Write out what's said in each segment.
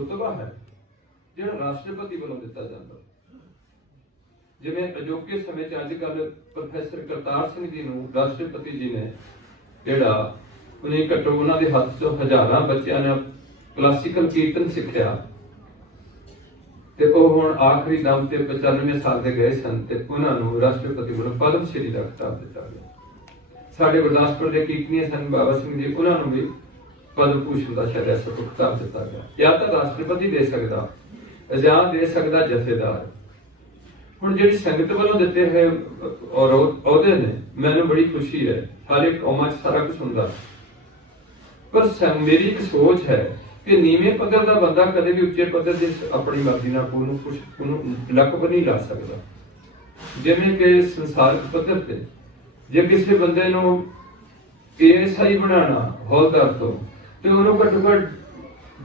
ਰੁਤਬਾ ਹੈ ਜਿਹੜਾ ਰਾਸ਼ਟਰਪਤੀ ਵੱਲੋਂ ਦਿੱਤਾ ਜਾਂਦਾ। ਜਿਵੇਂ ਅਜੋਕੇ ਸਮੇਂ 'ਚ ਅੱਜ ਕੱਲ੍ਹ ਪ੍ਰੋਫੈਸਰ ਕਰਤਾਰ ਸਿੰਘ ਜੀ ਨੂੰ ਰਾਸ਼ਟਰਪਤੀ ਜੀ ਨੇ ਜਿਹੜਾ ਉਹਨੇ ਘੱਟੋ ਉਹਨਾਂ ਦੇ ਹੱਥ 'ਚੋਂ ਹਜ਼ਾਰਾਂ ਬੱਚਿਆਂ ਨੇ ਕਲਾਸੀਕਲ ਕੀਰਤਨ ਸਿੱਖਿਆ ਤੇ ਉਹ ਹੁਣ ਆਖਰੀ ਦਮ ਤੇ 95 ਸਾਲ ਦੇ ਗਏ ਸਨ ਤੇ ਉਹਨਾਂ ਨੂੰ ਰਾਸ਼ਟਰਪਤੀ ਵੱਲੋਂ ਪਦਮ ਸ਼੍ਰੀ ਦਾ ਖਿਤਾਬ ਦਿੱਤਾ ਗਿਆ। ਸਾਡੇ ਗੁਰਦਾਸਪੁਰ ਦੇ ਕੀਰਤਨੀਏ ਸਨ ਬਾਬਾ ਸਿੰਘ ਜੀ, ਉਹਨਾਂ ਨੂੰ ਵੀ ਪਦਮ ਭੂਸ਼ਣ ਦਾ ਸ਼ਾਇਦ ਐਸਾ ਖਿਤਾਬ ਦਿੱਤਾ ਗਿਆ। ਜਾਂ ਤਾਂ ਰਾਸ਼ਟਰਪਤੀ ਦੇ ਸਕਦਾ ਜਾਂ ਦੇ ਸਕਦਾ ਜਥੇਦਾਰ। ਹੁਣ ਜਿਹੜੀ ਸੰਗਤ ਵੱਲੋਂ ਦਿੱਤੇ ਹੋਏ ਔਰ ਅਹੁਦੇ ਨੇ, ਮੈਨੂੰ ਬੜੀ ਖੁਸ਼ੀ ਹੈ। ਹਰ ਇੱਕ ਕੌਮਾਂ 'ਚ ਸਾਰਾ ਕੁਝ ਹੁੰਦਾ, ਪਰ ਮੇਰੀ ਇੱਕ ਸੋਚ ਹੈ ਕਿ ਨੀਵੇਂ ਪੱਧਰ ਦਾ ਬੰਦਾ ਕਦੇ ਵੀ ਉੱਚੇ ਪੱਧਰ ਦੇ ਆਪਣੀ ਮਰਜ਼ੀ ਨਾਲ ਉਹਨੂੰ ਲਕਬ ਨਹੀਂ ਲਾ ਸਕਦਾ। ਜਿਵੇਂ ਕਿ ਸੰਸਾਰਕ ਪੱਧਰ ਤੇ ਜੇ ਕਿਸੇ ਬੰਦੇ ਨੂੰ ASI ਬਣਾਉਣਾ ਹੌਲਦਾਰ ਤੋਂ, ਤੇ ਉਹਨੂੰ ਘੱਟੋ ਘੱਟ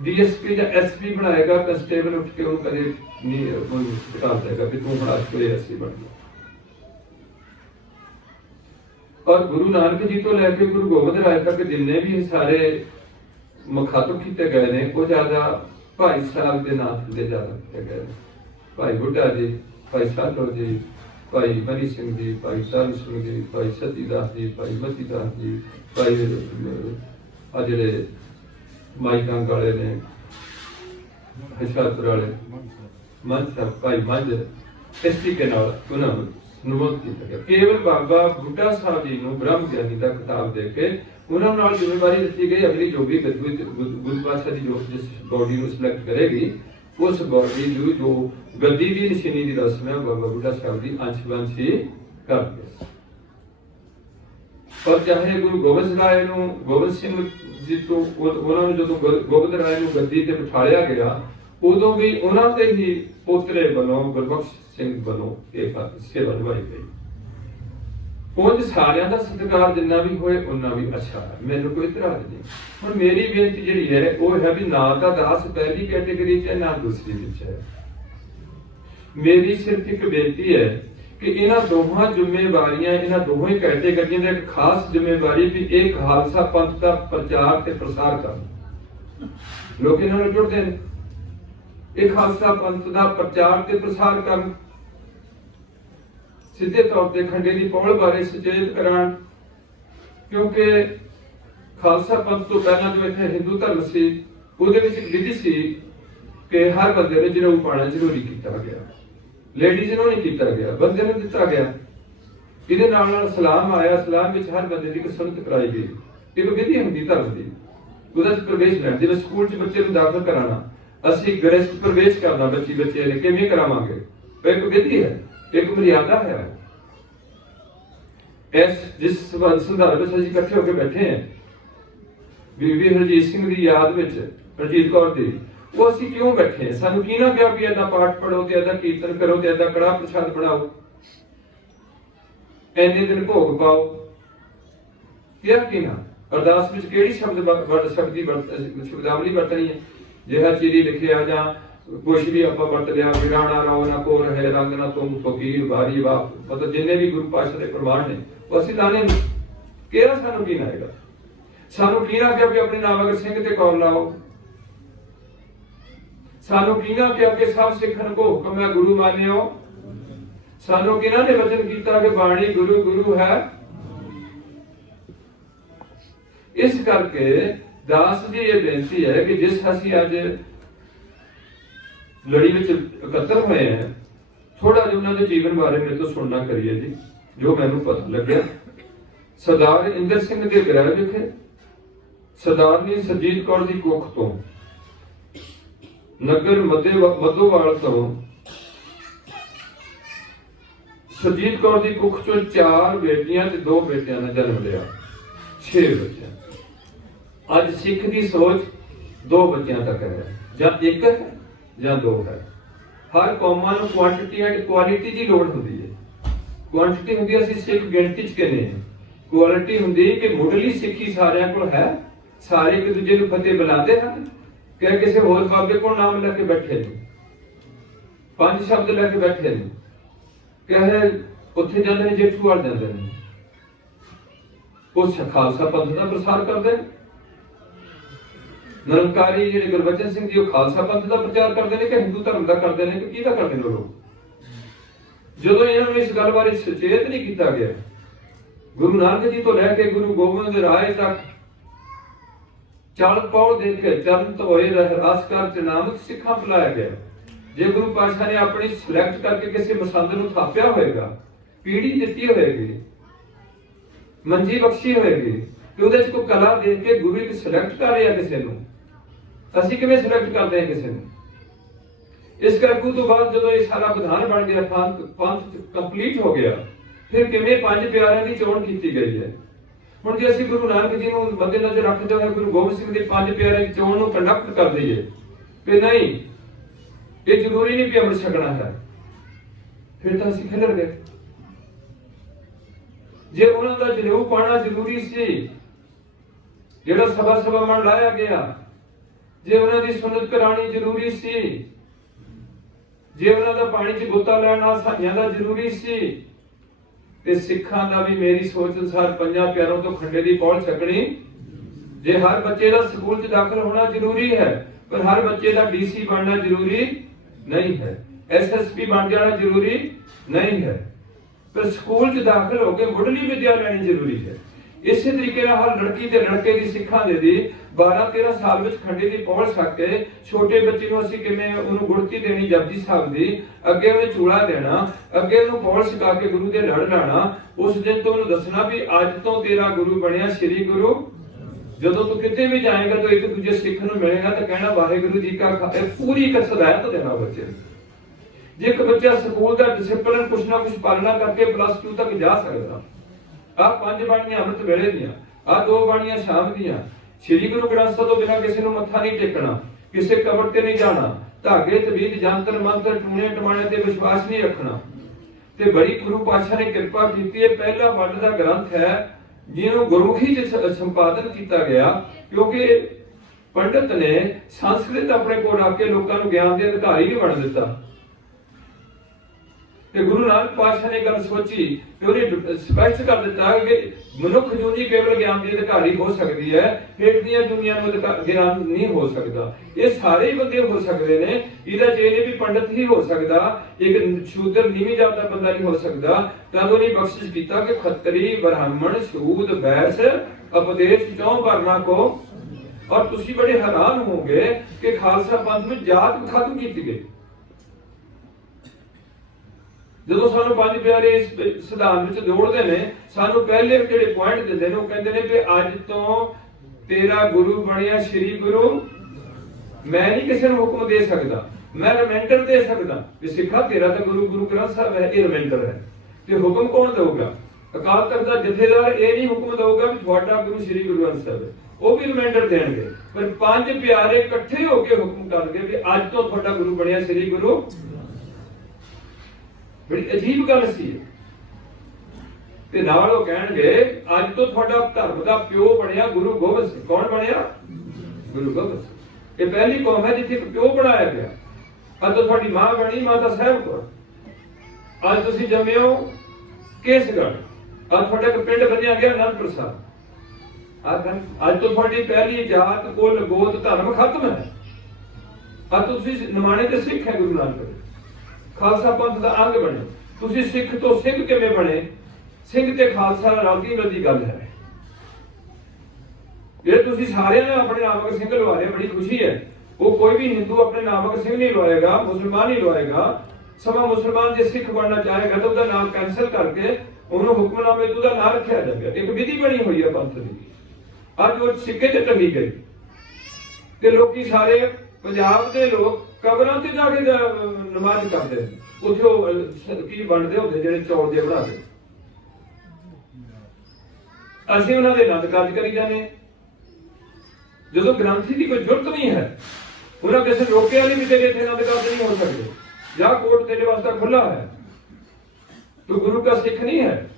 DSP ਜਾਂ SP ਬਣਾਏਗਾ, ਕੰਸਟੇਬਲ ਉੱਠ ਕੇ ਉਹਨੂੰ ਕਦੇ ਨਹੀਂ ਬਤਾ ਦੇਗਾ ਕਿ ਤੂੰ ਬਣਾ ਕੇ ASI ਬਣ ਗਿਆ। ਔਰ ਗੁਰੂ ਨਾਨਕ ਜੀ ਤੋਂ ਲੈ ਕੇ ਗੁਰੂ ਗੋਬਿੰਦ ਰਾਏ ਤੱਕ ਜਿੰਨੇ ਵੀ ਸਾਰੇ ਮੁਖਾਤਬ ਕੀਤੇ ਗਏ ਨੇ, ਉਹ ਜ਼ਿਆਦਾ ਭਾਈ ਸਾਹਿਬ ਦੇ ਨਾਂ ਥੱਲੇ ਜ਼ਿਆਦਾ ਕੀਤੇ ਗਏ ਨੇ। ਭਾਈ ਬੁੱਢਾ ਜੀ, ਭਾਈ ਸਾਧੋ ਜੀ, ਭਾਈ ਮਨੀ ਸਿੰਘ ਜੀ, ਭਾਈ ਸਾਹਿਬ ਸਿੰਘ ਜੀ, ਭਾਈ ਸਤੀਦਾਸ ਜੀ, ਭਾਈ ਮਤੀਦਾਸ ਜੀ, ਭਾਈ ਆ ਜਿਹੜੇ ਮਾਈ ਗੰਗ ਵਾਲੇ ਨੇ, ਹਸ਼ਾਤਰ ਵਾਲੇ ਮਨ ਸਾਹਿਬ, ਭਾਈ ਮੰਝ, ਇਸ ਤਰੀਕੇ ਨਾਲ ਉਹਨਾਂ ਨੂੰ ਨਿਮੋਦ ਕੀਤਾ ਗਿਆ। ਕੇਵਲ ਬਾਬਾ ਬੁੱਢਾ ਸਾਹਿਬ ਜੀ ਨੂੰ ਬ੍ਰਹਮ ਗਿਆਨੀ ਦਾ ਖਿਤਾਬ ਦੇ ਕੇ ਉਹਨਾਂ ਨਾਲ ਜ਼ਿੰਮੇਵਾਰੀ ਦਿੱਤੀ ਗਈ। ਅਗਲੀ ਜੋ ਵੀ ਗੁਰੂ ਪਾਤਸ਼ਾਹ ਦੀ ਜੋ ਜਿਸ ਬੋਡੀ ਨੂੰ ਸਿਲੈਕਟ ਕਰੇਗੀ, ਉਸ ਬੋਡੀ ਨੂੰ ਜੋ ਗੱਦੀ ਦੀ ਨਿਸ਼ਾਨੀ ਦੀ ਰਸਮ ਹੈ, ਬਾਬਾ ਬੁੱਢਾ ਸਾਹਿਬ ਦੀ ਅੰਸ਼-ਬੰਸ਼ ਹੀ ਕਰਦੇ। ਪਰ ਚਾਹੇ ਗੁਰੂ ਗੋਬਿੰਦ ਸਿੰਘ ਜੀ ਤੋਂ ਉਹਨਾਂ ਨੂੰ ਜਦੋਂ ਗੋਬਿੰਦ ਰਾਏ ਨੂੰ ਗੱਦੀ ਤੇ ਬਿਠਾਇਆ ਗਿਆ, ਉਦੋਂ ਵੀ ਉਹਨਾਂ ਦੇ ਹੀ ਪੋਤਰੇ ਵੱਲੋਂ ਗੁਰਬਖਸ਼ ਸਿੰਘ ਵੱਲੋਂ ਇਹ ਸੇਵਾ ਨਿਭਾਈ ਗਈ। ਉਂਝ ਸਾਰਿਆਂ ਦਾ ਸਤਿਕਾਰ ਜਿੰਨਾ ਵੀ ਹੋਏ ਉਨਾ ਵੀ ਅੱਛਾ ਹੈ, ਮੈਨੂੰ ਕੋਈ ਇਤਰਾਜ਼ ਨਹੀਂ। ਹੁਣ ਮੇਰੀ ਬੇਨਤੀ ਜਿਹੜੀ ਹੈ ਉਹ ਹੈ ਵੀ ਨਾ ਤਾਂ ਦਾਸ ਪਹਿਲੀ ਕੈਟੇਗਰੀ 'ਚ ਹੈ, ਨਾ ਦੂਸਰੀ ਵਿੱਚ ਹੈ। ਮੇਰੀ ਸਿਰਫ ਇੱਕ ਬੇਨਤੀ ਹੈ ਕਿ ਇਹਨਾਂ ਦੋਹਾਂ ਜ਼ਿੰਮੇਵਾਰੀਆਂ, ਇਹਨਾਂ ਦੋਹਾਂ ਹੀ ਕੈਟੇਗਰੀਆਂ ਦੀ ਇੱਕ ਖਾਸ ਜ਼ਿੰਮੇਵਾਰੀ ਵੀ ਇਹ ਖਾਲਸਾ ਪੰਥ ਦਾ ਪ੍ਰਚਾਰ ਤੇ ਪ੍ਰਸਾਰ ਕਰਨ। ਲੋਕ ਇਹਨਾਂ ਨੂੰ ਜੁੜਦੇ ਨੇ, ਇਹ ਖਾਲਸਾ ਪੰਥ ਦਾ ਪ੍ਰਚਾਰ ਤੇ ਪ੍ਰਸਾਰ ਕਰਨ, ਸਿੱਧੇ ਤੌਰ ਤੇ ਖੰਡੇ ਦੀ ਪਹੁਲ ਬਾਰੇ ਸੁਚੇਤ ਕਰਾਉਣ। ਕਿਉਂਕਿ ਖਾਲਸਾ ਪੰਥ ਤੋਂ ਪਹਿਲਾਂ ਜੋ ਇੱਥੇ ਹਿੰਦੂ ਧਰਮ ਸੀ, ਉਹਦੇ ਵਿੱਚ ਇੱਕ ਵਿਧੀ ਸੀ ਕਿ ਹਰ ਬੰਦੇ ਨੂੰ ਜਨੇਊ ਪਾਉਣਾ ਜ਼ਰੂਰੀ ਕੀਤਾ ਗਿਆ। ਲੇਡੀਜ਼ ਨੂੰ ਨਹੀਂ ਕੀਤਾ ਗਿਆ, ਬੰਦੇ ਨੂੰ ਦਿੱਤਾ ਗਿਆ। ਇਹਦੇ ਨਾਲ ਨਾਲ ਸਲਾਮ ਆਇਆ, ਸਲਾਮ ਵਿੱਚ ਹਰ ਬੰਦੇ ਦੀ ਇੱਕ ਸੁਨਤ ਕਰਾਈ ਗਈ। ਇੱਕ ਵਿਧੀ ਹੁੰਦੀ ਧਰਮ ਦੀ, ਉਹਦਾ ਪ੍ਰਵੇਸ਼ ਲੈਣ। ਜਿਵੇਂ ਸਕੂਲ 'ਚ ਬੱਚੇ ਨੂੰ ਦਾਖਲ ਕਰਾਉਣਾ, ਅਸੀਂ ਗ੍ਰਸਥ ਪ੍ਰਵੇਸ਼ ਕਰਨਾ ਬੱਚੇ ਨੇ ਕਿਵੇਂ ਕਰਾਵਾਂਗੇ, ਇੱਕ ਵਿਧੀ ਹੈ, ਇੱਕ ਮਰਿਆਦਾ ਹੈ। ਜਿਸ ਸੰਦਰਭ ਵਿੱਚ ਅਸੀਂ ਇਕੱਠੇ ਹੋ ਕੇ ਬੈਠੇ ਹਾਂ, ਬੀਬੀ ਹਰਜੀਤ ਸਿੰਘ ਦੀ ਯਾਦ ਵਿੱਚ, ਹਰਜੀਤ ਕੌਰ ਦੀ, ਉਹ ਅਸੀਂ ਕਿਉਂ ਬੈਠੇ? ਸਾਨੂੰ ਕੀ ਨਾ ਕਿਹਾ ਵੀ ਏਦਾਂ ਪਾਠ ਪੜੋ ਤੇ ਏਦਾਂ ਕੀਰਤਨ ਕਰੋ ਤੇ ਏਦਾਂ ਕੜਾਹ ਪ੍ਰਸ਼ਾਦ ਬਣਾਓ, ਇੰਨੇ ਦਿਨ ਭੋਗ ਪਾਓ? ਕਿਹਾ ਕੀ ਨਾ? ਅਰਦਾਸ ਵਿੱਚ ਕਿਹੜੀ ਸ਼ਬਦਾਵਲੀ ਵਰਤਣੀ ਹੈ? ਜਿਹੜਾ ਚੀਰੀ ਲਿਖਿਆ ਜਾਂ ਕੁਛ ਵੀ ਆਪਾਂ ਵਰਤ ਲਿਆ, ਵਿਰਾਣਾ ਰਾਓ ਨਾ ਕੋ ਰਹੇ ਰੰਗ ਨਾ ਤੁਮ ਫਕੀਰ ਭਾਰੀ ਬਾਪ, ਮਤਲਬ ਜਿੰਨੇ ਵੀ ਗੁਰੂ ਪਾਤਸ਼ਾਹ ਦੇ ਪ੍ਰਮਾਣ ਨੇ ਉਹ ਅਸੀਂ ਲਾਣੇ। ਕਿਹੜਾ ਸਾਨੂੰ ਕੀ ਨਾ ਹੈਗਾ? ਸਾਨੂੰ ਕੀ ਨਾ ਕਿਹਾ ਵੀ ਆਪਣੇ ਨਾਮਗਰ ਸਿੰਘ ਤੇ ਕੌਲ ਲਾਓ? ਸਾਨੂੰ ਕੀ ਨਾ ਕਿਹਾ ਕਿ ਸਭ ਸਿੱਖਣ ਕੋ ਹੁਕਮ ਹੈ ਗੁਰੂ ਮਾਨਿਓ? ਸਾਨੂੰ ਕਿਹਨਾਂ ਨੇ ਵਚਨ ਕੀਤਾ ਕਿ ਬਾਣੀ ਗੁਰੂ ਗੁਰੂ ਹੈ? ਇਸ ਕਰਕੇ ਦਾਸ ਦੀ ਇਹ ਬੇਨਤੀ ਹੈ ਕਿ ਜਿਸ ਅਸੀਂ ਅੱਜ ਲੜੀ ਵਿੱਚ ਇਕੱਤਰ ਹੋਏ ਹਾਂ, ਥੋੜਾ ਜਿਹਾ ਉਹਨਾਂ ਦੇ ਜੀਵਨ ਬਾਰੇ ਮੇਰੇ ਤੋਂ ਸੁਣਨਾ ਕਰੀਏ ਜੀ, ਜੋ ਮੈਨੂੰ ਪਤਾ ਲੱਗਿਆ। ਸਰਦਾਰ ਇੰਦਰ ਸਿੰਘ ਦੇ ਗ੍ਰਹਿ ਵਿਖੇ ਸਰਦਾਰਨੀ ਸਰਜੀਤ ਕੌਰ ਦੀ ਕੁੱਖ ਤੋਂ, ਨਗਰ ਮੱਧੋਵਾਲ ਤੋਂ ਸਰਜੀਤ ਕੌਰ ਦੀ ਕੁੱਖ ਚੋਂ 4 ਬੇਟੀਆਂ ਤੇ 2 ਬੇਟਿਆਂ ਦਾ ਜਨਮ ਲਿਆ, 6 ਬੱਚੇ। ਅੱਜ ਸਿੱਖ ਦੀ ਸੋਚ 2 ਬੱਚਿਆਂ ਤੱਕ ਹੈ, ਜਾਂ 1 ਹੈ ਜਾਂ 2 ਹੈ। ਹਰ ਕੌਮਾਂ ਨੂੰ ਕੁਆਂਟੀਟੀ ਐਂਡ ਕੁਆਲਿਟੀ ਦੀ ਲੋੜ ਹੁੰਦੀ ਹੈ। ਕੁਆਂਟੀਟੀ ਹੁੰਦੀ ਅਸੀਂ ਸਿਰਫ ਗਿਣਤੀ 'ਚ ਕਹਿੰਦੇ ਹਾਂ, ਕੁਆਲਿਟੀ ਹੁੰਦੀ ਕਿ ਮੁੱਢਲੀ ਸਿੱਖੀ ਸਾਰਿਆਂ ਕੋਲ ਹੈ, ਸਾਰੇ ਇੱਕ ਦੂਜੇ ਨੂੰ ਫਤਿਹ ਬੁਲਾਉਂਦੇ ਹਨ ਕਿ ਕਿਸੇ ਹੋਰ ਬਾਬੇ ਕੋਲ ਨਾਮ ਲੈ ਕੇ ਬੈਠੇ ਨੇ, 5 ਸ਼ਬਦ ਲੈ ਕੇ ਬੈਠੇ ਨੇ, ਕਹੇ ਉੱਥੇ ਜਾਂਦੇ ਨੇ, ਜੇਠੂਵਾਲ ਜਾਂਦੇ ਨੇ, ਉਸ ਖਾਲਸਾ ਪੰਥ ਦਾ ਪ੍ਰਸਾਰ ਕਰਦੇ ਨੇ। ਨਿਰੰਕਾਰੀ ਜਿਹੜੇ ਗੁਰਬਚਨ ਸਿੰਘ ਜੀ ਉਹ ਖਾਲਸਾ ਪੰਥ ਦਾ ਪ੍ਰਚਾਰ ਕਰਦੇ ਨੇ ਕਿ ਹਿੰਦੂ ਧਰਮ ਦਾ ਕਰਦੇ ਨੇ ਕਿ ਕਿਹਦਾ ਕਰਦੇ ਨੇ ਲੋਕ? ਜਦੋਂ ਇਹਨਾਂ ਨੂੰ ਇਸ ਗੱਲ ਬਾਰੇ ਸੁਚੇਤ ਨਹੀਂ ਕੀਤਾ ਗਿਆ, ਗੁਰੂ ਨਾਨਕ ਜੀ ਤੋਂ ਲੈ ਕੇ ਗੁਰੂ ਗੋਬਿੰਦ ਰਾਏ ਤੱਕ ਚਲ ਪੌੜ ਦੇ ਕੇ ਚਰਨ ਧੋਏ ਰਹਿਰਾਸ ਕਰ ਚ ਨਾਮਕ ਸਿੱਖਾਂ ਪਿਲਾਇਆ ਗਿਆ। ਜੇ ਗੁਰੂ ਪਾਤਸ਼ਾਹ ਨੇ ਆਪਣੀ ਸਿਲੈਕਟ ਕਰਕੇ ਕਿਸੇ ਮਸੰਦ ਨੂੰ ਥਾਪਿਆ ਹੋਏਗਾ, ਪੀੜੀ ਦਿੱਤੀ ਹੋਏਗੀ, ਮੰਜੀ ਬਖਸ਼ੀ ਹੋਏਗੀ, ਕਿ ਉਹਦੇ ਚ ਕੋਈ ਕਲਾ ਦੇ ਕੇ ਗੁਰੂ ਇੱਕ ਸਿਲੈਕਟ ਕਰ ਰਿਹਾ ਕਿਸੇ ਨੂੰ, ਅਸੀਂ ਕਿਵੇਂ ਸਿਲੈਕਟ ਕਰਦੇ ਹਾਂ ਕਿਸੇ ਨੂੰ? ਇਸ ਕਰਕੇ ਤੋਂ ਬਾਅਦ ਜਦੋਂ ਇਹ ਸਾਰਾ ਵਿਧਾਨ ਬਣ ਗਿਆ, ਪੰਥ ਕੰਪਲੀਟ ਹੋ ਗਿਆ, ਫਿਰ ਕਿਵੇਂ ਪੰਜ ਪਿਆਰਿਆਂ ਦੀ ਚੋਣ ਕੀਤੀ ਗਈ ਹੈ। ਹੁਣ ਜੇ ਅਸੀਂ ਗੁਰੂ ਨਾਨਕ ਜੀ ਨੂੰ ਮੱਦੇ ਨਜ਼ਰ ਰੱਖਦੇ ਹੋਏ ਗੁਰੂ ਗੋਬਿੰਦ ਸਿੰਘ ਦੇ ਪੰਜ ਪਿਆਰਿਆਂ ਦੀ ਚੋਣ ਨੂੰ ਕੰਡਕਟ ਕਰ ਦਈਏ ਕਿ ਨਹੀਂ ਇਹ ਜ਼ਰੂਰੀ ਨਹੀਂ ਕਿ ਅੰਮ੍ਰਿਤ ਛਕਣਾ ਹੈ, ਫਿਰ ਤਾਂ ਅਸੀਂ ਖਿਲਰ ਗਏ। ਜੇ ਉਹਨਾਂ ਦਾ ਜਨੇਊ ਪਾਣਾ ਜ਼ਰੂਰੀ ਸੀ, ਜਿਹੜਾ ਸਭਾ ਮਨ ਲਾਇਆ ਗਿਆ, ਜੇ ਉਹਨਾਂ ਦੀ ਸੁਨਤ ਕਰਾਣੀ ਜ਼ਰੂਰੀ ਸੀ, ਜੇ ਉਹਨਾਂ ਦਾ ਪਾਣੀ 'ਚ ਗੋਤਾ ਲੈਣਾ ਸਾਈਆਂ ਦਾ ਜ਼ਰੂਰੀ ਸੀ, ਤੇ ਸਿੱਖਾਂ ਦਾ ਵੀ ਮੇਰੀ ਸੋਚ ਅਨੁਸਾਰ ਪੰਜਾਂ ਪਿਆਰਾਂ ਤੋਂ ਖੰਡੇ ਦੀ ਪੌੜ ਛਕਣੀ। ਜੇ ਹਰ ਬੱਚੇ ਦਾ ਸਕੂਲ 'ਚ ਦਾਖਲ ਹੋਣਾ ਜ਼ਰੂਰੀ ਹੈ, ਪਰ ਹਰ ਬੱਚੇ ਦਾ ਡੀਸੀ ਬਣਨਾ ਜ਼ਰੂਰੀ ਨਹੀਂ ਹੈ, ਐਸਐਸਪੀ ਬਣ ਜਾਣਾ ਜ਼ਰੂਰੀ ਨਹੀਂ ਹੈ, ਪਰ ਸਕੂਲ 'ਚ ਦਾਖਲ ਹੋ ਕੇ ਮੁੱਢਲੀ ਵਿਦਿਆ ਲੈਣੀ ਜ਼ਰੂਰੀ ਹੈ। ਇਸੇ ਤਰੀਕੇ ਨਾਲ ਹਰ ਲੜਕੀ ਤੇ ਲੜਕੇ ਦੀ ਸਿੱਖਾਂ ਦੇ ਦੀ 12-13 ਸਾਲ ਵਿੱਚ ਖੰਡੇ ਦੀ ਪੌੜ ਛਕ ਕੇ ਛੋਟੇ ਬੱਚੇ ਨੂੰ ਅਸੀਂ ਕਿਵੇਂ ਉਹਨੂੰ ਗੁੜਤੀ ਦੇਣੀ ਜਪਜੀ ਸਾਹਿਬ ਦੀ, ਅੱਗੇ ਉਹਨੇ ਚੂੜਾ ਦੇਣਾ, ਅੱਗੇ ਉਹਨੂੰ ਪੌੜ ਛਕਾ ਕੇ ਗੁਰੂ ਦੇ ਲੜ ਲਾਣਾ। ਉਸ ਦਿਨ ਤੋਂ ਉਹਨੂੰ ਦੱਸਣਾ ਵੀ ਅੱਜ ਤੋਂ ਤੇਰਾ ਗੁਰੂ ਬਣਿਆ ਸ੍ਰੀ ਗੁਰੂ। ਜਦੋਂ ਤੂੰ ਕਿਤੇ ਵੀ ਜਾਏਗਾ ਤਾਂ ਇੱਕ ਦੂਜੇ ਸਿੱਖ ਨੂੰ ਮਿਲੇਗਾ ਤਾਂ ਕਹਿਣਾ ਵਾਹਿਗੁਰੂ ਜੀ ਕਾ ਖਾਲਸਾ। ਪੂਰੀ ਇੱਕ ਸਦਾਇਤ ਦੇਣਾ ਬੱਚੇ ਨੂੰ। ਜੇ ਇੱਕ ਬੱਚਾ ਸਕੂਲ ਦਾ ਡਿਸਪਲਿਨ ਕੁਛ ਨਾ ਕੁਛ ਪਾਲਣਾ ਕਰਕੇ +2 ਤੱਕ ਜਾ ਸਕਦਾ, ਆਹ 5 ਬਾਣੀਆਂ ਅੰਮ੍ਰਿਤ ਵੇਲੇ ਦੀਆਂ, ਆਹ 2 ਬਾਣੀਆਂ ਸ਼ਾਮ ਦੀਆਂ, ਸ੍ਰੀ ਗੁਰੂ ਗ੍ਰੰਥ ਸਾਹਿਬ ਤੋਂ ਬਿਨਾਂ ਕਿਸੇ ਨੂੰ ਮੱਥਾ ਨਹੀਂ ਟੇਕਣਾ, ਕਿਸੇ ਕਬਰ ਤੇ ਨਹੀਂ ਜਾਣਾ, ਧਾਗੇ ਤਵੀਤ ਜੰਤਰ ਮੰਤਰ ਟੂਣੇ ਟਮਾਣੇ ਤੇ ਵਿਸ਼ਵਾਸ ਨਹੀਂ ਰੱਖਣਾ। ਤੇ ਬੜੀ ਗੁਰੂ ਪਾਤਸ਼ਾਹ ਨੇ ਕਿਰਪਾ ਕੀਤੀ ਹੈ, ਪਹਿਲਾ ਵੰਡ ਦਾ ਗ੍ਰੰਥ ਹੈ ਜਿਹਨੂੰ ਗੁਰਮੁਖੀ ਚ ਸੰਪਾਦਨ ਕੀਤਾ ਗਿਆ, ਕਿਉਂਕਿ ਪੰਡਤ ਨੇ ਸੰਸਕ੍ਰਿਤ ਆਪਣੇ ਕੋਲ ਰੱਖ ਕੇ ਲੋਕਾਂ ਨੂੰ ਗਿਆਨ ਦੇ ਅਧਿਕਾਰੀ ਨਹੀਂ ਬਣ ਦਿੱਤਾ। ਤੇ ਗੁਰੂ ਨਾਨਕ ਪਾਤਸ਼ਾਹ ਨੇ ਗੱਲ ਸੋਚੀ ਕਿ ਉਹਨੇ ਸਪਸ਼ਟ ਕਰ ਦਿੱਤਾ ਕਿ ਮਨੁੱਖ ਜੂਨੀ ਕੇਵਲ ਗਿਆਨ ਦੀ ਅਧਿਕਾਰੀ ਹੋ ਸਕਦੀ ਹੈ, ਹੇਠ ਦੀਆਂ ਦੁਨੀਆਂ ਨੂੰ ਗਿਆਨ ਨਹੀਂ ਹੋ ਸਕਦਾ। ਇਹ ਸਾਰੇ ਹੀ ਬੰਦੇ ਹੋ ਸਕਦੇ ਨੇ, ਇਹਦਾ ਚ ਇਹ ਵੀ ਪੰਡਤ ਹੀ ਹੋ ਸਕਦਾ, ਇੱਕ ਸ਼ੂਦਰ ਨੀਵੀਂ ਜਾਤ ਦਾ ਬੰਦਾ ਨਹੀਂ ਹੋ ਸਕਦਾ। ਤਦ ਉਹਨੇ ਬਖਸ਼ਿਸ਼ ਕੀਤਾ ਕਿ ਖੱਤਰੀ ਬ੍ਰਾਹਮਣ ਸ਼ੂਦ ਬੈਸ ਉਪਦੇਸ਼ ਚੌਂ ਵਰਨਾ ਕੋ। ਔਰ ਤੁਸੀਂ ਬੜੇ ਹੈਰਾਨ ਹੋਵੋਗੇ ਕਿ ਖਾਲਸਾ ਪੰਥ ਵਿੱਚ ਜਾਤ ਖਤਮ ਕੀਤੀ ਗਈ। ਜਦੋਂ ਸਾਨੂੰ ਪੰਜ ਪਿਆਰੇ ਇਸ ਸਿਧਾਂਤ ਵਿੱਚ ਜੋੜਦੇ ਨੇ, ਸਾਨੂੰ ਪਹਿਲੇ ਜਿਹੜੇ ਪੁਆਇੰਟ ਦਿੰਦੇ ਨੇ ਉਹ ਕਹਿੰਦੇ ਨੇ ਕਿ ਅੱਜ ਤੋਂ ਤੇਰਾ ਗੁਰੂ ਬਣਿਆ ਸ੍ਰੀ ਗੁਰੂ। ਮੈਂ ਨਹੀਂ ਕਿਸੇ ਨੂੰ ਹੁਕਮ ਦੇ ਸਕਦਾ, ਮੈਂ ਰਿਮਾਈਂਡਰ ਦੇ ਸਕਦਾ ਕਿ ਸਿੱਖਾ ਤੇਰਾ ਤਾਂ ਗੁਰੂ ਗ੍ਰੰਥ ਸਾਹਿਬ ਹੈ, ਇਹ ਰਿਮਾਈਂਡਰ ਹੈ। ਤੇ ਹੁਕਮ ਕੌਣ ਦੇਊਗਾ? ਅਕਾਲ ਤਖਤ ਦਾ ਜਥੇਦਾਰ ਇਹ ਨਹੀਂ ਹੁਕਮ ਦੇਊਗਾ ਵੀ ਤੁਹਾਡਾ ਗੁਰੂ ਸ੍ਰੀ ਗੁਰੂ ਗ੍ਰੰਥ ਸਾਹਿਬ ਹੈ, ਉਹ ਵੀ ਰਿਮਾਈਂਡਰ ਦੇਣਗੇ। ਪਰ ਪੰਜ ਪਿਆਰੇ ਇਕੱਠੇ ਹੋ ਕੇ ਹੁਕਮ ਕਰਨਗੇ ਕਿ ਅੱਜ ਤੋਂ ਤੁਹਾਡਾ ਗੁਰੂ ਬਣਿਆ ਸ੍ਰੀ ਗੁਰੂ। ਬੜੀ ਅਜੀਬ ਗੱਲ ਸੀ। ਤੇ ਨਾਲ ਉਹ ਕਹਿਣਗੇ ਅੱਜ ਤੋਂ ਤੁਹਾਡਾ ਧਰਮ ਦਾ ਪਿਓ ਬਣਿਆ ਗੁਰੂ ਗੋਬਿੰਦ ਸਿੰਘ। ਕੌਣ ਬਣਿਆ? ਗੁਰੂ ਗੋਬਿੰਦ ਸਿੰਘ। ਇਹ ਪਹਿਲੀ ਕੌਮ ਹੈ ਜਿੱਥੇ ਇੱਕ ਪਿਓ ਬਣਾਇਆ ਗਿਆ। ਅੱਜ ਤੋਂ ਤੁਹਾਡੀ ਮਾਂ ਬਣੀ ਮਾਤਾ ਸਾਹਿਬ ਕੌਰ। ਅੱਜ ਤੁਸੀਂ ਜੰਮੇ ਹੋ ਕੇਸਗੜ੍ਹ, ਅੱਜ ਤੁਹਾਡਾ ਇੱਕ ਪਿੰਡ ਬਣਿਆ ਗਿਆ ਅਨੰਦਪੁਰ ਸਾਹਿਬ। ਅੱਜ ਤੋਂ ਤੁਹਾਡੀ ਪਹਿਲੀ ਜਾਤ ਕੁਲ ਗੋਤ ਧਰਮ ਖਤਮ ਹੈ। ਅੱਜ ਤੁਸੀਂ ਨਿਮਾਣੇ ਤੇ ਸਿੱਖ ਹੈ। ਗੁਰੂ ਨਾਨਕ ਖਾਲਸਾ ਪੰਥ ਦਾ ਅੰਗ ਬਣੇ। ਤੁਸੀਂ ਸਿੱਖ ਤੋਂ ਸਿੰਘ ਕਿਵੇਂ ਬਣੇ? ਸਿੰਘ ਤੇ ਖਾਲਸਾ ਰਲਦੀ ਮਿਲਦੀ ਗੱਲ ਹੈ। ਜੇ ਤੁਸੀਂ ਸਾਰਿਆਂ ਨੇ ਆਪਣੇ ਨਾਮਕ ਸਿੰਘ ਲਵਾ ਲਏ, ਬੜੀ ਖੁਸ਼ੀ ਹੈ। ਉਹ ਕੋਈ ਵੀ ਹਿੰਦੂ ਆਪਣੇ ਨਾਮਕ ਸਿੰਘ ਨਹੀਂ ਲਵਾਏਗਾ, ਮੁਸਲਮਾਨ ਨਹੀਂ ਲਵਾਏਗਾ। ਸਮਾਂ ਮੁਸਲਮਾਨ ਜੇ ਸਿੱਖ ਬਣਨਾ ਚਾਹੇਗਾ ਤਾਂ ਉਹਦਾ ਨਾਮ ਕੈਂਸਲ ਕਰਕੇ ਉਹਨੂੰ ਹੁਕਮਨਾਮੇ ਤੋਂ ਉਹਦਾ ਨਾਮ ਰੱਖਿਆ ਜਾਵੇਗਾ। ਇੱਕ ਵਿਧੀ ਬਣੀ ਹੋਈ ਹੈ ਪੰਥ ਦੀ, ਅੱਜ ਉਹ ਸਿੱਕੇ ਤੇ ਟੰਗੀ ਗਈ। ਤੇ ਲੋਕੀ ਸਾਰੇ ਪੰਜਾਬ ਦੇ ਲੋਕ ਕਬਰਾਂ ਤੇ ਜਾ ਕੇ ਨਮਾਜ਼ ਕਰਦੇ ਨੇ। ਉੱਥੇ ਉਹ ਕੀ ਬਣਦੇ ਹੁੰਦੇ ਜਿਹੜੇ ਚੌਲ ਦੇ ਬਣਾਦੇ, ਅਸੀਂ ਉਹਨਾਂ ਦੇ ਆਨੰਦ ਕਾਰਜ ਕਰੀ ਜਾਂਦੇ। ਜਦੋਂ ਗ੍ਰੰਥੀ ਦੀ ਕੋਈ ਜ਼ਰੂਰਤ ਨਹੀਂ ਹੈ, ਉਹਨਾਂ ਕਿਸੇ ਰੋਕਿਆ ਨਹੀਂ ਵੀ ਤੇਰੇ ਇੱਥੇ ਆਨੰਦ ਕਾਰਜ ਨਹੀਂ ਹੋ ਸਕਦੇ, ਜਾਂ ਕੋਰਟ ਤੇਰੇ ਵਾਸਤੇ ਖੁੱਲਾ ਹੈ, ਤੂੰ ਗੁਰੂ ਦਾ ਸਿੱਖ ਨਹੀਂ ਹੈ।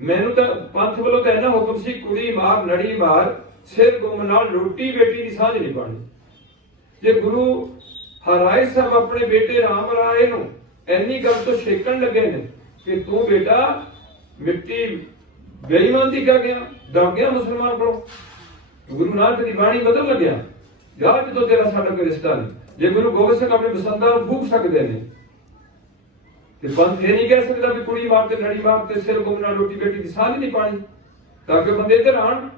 ਮੈਨੂੰ ਤਾਂ ਪੰਥ ਵੱਲੋਂ ਤਾਂ ਇਹਨਾਂ ਹੁਕਮ ਸੀ, ਕੁੜੀ ਮਾਰ ਲੜੀ ਮਾਰ ਸਿਰ ਗੁੰਮ ਨਾਲ ਰੋਟੀ ਬੇਟੀ ਦੀ ਸਾਂਝ ਨਹੀਂ ਪਾਣੀ। ਜੇ ਗੁਰੂ ਹਰਾਏ ਸਾਹਿਬ ਆਪਣੇ ਬੇਟੇ ਰਾਮ ਰਾਏ ਨੂੰ ਇੰਨੀ ਗੱਲ ਤੋਂ ਛੇਕਣ ਲੱਗੇ ਨੇ ਕਿ ਤੂੰ ਬੇਟਾ ਮਿੱਟੀ ਬੇਈਮਾਨ ਦੀ ਕਹਿ ਗਿਆ, ਡਰ ਗਿਆ ਮੁਸਲਮਾਨ ਕੋਲੋਂ। ਗੁਰੂ ਨਾਨਕ ਦੀ ਬਾਣੀ ਬਦਲ ਲੱਗਿਆ ਜਾਂ ਜਦੋਂ ਤੇਰਾ ਸਾਡਾ ਕੋਈ ਰਿਸ਼ਤਾ ਨਹੀਂ। ਜੇ ਗੁਰੂ ਗੋਬਿੰਦ ਸਿੰਘ ਆਪਣੇ ਪਸੰਦਾਂ ਨੂੰ ਫੂਕ ਸਕਦੇ ਨੇ ਤੇ ਪੰਥ ਇਹ ਨਹੀਂ ਕਹਿ ਸਕਦਾ ਵੀ ਕੁੜੀ ਮਾਰ ਤੇ ਲੜੀ ਮਾਰ ਤੇ ਸਿਰ ਗੁੰਮ ਨਾਲ ਰੋਟੀ ਬੇਟੀ ਦੀ ਸਾਂਝ ਨਹੀਂ ਪਾਣੀ, ਤਾਂ ਕਿ ਬੰਦੇ ਇੱਧਰ ਆਣ।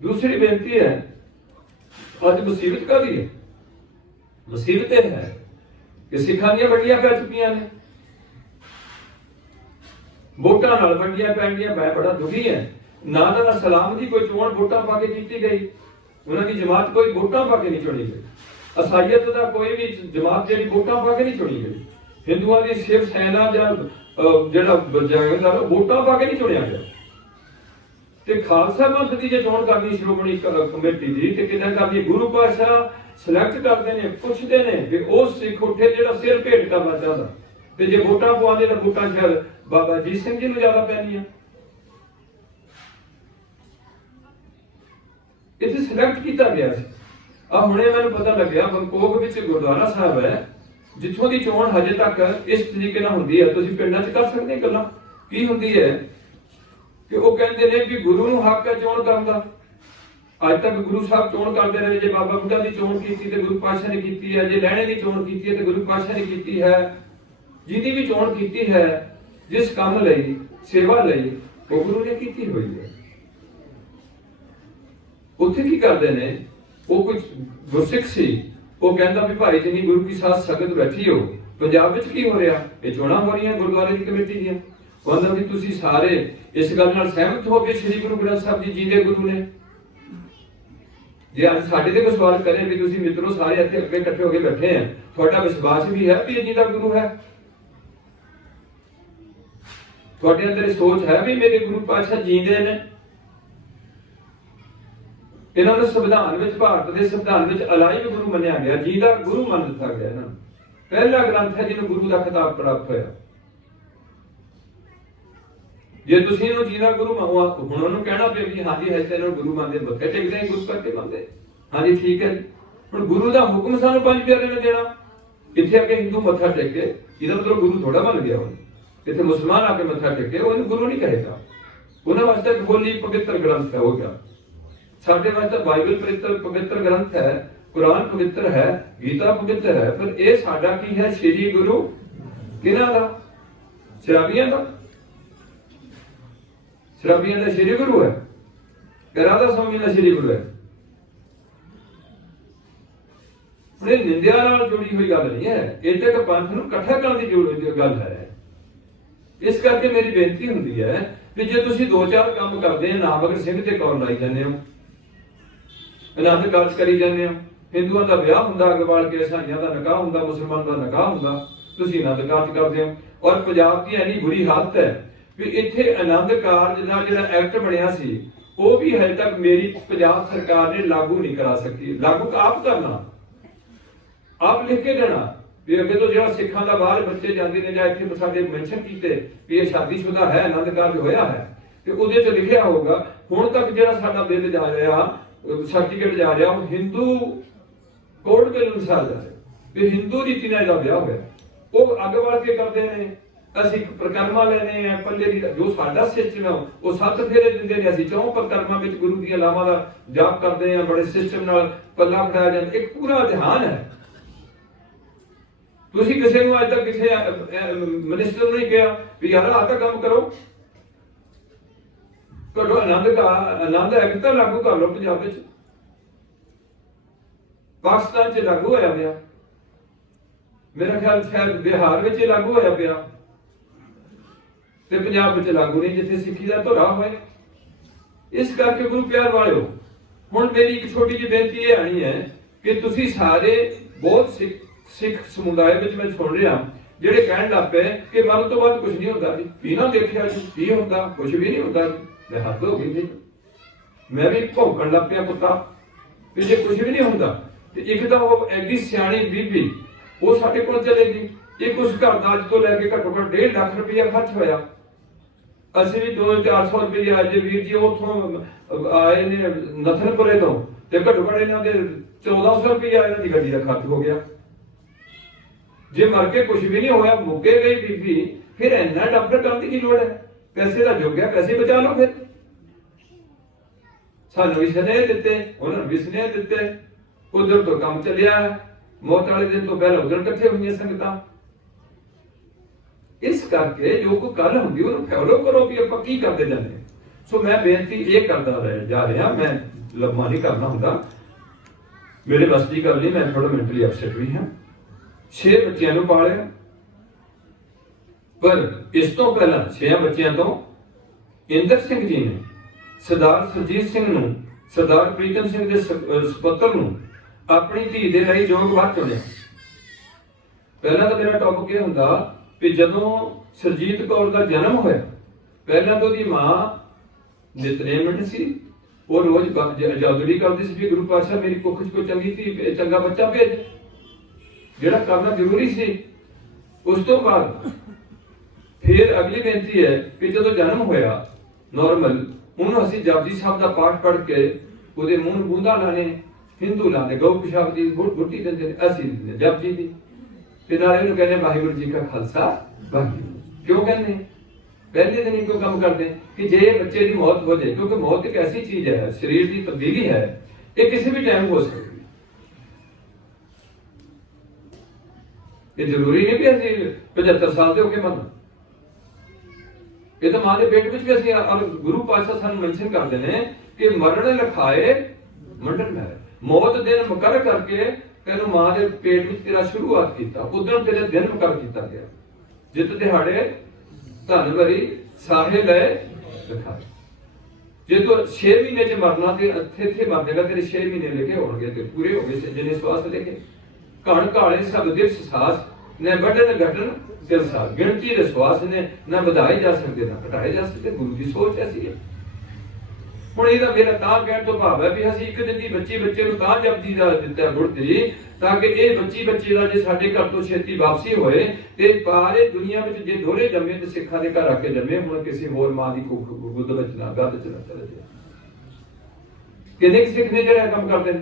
दूसरी बेनती है, आज मुसीबत का दी है, मुसीबतें है कि सिखां दी वंडियां पै चुकियां ने, वोटां नाल वंडियां पैंदियां। मैं बड़ा दुखी है, ना ना सलाम दी कोई चोण वोटां पा के कीती गई, उन्हां दी जमात कोई वोटां पा के नहीं चुनी गई। असाईयत दा कोई भी जमात जिहड़ी वोटां पा के नहीं चुनी गई। हिंदुआं दी शिव सेना जां जिहड़ा जंगदार वोटां पा के नहीं चुनिया गया। ਤੇ ਖਾਲਸਾ ਪੰਥ ਦੀ ਜੇ ਚੋਣ ਕਰਨੀ ਸ਼੍ਰੋਮਣੀ ਕਮੇਟੀ ਦੀ ਤੇ ਕਿਦਾਂ ਕਰਨੀ, ਗੁਰੂ ਪਾਤਸ਼ਾਹ ਸਿਲੈਕਟ ਕਰਦੇ ਨੇ, ਪੁੱਛਦੇ ਨੇ ਕਿ ਉਹ ਸਿੱਖ ਉੱਠੇ ਜਿਹੜਾ ਸਿਰ ਭੇਟ ਕਰਨਾ ਚਾਹੁੰਦਾ, ਤੇ ਜੇ ਵੋਟਾਂ ਪਵਾਉਂਦੇ ਤਾਂ ਵੋਟਾਂ ਸ਼ਾਇਦ ਬਾਬਾ ਅਜੀਤ ਸਿੰਘ ਜੀ ਨੂੰ ਜ਼ਿਆਦਾ ਪੈਣੀਆਂ। ਇੱਥੇ ਸਿਲੈਕਟ ਕੀਤਾ ਗਿਆ ਸੀ। ਆ ਹੁਣੇ ਮੈਨੂੰ ਪਤਾ ਲੱਗਿਆ ਬੰਕੋਕ ਵਿੱਚ ਗੁਰਦੁਆਰਾ ਸਾਹਿਬ ਹੈ ਜਿੱਥੋਂ ਦੀ ਚੋਣ ਹਜੇ ਤੱਕ ਇਸ ਤਰੀਕੇ ਨਾਲ ਹੁੰਦੀ ਹੈ। ਤੁਸੀਂ ਪਿੰਡਾਂ 'ਚ ਕਰ ਸਕਦੇ ਗੱਲਾਂ ਕੀ ਹੁੰਦੀ ਹੈ ਕਿ ਉਹ ਕਹਿੰਦੇ ਨੇ ਵੀ ਗੁਰੂ ਨੂੰ ਹੱਕ ਹੈ ਚੋਣ ਕਰਨ ਦਾ। ਅੱਜ ਤੱਕ ਗੁਰੂ ਸਾਹਿਬ ਚੋਣ ਕਰਦੇ ਰਹੇ। ਜੇ ਬਾਬਾ ਬੁੱਢਾ ਦੀ ਚੋਣ ਕੀਤੀ ਤੇ ਗੁਰੂ ਪਾਤਸ਼ਾਹ ਨੇ ਕੀਤੀ ਹੈ, ਜੇ ਲਹਿਣੇ ਦੀ ਚੋਣ ਕੀਤੀ ਹੈ ਤੇ ਗੁਰੂ ਪਾਤਸ਼ਾਹ ਨੇ ਕੀਤੀ ਹੈ। ਜਿਹਦੀ ਵੀ ਚੋਣ ਕੀਤੀ ਹੈ ਜਿਸ ਕੰਮ ਲਈ, ਸੇਵਾ ਲਈ, ਉਹ ਗੁਰੂ ਨੇ ਕੀਤੀ ਹੋਈ ਹੈ। ਉੱਥੇ ਕੀ ਕਰਦੇ ਨੇ, ਉਹ ਕੁਝ ਗੁਰਸਿੱਖ ਸੀ, ਉਹ ਕਹਿੰਦਾ ਵੀ ਭਾਈ ਜਿੰਨੀ ਗੁਰੂ ਕੀ ਸਾਥ ਸੰਗਤ ਬੈਠੀ ਹੋ, ਪੰਜਾਬ ਵਿੱਚ ਕੀ ਹੋ ਰਿਹਾ, ਇਹ ਚੋਣਾਂ ਹੋ ਰਹੀਆਂ ਗੁਰਦੁਆਰੇ ਦੀ ਕਮੇਟੀ ਦੀਆਂ। ਕਹਿੰਦਾ ਵੀ ਤੁਸੀਂ ਸਾਰੇ ਇਸ ਗੱਲ ਨਾਲ ਸਹਿਮਤ ਹੋ ਕਿ ਸ੍ਰੀ ਗੁਰੂ ਗ੍ਰੰਥ ਸਾਹਿਬ ਜੀ ਜੀਂਦੇ ਗੁਰੂ ਨੇ। ਜੇ ਅੱਜ ਸਾਡੇ ਤੇ ਕੋਈ ਸਵਾਲ ਕਰੇ ਵੀ ਤੁਸੀਂ ਮਿੱਤਰੋ ਸਾਰੇ ਇੱਥੇ ਅੱਗੇ ਇਕੱਠੇ ਹੋ ਕੇ ਬੈਠੇ ਆ, ਤੁਹਾਡਾ ਵਿਸ਼ਵਾਸ ਵੀ ਹੈ ਵੀ ਇਹ ਜੀਂਦਾ ਗੁਰੂ ਹੈ? ਤੁਹਾਡੇ ਅੰਦਰ ਇਹ ਸੋਚ ਹੈ ਵੀ ਮੇਰੇ ਗੁਰੂ ਪਾਤਸ਼ਾਹ ਜੀਂਦੇ ਨੇ? ਇਹਨਾਂ ਨੂੰ ਸੰਵਿਧਾਨ ਵਿੱਚ, ਭਾਰਤ ਦੇ ਸੰਵਿਧਾਨ ਵਿੱਚ ਅਲਾਈਵ ਗੁਰੂ ਮੰਨਿਆ ਗਿਆ, ਜੀਂਦਾ ਗੁਰੂ ਮੰਨ ਦਿੱਤਾ ਗਿਆ ਇਹਨਾਂ ਨੂੰ। ਪਹਿਲਾ ਗ੍ਰੰਥ ਹੈ ਜਿਹਨੂੰ ਗੁਰੂ ਦਾ ਖਿਤਾਬ ਪ੍ਰਾਪਤ ਹੋਇਆ। ਜੇ ਤੁਸੀਂ ਇਹਨੂੰ ਜੀਣਾ ਗੁਰੂ ਮੰਨੋ, ਹੁਣ ਉਹਨੂੰ ਕਹਿਣਾ ਪਿਆ ਵੀ ਹਾਂਜੀ ਹੈ ਤੈਨੂੰ ਗੁਰੂ ਮੰਨਦੇ, ਮੱਥੇ ਟੇਕਦੇ ਹੀ ਗੁਰੂ ਕਰਕੇ ਮੰਨਦੇ, ਹਾਂਜੀ ਠੀਕ ਹੈ। ਹੁਣ ਗੁਰੂ ਦਾ ਹੁਕਮ ਸਾਨੂੰ ਪੰਜ ਪਿਆਰੇ ਨੇ ਦੇਣਾ, ਕਿੱਥੇ ਅੱਗੇ ਹਿੰਦੂ ਮੱਥਾ ਟੇਕੇ, ਇਹਦਾ ਮਤਲਬ ਗੁਰੂ ਥੋੜਾ ਬਣ ਗਿਆ। ਹੁਣ ਇੱਥੇ ਮੁਸਲਮਾਨ ਆ ਕੇ ਮੱਥਾ ਟੇਕੇ, ਉਹਨੂੰ ਗੁਰੂ ਨਹੀਂ ਕਹੇਗਾ। ਉਹਨਾਂ ਵਾਸਤੇ ਹੋਲੀ ਪਵਿੱਤਰ ਗ੍ਰੰਥ ਹੋ ਗਿਆ। ਸਾਡੇ ਵਾਸਤੇ ਬਾਈਬਲ ਪਵਿੱਤਰ ਗ੍ਰੰਥ ਹੈ, ਕੁਰਾਨ ਪਵਿੱਤਰ ਹੈ, ਗੀਤਾ ਪਵਿੱਤਰ ਹੈ। ਪਰ ਇਹ ਸਾਡਾ ਕੀ ਹੈ? ਸ੍ਰੀ ਗੁਰੂ ਕਿਹਨਾਂ ਦਾ? ਸ਼ਰਾਬੀਆਂ ਦਾ। ਸ਼ਰਾਬੀਆਂ ਦਾ ਸ੍ਰੀ ਗੁਰੂ ਹੈ ਕਿ ਰਾਧਾ ਸਵਾਮੀ ਦਾ ਸ੍ਰੀ ਗੁਰੂ ਹੈ? ਇਹ ਨਿੰਦਿਆ ਨਾਲ ਜੁੜੀ ਹੋਈ ਗੱਲ ਨਹੀਂ ਹੈ, ਇਹ ਤੇ ਪੰਥ ਨੂੰ ਇਕੱਠਾ ਕਰਨ ਦੀ ਜੁੜੀ ਗੱਲ ਹੈ। ਇਸ ਕਰਕੇ ਮੇਰੀ ਬੇਨਤੀ ਹੁੰਦੀ ਹੈ ਕਿ ਜੇ ਤੁਸੀਂ ਦੋ ਚਾਰ ਕੰਮ ਕਰਦੇ ਆ, ਨਾਮਗਰ ਸਿੰਘ ਤੇ ਕੌਰ ਲਾਈ ਜਾਂਦੇ ਹੋ, ਆਨੰਦ ਕਾਰਜ ਕਰੀ ਜਾਂਦੇ ਹੋ, ਹਿੰਦੂਆਂ ਦਾ ਵਿਆਹ ਹੁੰਦਾ ਅਗਵਾਲ ਕੇ, ਇਸਾਈਆਂ ਦਾ ਨਿਕਾਹ ਹੁੰਦਾ, ਮੁਸਲਮਾਨ ਦਾ ਨਿਕਾਹ ਹੁੰਦਾ, ਤੁਸੀਂ ਆਨੰਦ ਕਾਰਜ ਕਰਦੇ ਹੋ। ਔਰ ਪੰਜਾਬ ਦੀ ਇੰਨੀ ਬੁਰੀ ਹਾਲਤ ਹੈ ਵੀ ਇੱਥੇ ਆਨੰਦ ਕਾਰਜ ਦਾ ਜਿਹੜਾ ਐਕਟ ਬਣਿਆ ਸੀ ਉਹ ਵੀ ਹਜੇ ਤੱਕ ਮੇਰੀ ਪੰਜਾਬ ਸਰਕਾਰ ਨੇ ਲਾਗੂ ਨਹੀਂ ਕਰਾ ਸਕੀ। ਲਾਗੂ ਆਪ ਕਰਨਾ, ਆਪ ਲਿਖ ਕੇ ਦੇਣਾ ਵੀ ਅੱਗੇ ਤੋਂ ਜਿਹੜਾ ਸਿੱਖਾਂ ਦਾ ਬਾਹਰ ਬੱਚੇ ਜਾਂਦੇ ਨੇ ਜਾਂ ਇੱਥੇ ਸਾਡੇ ਮੈਂਸ਼ਨ ਕੀਤੇ ਵੀ ਇਹ ਸ਼ਾਦੀशुदा ਹੈ, ਆਨੰਦ ਕਾਰਜ ਹੋਇਆ ਹੈ, ਤੇ ਉਹਦੇ 'ਚ ਲਿਖਿਆ ਹੋਊਗਾ ਹੁਣ ਤੱਕ ਜਿਹੜਾ ਸਾਡਾ ਬਿੱਲ ਜਾ ਰਿਹਾ, ਸਰਟੀਫਿਕੇਟ ਜਾ ਰਿਹਾ, ਉਹ ਹਿੰਦੂ ਕੋਡ ਬਿੱਲ ਅਨੁਸਾਰ ਜਾ ਰਿਹਾ ਵੀ ਹਿੰਦੂ ਰੀਤੀ ਨਾਲ ਇਹਦਾ ਵਿਆਹ ਹੋਇਆ। ਉਹ ਅੱਗ ਵਾਲ ਕੇ ਕਰਦੇ ਨੇ, ਅਸੀਂ ਪ੍ਰਕਰਮਾ ਲੈਣੇ ਆ ਪੱਲੇ ਦੀ, ਜੋ ਸਾਡਾ ਸਿਸਟਮ ਹੈ ਉਹ 7 ਫੇਰੇ ਦਿੰਦੇ ਨੇ, ਅਸੀਂ 4 ਪ੍ਰਕਰਮਾਂ ਵਿੱਚ ਗੁਰੂ ਦੀਆਂ ਲਾਵਾਂ ਦਾ ਜਾਪ ਕਰਦੇ ਆ, ਬੜੇ ਸਿਸਟਮ ਨਾਲ ਪੱਲਾ ਫੜਾਇਆ ਜਾਂਦਾ, ਇੱਕ ਪੂਰਾ ਧਿਆਨ ਹੈ। ਤੁਸੀਂ ਕਿਸੇ ਨੂੰ ਅੱਜ ਤੱਕ ਕਿਸੇ ਮਿਨਿਸਟਰ ਨੂੰ ਨਹੀਂ ਕਿਹਾ ਵੀ ਯਾਰ ਆਹ ਤਾਂ ਕੰਮ ਕਰੋ, ਘੱਟੋ ਆਨੰਦ ਐਕਟ ਤਾਂ ਲਾਗੂ ਕਰ ਲਓ ਪੰਜਾਬ ਵਿੱਚ। ਪਾਕਿਸਤਾਨ 'ਚ ਲਾਗੂ ਹੋਇਆ ਪਿਆ, ਮੇਰਾ ਖਿਆਲ ਸ਼ਾਇਦ ਬਿਹਾਰ ਵਿੱਚ ਲਾਗੂ ਹੋਇਆ ਪਿਆ, ਤੇ ਪੰਜਾਬ ਵਿੱਚ ਲਾਗੂ ਨਹੀਂ ਜਿੱਥੇ ਸਿੱਖੀ ਦਾ ਧੁਰਾ ਹੋਏ। ਇਸ ਕਰਕੇ ਗੁਰੂ ਪਿਆਰ ਵਾਲਿਓ, ਹੁਣ ਮੇਰੀ ਇੱਕ ਛੋਟੀ ਜਿਹੀ ਬੇਨਤੀ ਇਹ ਆਣੀ ਹੈ ਕਿ ਤੁਸੀਂ ਸਾਰੇ ਬਹੁਤ ਸਿੱਖ ਸਮੁਦਾਇ ਵਿੱਚ ਮੈਂ ਸੁਣ ਰਿਹਾ ਜਿਹੜੇ ਕਹਿਣ ਲੱਗ ਪਏ ਕਿ ਮਰਨ ਤੋਂ ਬਾਅਦ ਕੁਝ ਨਹੀਂ ਹੁੰਦਾ ਜੀ, ਬਿਨਾਂ ਦੇਖਿਆ ਜੀ ਕੀ ਹੁੰਦਾ, ਕੁਝ ਵੀ ਨਹੀਂ ਹੁੰਦਾ। ਮੈਂ ਹੱਦ ਹੋ ਗਈ ਜੀ, ਮੈਂ ਵੀ ਭੌਂਕਣ ਲੱਗ ਪਿਆ ਕੁੱਤਾ ਕਿ ਜੇ ਕੁਝ ਵੀ ਨਹੀਂ ਹੁੰਦਾ ਤੇ ਇੱਕ ਤਾਂ ਉਹ ਐਡੀ ਸਿਆਣੀ ਬੀਬੀ ਉਹ ਸਾਡੇ ਕੋਲ ਚਲੇਗੀ। ਇੱਕ ਉਸ ਘਰ ਦਾ ਅੱਜ ਤੋਂ ਲੈ ਕੇ ਘੱਟੋ ਘੱਟ 1.5 ਲੱਖ ਰੁਪਇਆ ਖਰਚ ਹੋਇਆ। ਅਸੀਂ ਵੀ 200-400 ਰੁਪਏ ਅੱਜ ਵੀਰ ਜੀ ਉੱਥੋਂ ਆਏ ਨੇ ਨਥਨਪੁਰੇ ਤੋਂ, ਤੇ ਘੱਟੋ ਘੱਟ ਇਹਨਾਂ ਦੇ 1400 ਰੁਪਇਆ ਇਹਨਾਂ ਦੀ ਗੱਡੀ ਦਾ ਖਰਚ ਹੋ ਗਿਆ। ਜੇ ਮਰ ਕੇ ਕੁਝ ਵੀ ਨਹੀਂ ਹੋਇਆ, ਮੁੱਕੇ ਗਈ ਬੀਬੀ, ਫਿਰ ਇੰਨਾ ਡਾਕਟਰ ਕਰਨ ਦੀ ਕੀ ਲੋੜ ਹੈ? ਪੈਸੇ ਦਾ ਜੋਗ ਹੈ, ਪੈਸੇ ਬਚਾ ਲਓ। ਫਿਰ सानू भी स्नेह दिते, उन्होंने भी स्नेह दिते। उधर तो काम चलिया है, मौत वाले दिन तो पहले उधर इकट्ठे हुई संगतां। इस करके जो कोई गल होंगी उन्हें फॉलो करो भी आप की करते जाने। सो मैं बेनती ये करता जा रहा, मैं लम्मा नहीं करना होंगे, मेरे बस की गल नहीं, मैं थोड़ा मैंटली अपसेट भी हाँ। 6 बच्चों पालिया, पर इस तो पहला 6 बच्चों तो इंदर सिंह जी ने सरदार सुरजीत सिंह नूं, सरदार प्रीतम सिंह के सुपुत्र नूं अपनी धी दे लई योगवाद चुनिया। पहला तो मेरा टॉपिक यह हुंदा कि जदों सुरजीत कौर का जन्म होया, पहला तो दी मां नितनेम सी, वो रोज जादूरी करती सी भी गुरु पातशाह मेरी कुख च कोई चंगी थी चंगा बच्चा भेज, जिहड़ा करना जरूरी सी। उस तो बाद फिर अगली बेनती है कि जदों जन्म होया नॉर्मल, उन्होंने असीं जपजी साहब का पाठ पढ़ के ਉਹਦੇ ਮੂੰਹ ਨੂੰ ਬੂੰਦਾਂ ਲਾਣੇ, ਹਿੰਦੂ ਲਾਉਂਦੇ ਗਊ ਪਿਸ਼ਾਬ ਦੀ ਗੁੱਟੀ ਦਿੰਦੇ ਨੇ, ਅਸੀਂ ਦਿੰਦੇ ਜਪਜੀ ਦੀ, ਤੇ ਨਾਲੇ ਉਹਨੂੰ ਕਹਿੰਦੇ ਵਾਹਿਗੁਰੂ ਜੀ ਕਾ ਖਾਲਸਾ ਵਾਹਿਗੁਰੂ। ਕਿਉਂ ਕਹਿੰਦੇ? पहले दिन ही कोई काम कर दे कि जे बच्चे की मौत हो जाए, क्योंकि मौत एक ऐसी चीज है, शरीर की तब्दीली है, ये किसी भी टाइम हो सकती है। ये जरूरी नहीं कि असं 75 साल के होके मरना, ये तो मां के पेट में भी असं गुरु पातशाह सानू मेंशन करते हैं कि मरण लिखाए मंडन में, मौत दिन मुकर करके तेन मां के पेट में तेरा शुरुआत किया, उधर तेरे दिन मुकर किया गया, जित दिहाड़े धन भरी साहे लय लिखाए। जे तो 6 महीने च मरना ते इत्थे मर जाएगा, तेरे 6 महीने लिखे होंगे ते पूरे हो गए जिन्ने श्वास लिखे। कण काले सब दिवस सास ने बढ़न घटन दिल सास, गिनती दे श्वास ने ना बढ़ाए जा सकते ना घटाए जा सकते। गुरु की सोच ऐसी है। ਹੁਣ ਇਹਦਾ ਮੇਰਾ ਤਾਂ ਕਹਿਣ ਤੋਂ ਭਾਵ ਹੈ ਵੀ ਅਸੀਂ ਇੱਕ ਦਿਨ ਦੀ ਬੱਚੇ ਨੂੰ ਤਾਂ ਜਪਜੀ ਦਾ ਦਿੱਤਾ ਗੁਰਤੀ, ਤਾਂ ਕਿ ਇਹ ਬੱਚੇ ਦਾ ਜੇ ਸਾਡੇ ਘਰ ਤੋਂ ਛੇਤੀ ਵਾਪਸੀ ਹੋਏ ਤੇ ਸਾਰੇ ਦੁਨੀਆ ਵਿੱਚ ਜੇ ਦੋਹਰੇ ਜੰਮੇ ਤੇ ਸਿੱਖਾਂ ਦੇ ਘਰ ਆ ਕੇ ਜੰਮੇ, ਹੁਣ ਕਿਸੇ ਹੋਰ ਮਾਂ ਦੀ ਗੁੱਦ ਵਿੱਚ ਨਾ ਗੱਦ ਚ ਨਾ ਚਲੇ ਜਾਏ। ਕਿੰਨੇ ਸਿੱਖ ਨੇ ਜਿਹੜਾ ਕੰਮ ਕਰਦੇ ਨੇ,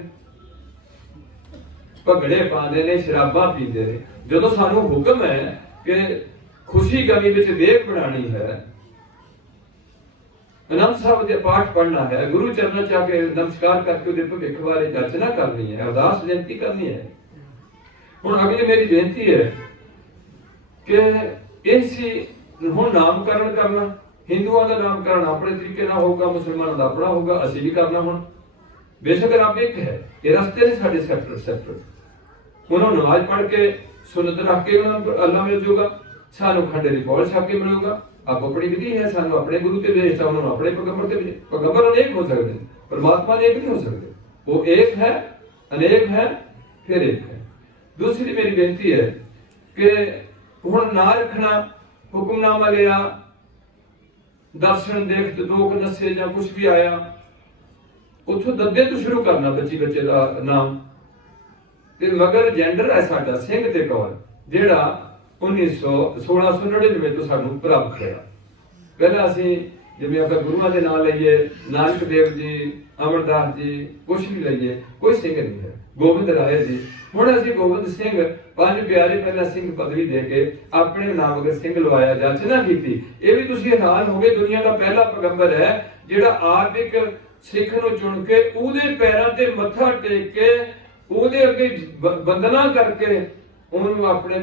ਭਗੜੇ ਪਾਉਂਦੇ ਨੇ, ਸ਼ਰਾਬਾਂ ਪੀਂਦੇ ਨੇ। ਜਦੋਂ ਸਾਨੂੰ ਹੁਕਮ ਹੈ ਕਿ ਖੁਸ਼ੀ ਗਮੀ ਵਿੱਚ ਵੇਖ ਬਣਾਣੀ ਹੈ, आनंद साहब के पाठ पढ़ना है, गुरु चरणों च आके नमस्कार करके उहदे भविख बारे चर्चा करनी है, अरदास बेनती करनी है। हुण अगली मेरी बेनती है कि इसी हुण नामकरण करना, हिंदुओं का नामकरण अपने तरीके नाल होगा, मुसलमानों का अपना होगा, असीं भी करना। हुण बेशक रब एक है, ये रस्ते ने साडे सैपरेट। उन्होंने नमाज पढ़ के सुन्नत रख के अल्लाह मिल जाऊगा, सानू खंडे दी पौड़ छप के मिलेगा। आप अपनी विधि है, सानू अपने गुरु ते भेजता, उन्होंने अपने पैगंबर ते भेजे। पैगंबर अनेक हो सकते हैं, परमात्मा एक नहीं हो सकते, वो एक है, अनेक है, फिर एक है। दूसरी मेरी बेनती है कि हुण ना रखना, हुक्मनामा लिया, दर्शन देख दो नसे या कुछ भी आया, उथों दद्दे तो शुरू करना बच्चे का नाम, ते मगर जेंडर है साडा सिंह ते कौर, जेड़ा 1699 तो सानू प्राप्त होया। पहला असीं जिवें अगर गुरुआं दे नाम लईए, नानक देव जी, अमरदास जी, कुछ भी लईए, कोई सिंह नहीं है, गोबिंद राय जी। हुण असीं गोबिंद सिंह 5 प्यारे पहला सिंह पदवी दे के अपने नाम अगर सिंह लवाया, जांचना कीती। ये भी तुसीं हैरान हो गए, दुनिया का पहला पैगंबर है जिहड़ा आप एक सिख नूं चुन के उहदे पैरां ते मत्था टेक के उहदे अगे वंदना करके उन्होंने अपने